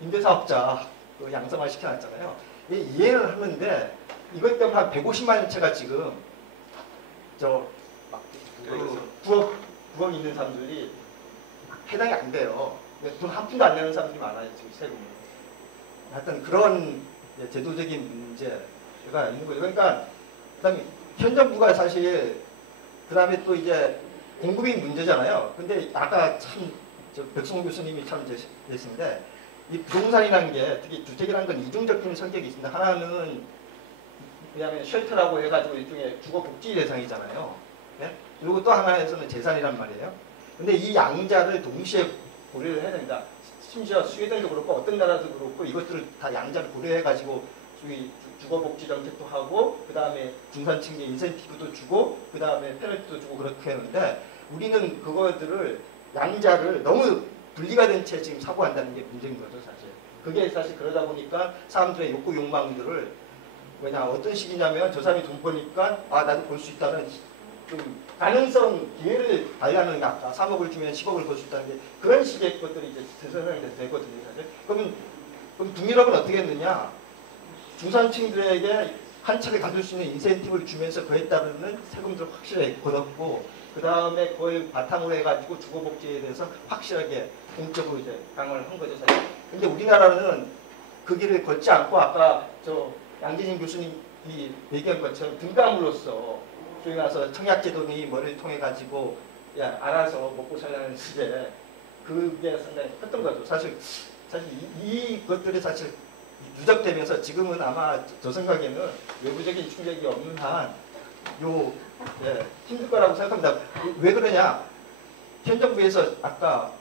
임대사업자 양성화 시켜놨잖아요. 이해를 하는데 이것 때문에 한 150만 채가 지금 9억 있는 사람들이 해당이 안 돼요. 돈 한 푼도 안 내는 사람들이 많아요. 지금 세금이. 하여튼 그런 제도적인 문제가 있는 거예요. 그러니까 그다음에 현 정부가 사실 그다음에 또 이제 공급이 문제잖아요. 근데 아까 참 백승호 교수님이 참 제시했는데 이 부동산이라는 게 특히 주택이라는 건 이중적인 성격이 있습니다. 하나는 왜냐하면 쉘터라고 해가지고 일종의 주거 복지 대상이잖아요. 네? 그리고 또 하나에서는 재산이란 말이에요. 근데 이 양자를 동시에 고려를 해야 됩니다. 심지어 스웨덴도 그렇고 어떤 나라도 그렇고 이것들을 다 양자를 고려해가지고 주거복지 정책도 하고 그 다음에 중산층에 인센티브도 주고 그 다음에 페널티도 주고 그렇게 하는데 우리는 그것들을 양자를 너무 분리가 된 채 지금 사고한다는 게 문제인 거죠. 사실. 그게 사실 그러다 보니까 사람들의 욕구 욕망들을 왜냐 어떤 식이냐면 저 사람이 돈 버니까 나도 벌 수 있다는 좀 가능성 기회를 달라는 게 아까 3억을 주면 10억을 벌 수 있다는 게 그런 식의 것들이 이제 재생산이 되거든요. 사실. 그럼 북유럽은 어떻게 했느냐? 중산층들에게 한 채를 가질 수 있는 인센티브를 주면서 그에 따르는 세금들을 확실하게 걷었고 그 다음에 그걸 바탕으로 해가지고 주거복지에 대해서 확실하게 공적으로 이제 강화를 한 거죠. 사실. 근데 우리나라는 그 길을 걷지 않고 아까 양재진 교수님이 얘기한 것처럼 등가물로서 소위 말해서 청약제도니 뭐를 통해 가지고 알아서 먹고 살라는 식의 그게 상당히 컸던 거죠. 사실 이것들이 사실 누적되면서 지금은 아마 저 생각에는 외부적인 충격이 없는 한 힘들 거라고 생각합니다. 왜 그러냐? 현 정부에서 아까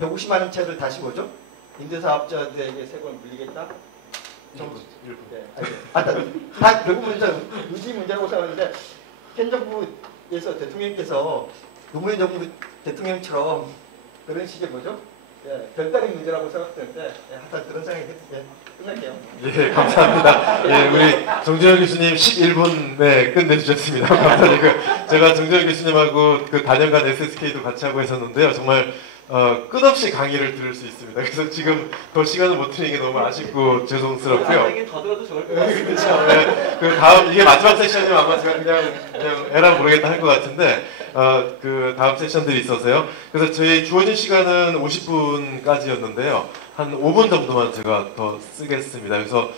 150만 원짜리를 다시 뭐죠? 임대사업자들에게 세금을 물리겠다? 일부. 다 결국은 의지 문제라고 생각하는데 현 정부에서 대통령께서 노무현 정부 대통령처럼 그런 식의 뭐죠? 별다른 문제라고 생각되는데 하여튼 그런 생각이 끝낼게요. 예, 감사합니다. 예, 우리 정재열 교수님 11분 네, 끝내주셨습니다. 감사드리고 제가 정재열 교수님하고 그 단연간 SSK도 같이 하고 있었는데요. 정말 끝없이 강의를 들을 수 있습니다. 그래서 지금 더 시간을 못 드리는 게 너무 아쉽고 죄송스럽고요. 얘기 더 들어도 좋을 것 같습니다. 그렇죠. 네. 그 다음 이게 마지막 세션이면 아마 제가 그냥 에라 모르겠다 할 것 같은데 그 다음 세션들이 있어서요. 그래서 저희 주어진 시간은 50분까지였는데요. 한 5분 정도만 제가 더 쓰겠습니다. 그래서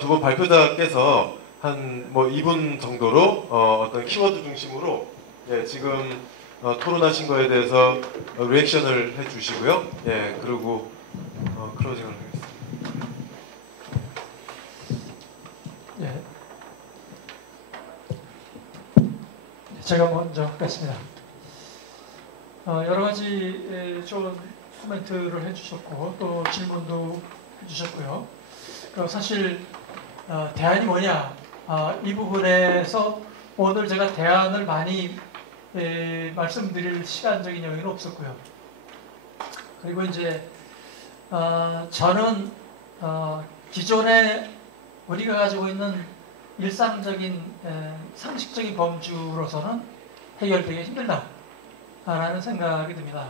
두 분 발표자께서 한 뭐 2분 정도로 어떤 키워드 중심으로 예, 지금 토론하신 거에 대해서 리액션을 해주시고요. 예, 그리고 클로징을 하겠습니다. 예. 제가 먼저 하겠습니다. 여러 가지 좋은 코멘트를 해주셨고 또 질문도 해주셨고요. 사실 대안이 뭐냐 이 부분에서 오늘 제가 대안을 많이 말씀드릴 시간적인 여유는 없었고요. 그리고 이제 저는 기존에 우리가 가지고 있는 일상적인 상식적인 범주로서는 해결되기 힘들다라는 생각이 듭니다.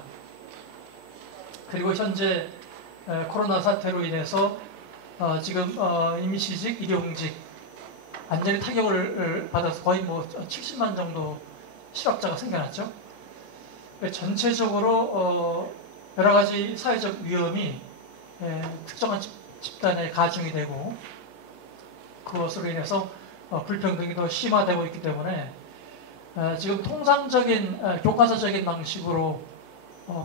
그리고 현재 코로나 사태로 인해서 지금 임시직, 일용직 완전히 타격을 받아서 거의 뭐 70만 정도 실업자가 생겨났죠. 전체적으로 여러 가지 사회적 위험이 특정한 집단에 가중이 되고 그것으로 인해서 불평등이 더 심화되고 있기 때문에 지금 통상적인 교과서적인 방식으로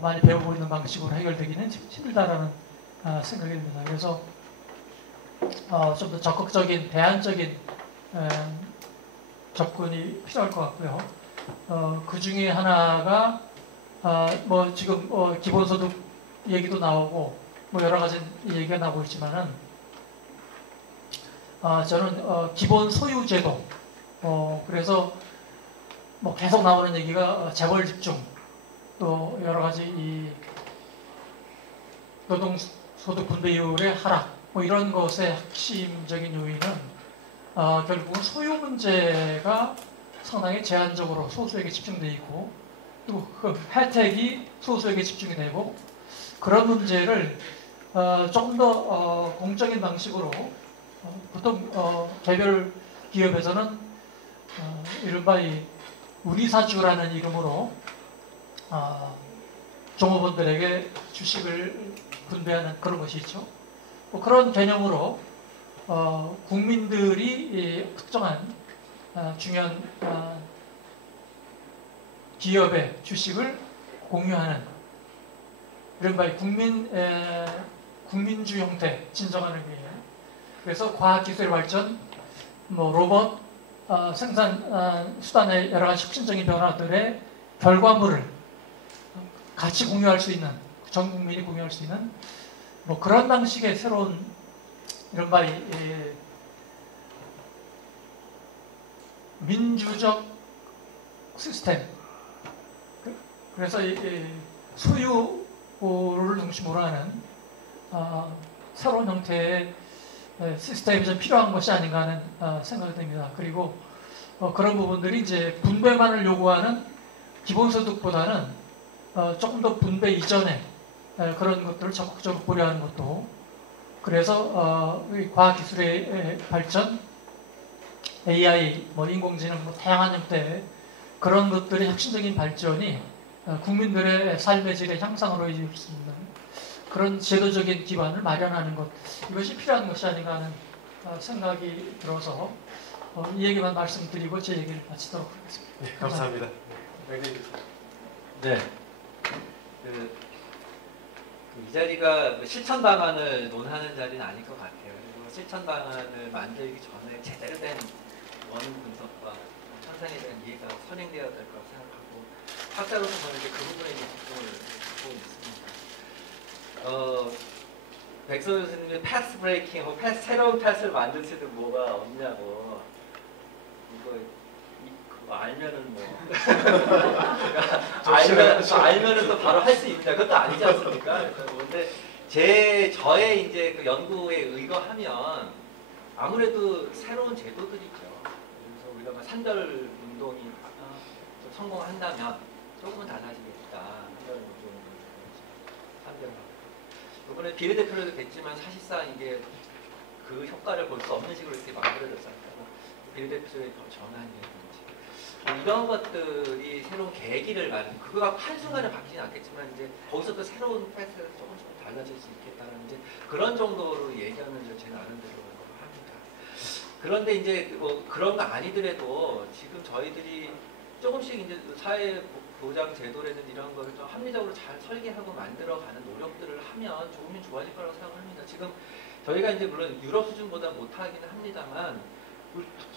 많이 배우고 있는 방식으로 해결되기는 힘들다라는 생각이 듭니다. 그래서 좀 더 적극적인 대안적인 접근이 필요할 것 같고요. 그 중에 하나가 뭐 지금 기본소득 얘기도 나오고 뭐 여러 가지 얘기가 나오고 있지만은 저는 기본 소유제도 그래서 뭐 계속 나오는 얘기가 재벌 집중 또 여러 가지 이 노동소득 분배율의 하락 뭐 이런 것의 핵심적인 요인은 결국은 소유 문제가 상당히 제한적으로 소수에게 집중되어 있고 또 그 혜택이 소수에게 집중이 되고 그런 문제를 조금 더 공적인 방식으로 보통 개별 기업에서는 이른바 이 우리사주라는 이름으로 종업원들에게 주식을 분배하는 그런 것이 있죠. 뭐 그런 개념으로 국민들이 특정한 중요한 기업의 주식을 공유하는 이른바 국민주 형태 진정한 의미예요. 그래서 과학기술의 발전, 뭐 로봇, 생산 수단의 여러 가지 혁신적인 변화들의 결과물을 같이 공유할 수 있는, 전 국민이 공유할 수 있는 뭐 그런 방식의 새로운 이른바 민주적 시스템. 그래서 소유를 중심으로 하는 새로운 형태의 시스템이 좀 필요한 것이 아닌가 하는 생각이 듭니다. 그리고 그런 부분들이 이제 분배만을 요구하는 기본소득보다는 조금 더 분배 이전에 그런 것들을 적극적으로 고려하는 것도 그래서 과학기술의 발전, AI, 뭐 인공지능, 뭐 다양한 형태의 그런 것들의 혁신적인 발전이 국민들의 삶의 질의 향상으로 이룰 수 있는 그런 제도적인 기반을 마련하는 것 이것이 필요한 것이 아닌가 하는 생각이 들어서 이 얘기만 말씀드리고 제 얘기를 마치도록 하겠습니다. 네, 감사합니다. 네. 이 자리가 뭐 실천 방안을 논하는 자리는 아닐 것 같아요. 그리고 실천 방안을 만들기 전에 제대로 된 원인 분석과 현상에 대한 이해가 선행되어야 될 거라고 생각하고 학자로서 저는 이제 그 부분에 이제 집중을 하고 있습니다. 백선 교수님이 패스 브레이킹하고 새로운 패스를 만들 수 있는 뭐가 없냐고. 그거 알면은 뭐 알면은 또 바로 할 수 있다. 그것도 아니지 않습니까? 그런데 저의 이제 그 연구에 의거하면 아무래도 새로운 제도들이죠. 그래서 우리가 뭐 산별 운동이 좀 성공한다면 조금은 달라지겠다. 산별하고. 이번에 비례대표로도 됐지만 사실상 이게 그 효과를 볼 수 없는 식으로 이렇게 만들어졌잖아요. 비례대표의 전환이라든지 이런 것들이 새로운 계기를 만든 그거가 한순간에 바뀌진 않겠지만 이제 거기서 또 새로운 패스가 조금 달라질 수 있겠다는 이제 그런 정도로 얘기하는 제 나름대로 합니다. 그런데 이제 뭐 그런 거 아니더라도 지금 저희들이 조금씩 이제 사회 보장 제도라든지 이런 거를 좀 합리적으로 잘 설계하고 만들어가는 노력들을 하면 조금은 좋아질 거라고 생각합니다. 지금 저희가 이제 물론 유럽 수준보다 못하기는 합니다만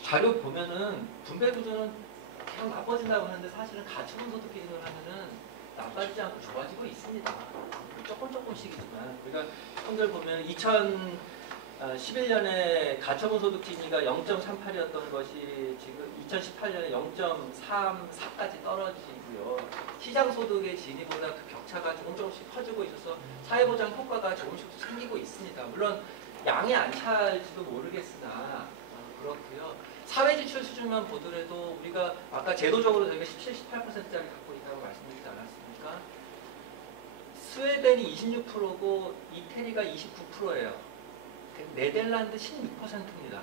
자료 보면은 분배 구조는 그냥 나빠진다고 하는데 사실은 가처분 소득 기준으로 하면은 나빠지지 않고 좋아지고 있습니다. 조금씩이지만 그러니까 형들 보면 2011년에 가처분 소득 진위가 0.38이었던 것이 지금 2018년에 0.34까지 떨어지고요. 시장 소득의 진위보다 그 격차가 조금씩 커지고 있어서 사회보장 효과가 조금씩 생기고 있습니다. 물론 양이 안 찰지도 모르겠으나 그렇고요. 사회지출 수준만 보더라도 우리가 아까 제도적으로 저희가 17, 18%짜리 갖고 있다고 말씀드리지 않았습니까? 스웨덴이 26%고 이태리가 29%예요. 네덜란드 16%입니다.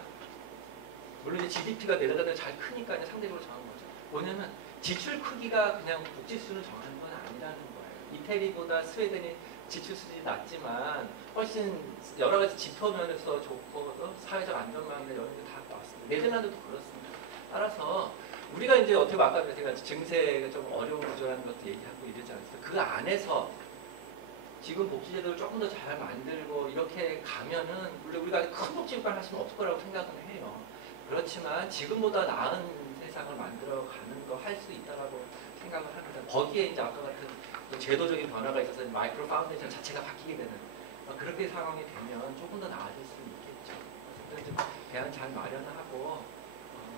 물론 이제 GDP가 네덜란드가 잘 크니까 이제 상대적으로 정한 거죠. 뭐냐면 지출 크기가 그냥 국지수를 정하는 건 아니라는 거예요. 이태리보다 스웨덴이 지출 수준이 낮지만 훨씬 여러 가지 지표 면에서 좋고 사회적 안전망이나 이런 게 다 나왔습니다. 네덜란드도 그렇습니다. 따라서 우리가 이제 어떻게 아까 제가 증세가 좀 어려운 구조라는 것도 얘기하고 이러지 않습니까? 그 안에서 지금 복지제도를 조금 더 잘 만들고 이렇게 가면은 물론 우리가 큰 복지국가를 할 수는 없을 거라고 생각은 해요. 그렇지만 지금보다 나은 세상을 만들어가는 거 할 수 있다라고 생각을 합니다. 거기에 이제 아까 같은 제도적인 변화가 있어서 마이크로 파운데이션 자체가 바뀌게 되는 그렇게 상황이 되면 조금 더 나아질 수 있겠죠. 그래서 대안 잘 마련하고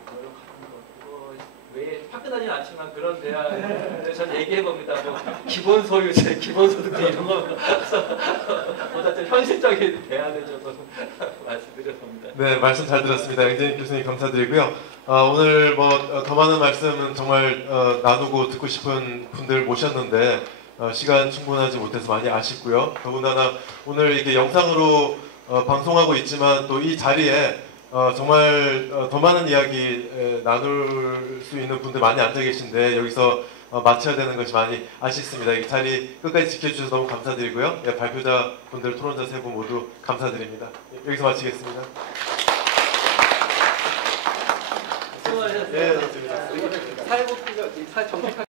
노력하는 거 그거 왜 화끈하지는 않지만 그런 대안을 전 얘기해 봅니다. 뭐 기본 소유세, 기본 소득세 이런 거보다 좀 현실적인 대안을 좀 말씀드려 봅니다. 네, 말씀 잘 들었습니다. 양재인 교수님 감사드리고요. 오늘 뭐 더 많은 말씀은 정말 나누고 듣고 싶은 분들 모셨는데 시간 충분하지 못해서 많이 아쉽고요. 더군다나 오늘 이렇게 영상으로 방송하고 있지만 또 이 자리에 정말 더 많은 이야기 나눌 수 있는 분들 많이 앉아 계신데 여기서 마쳐야 되는 것이 많이 아쉽습니다. 이 자리 끝까지 지켜주셔서 너무 감사드리고요. 발표자 분들, 토론자 세 분 모두 감사드립니다. 여기서 마치겠습니다. 수고하셨습니다. 네, 좋습니다. 사회복지가 정책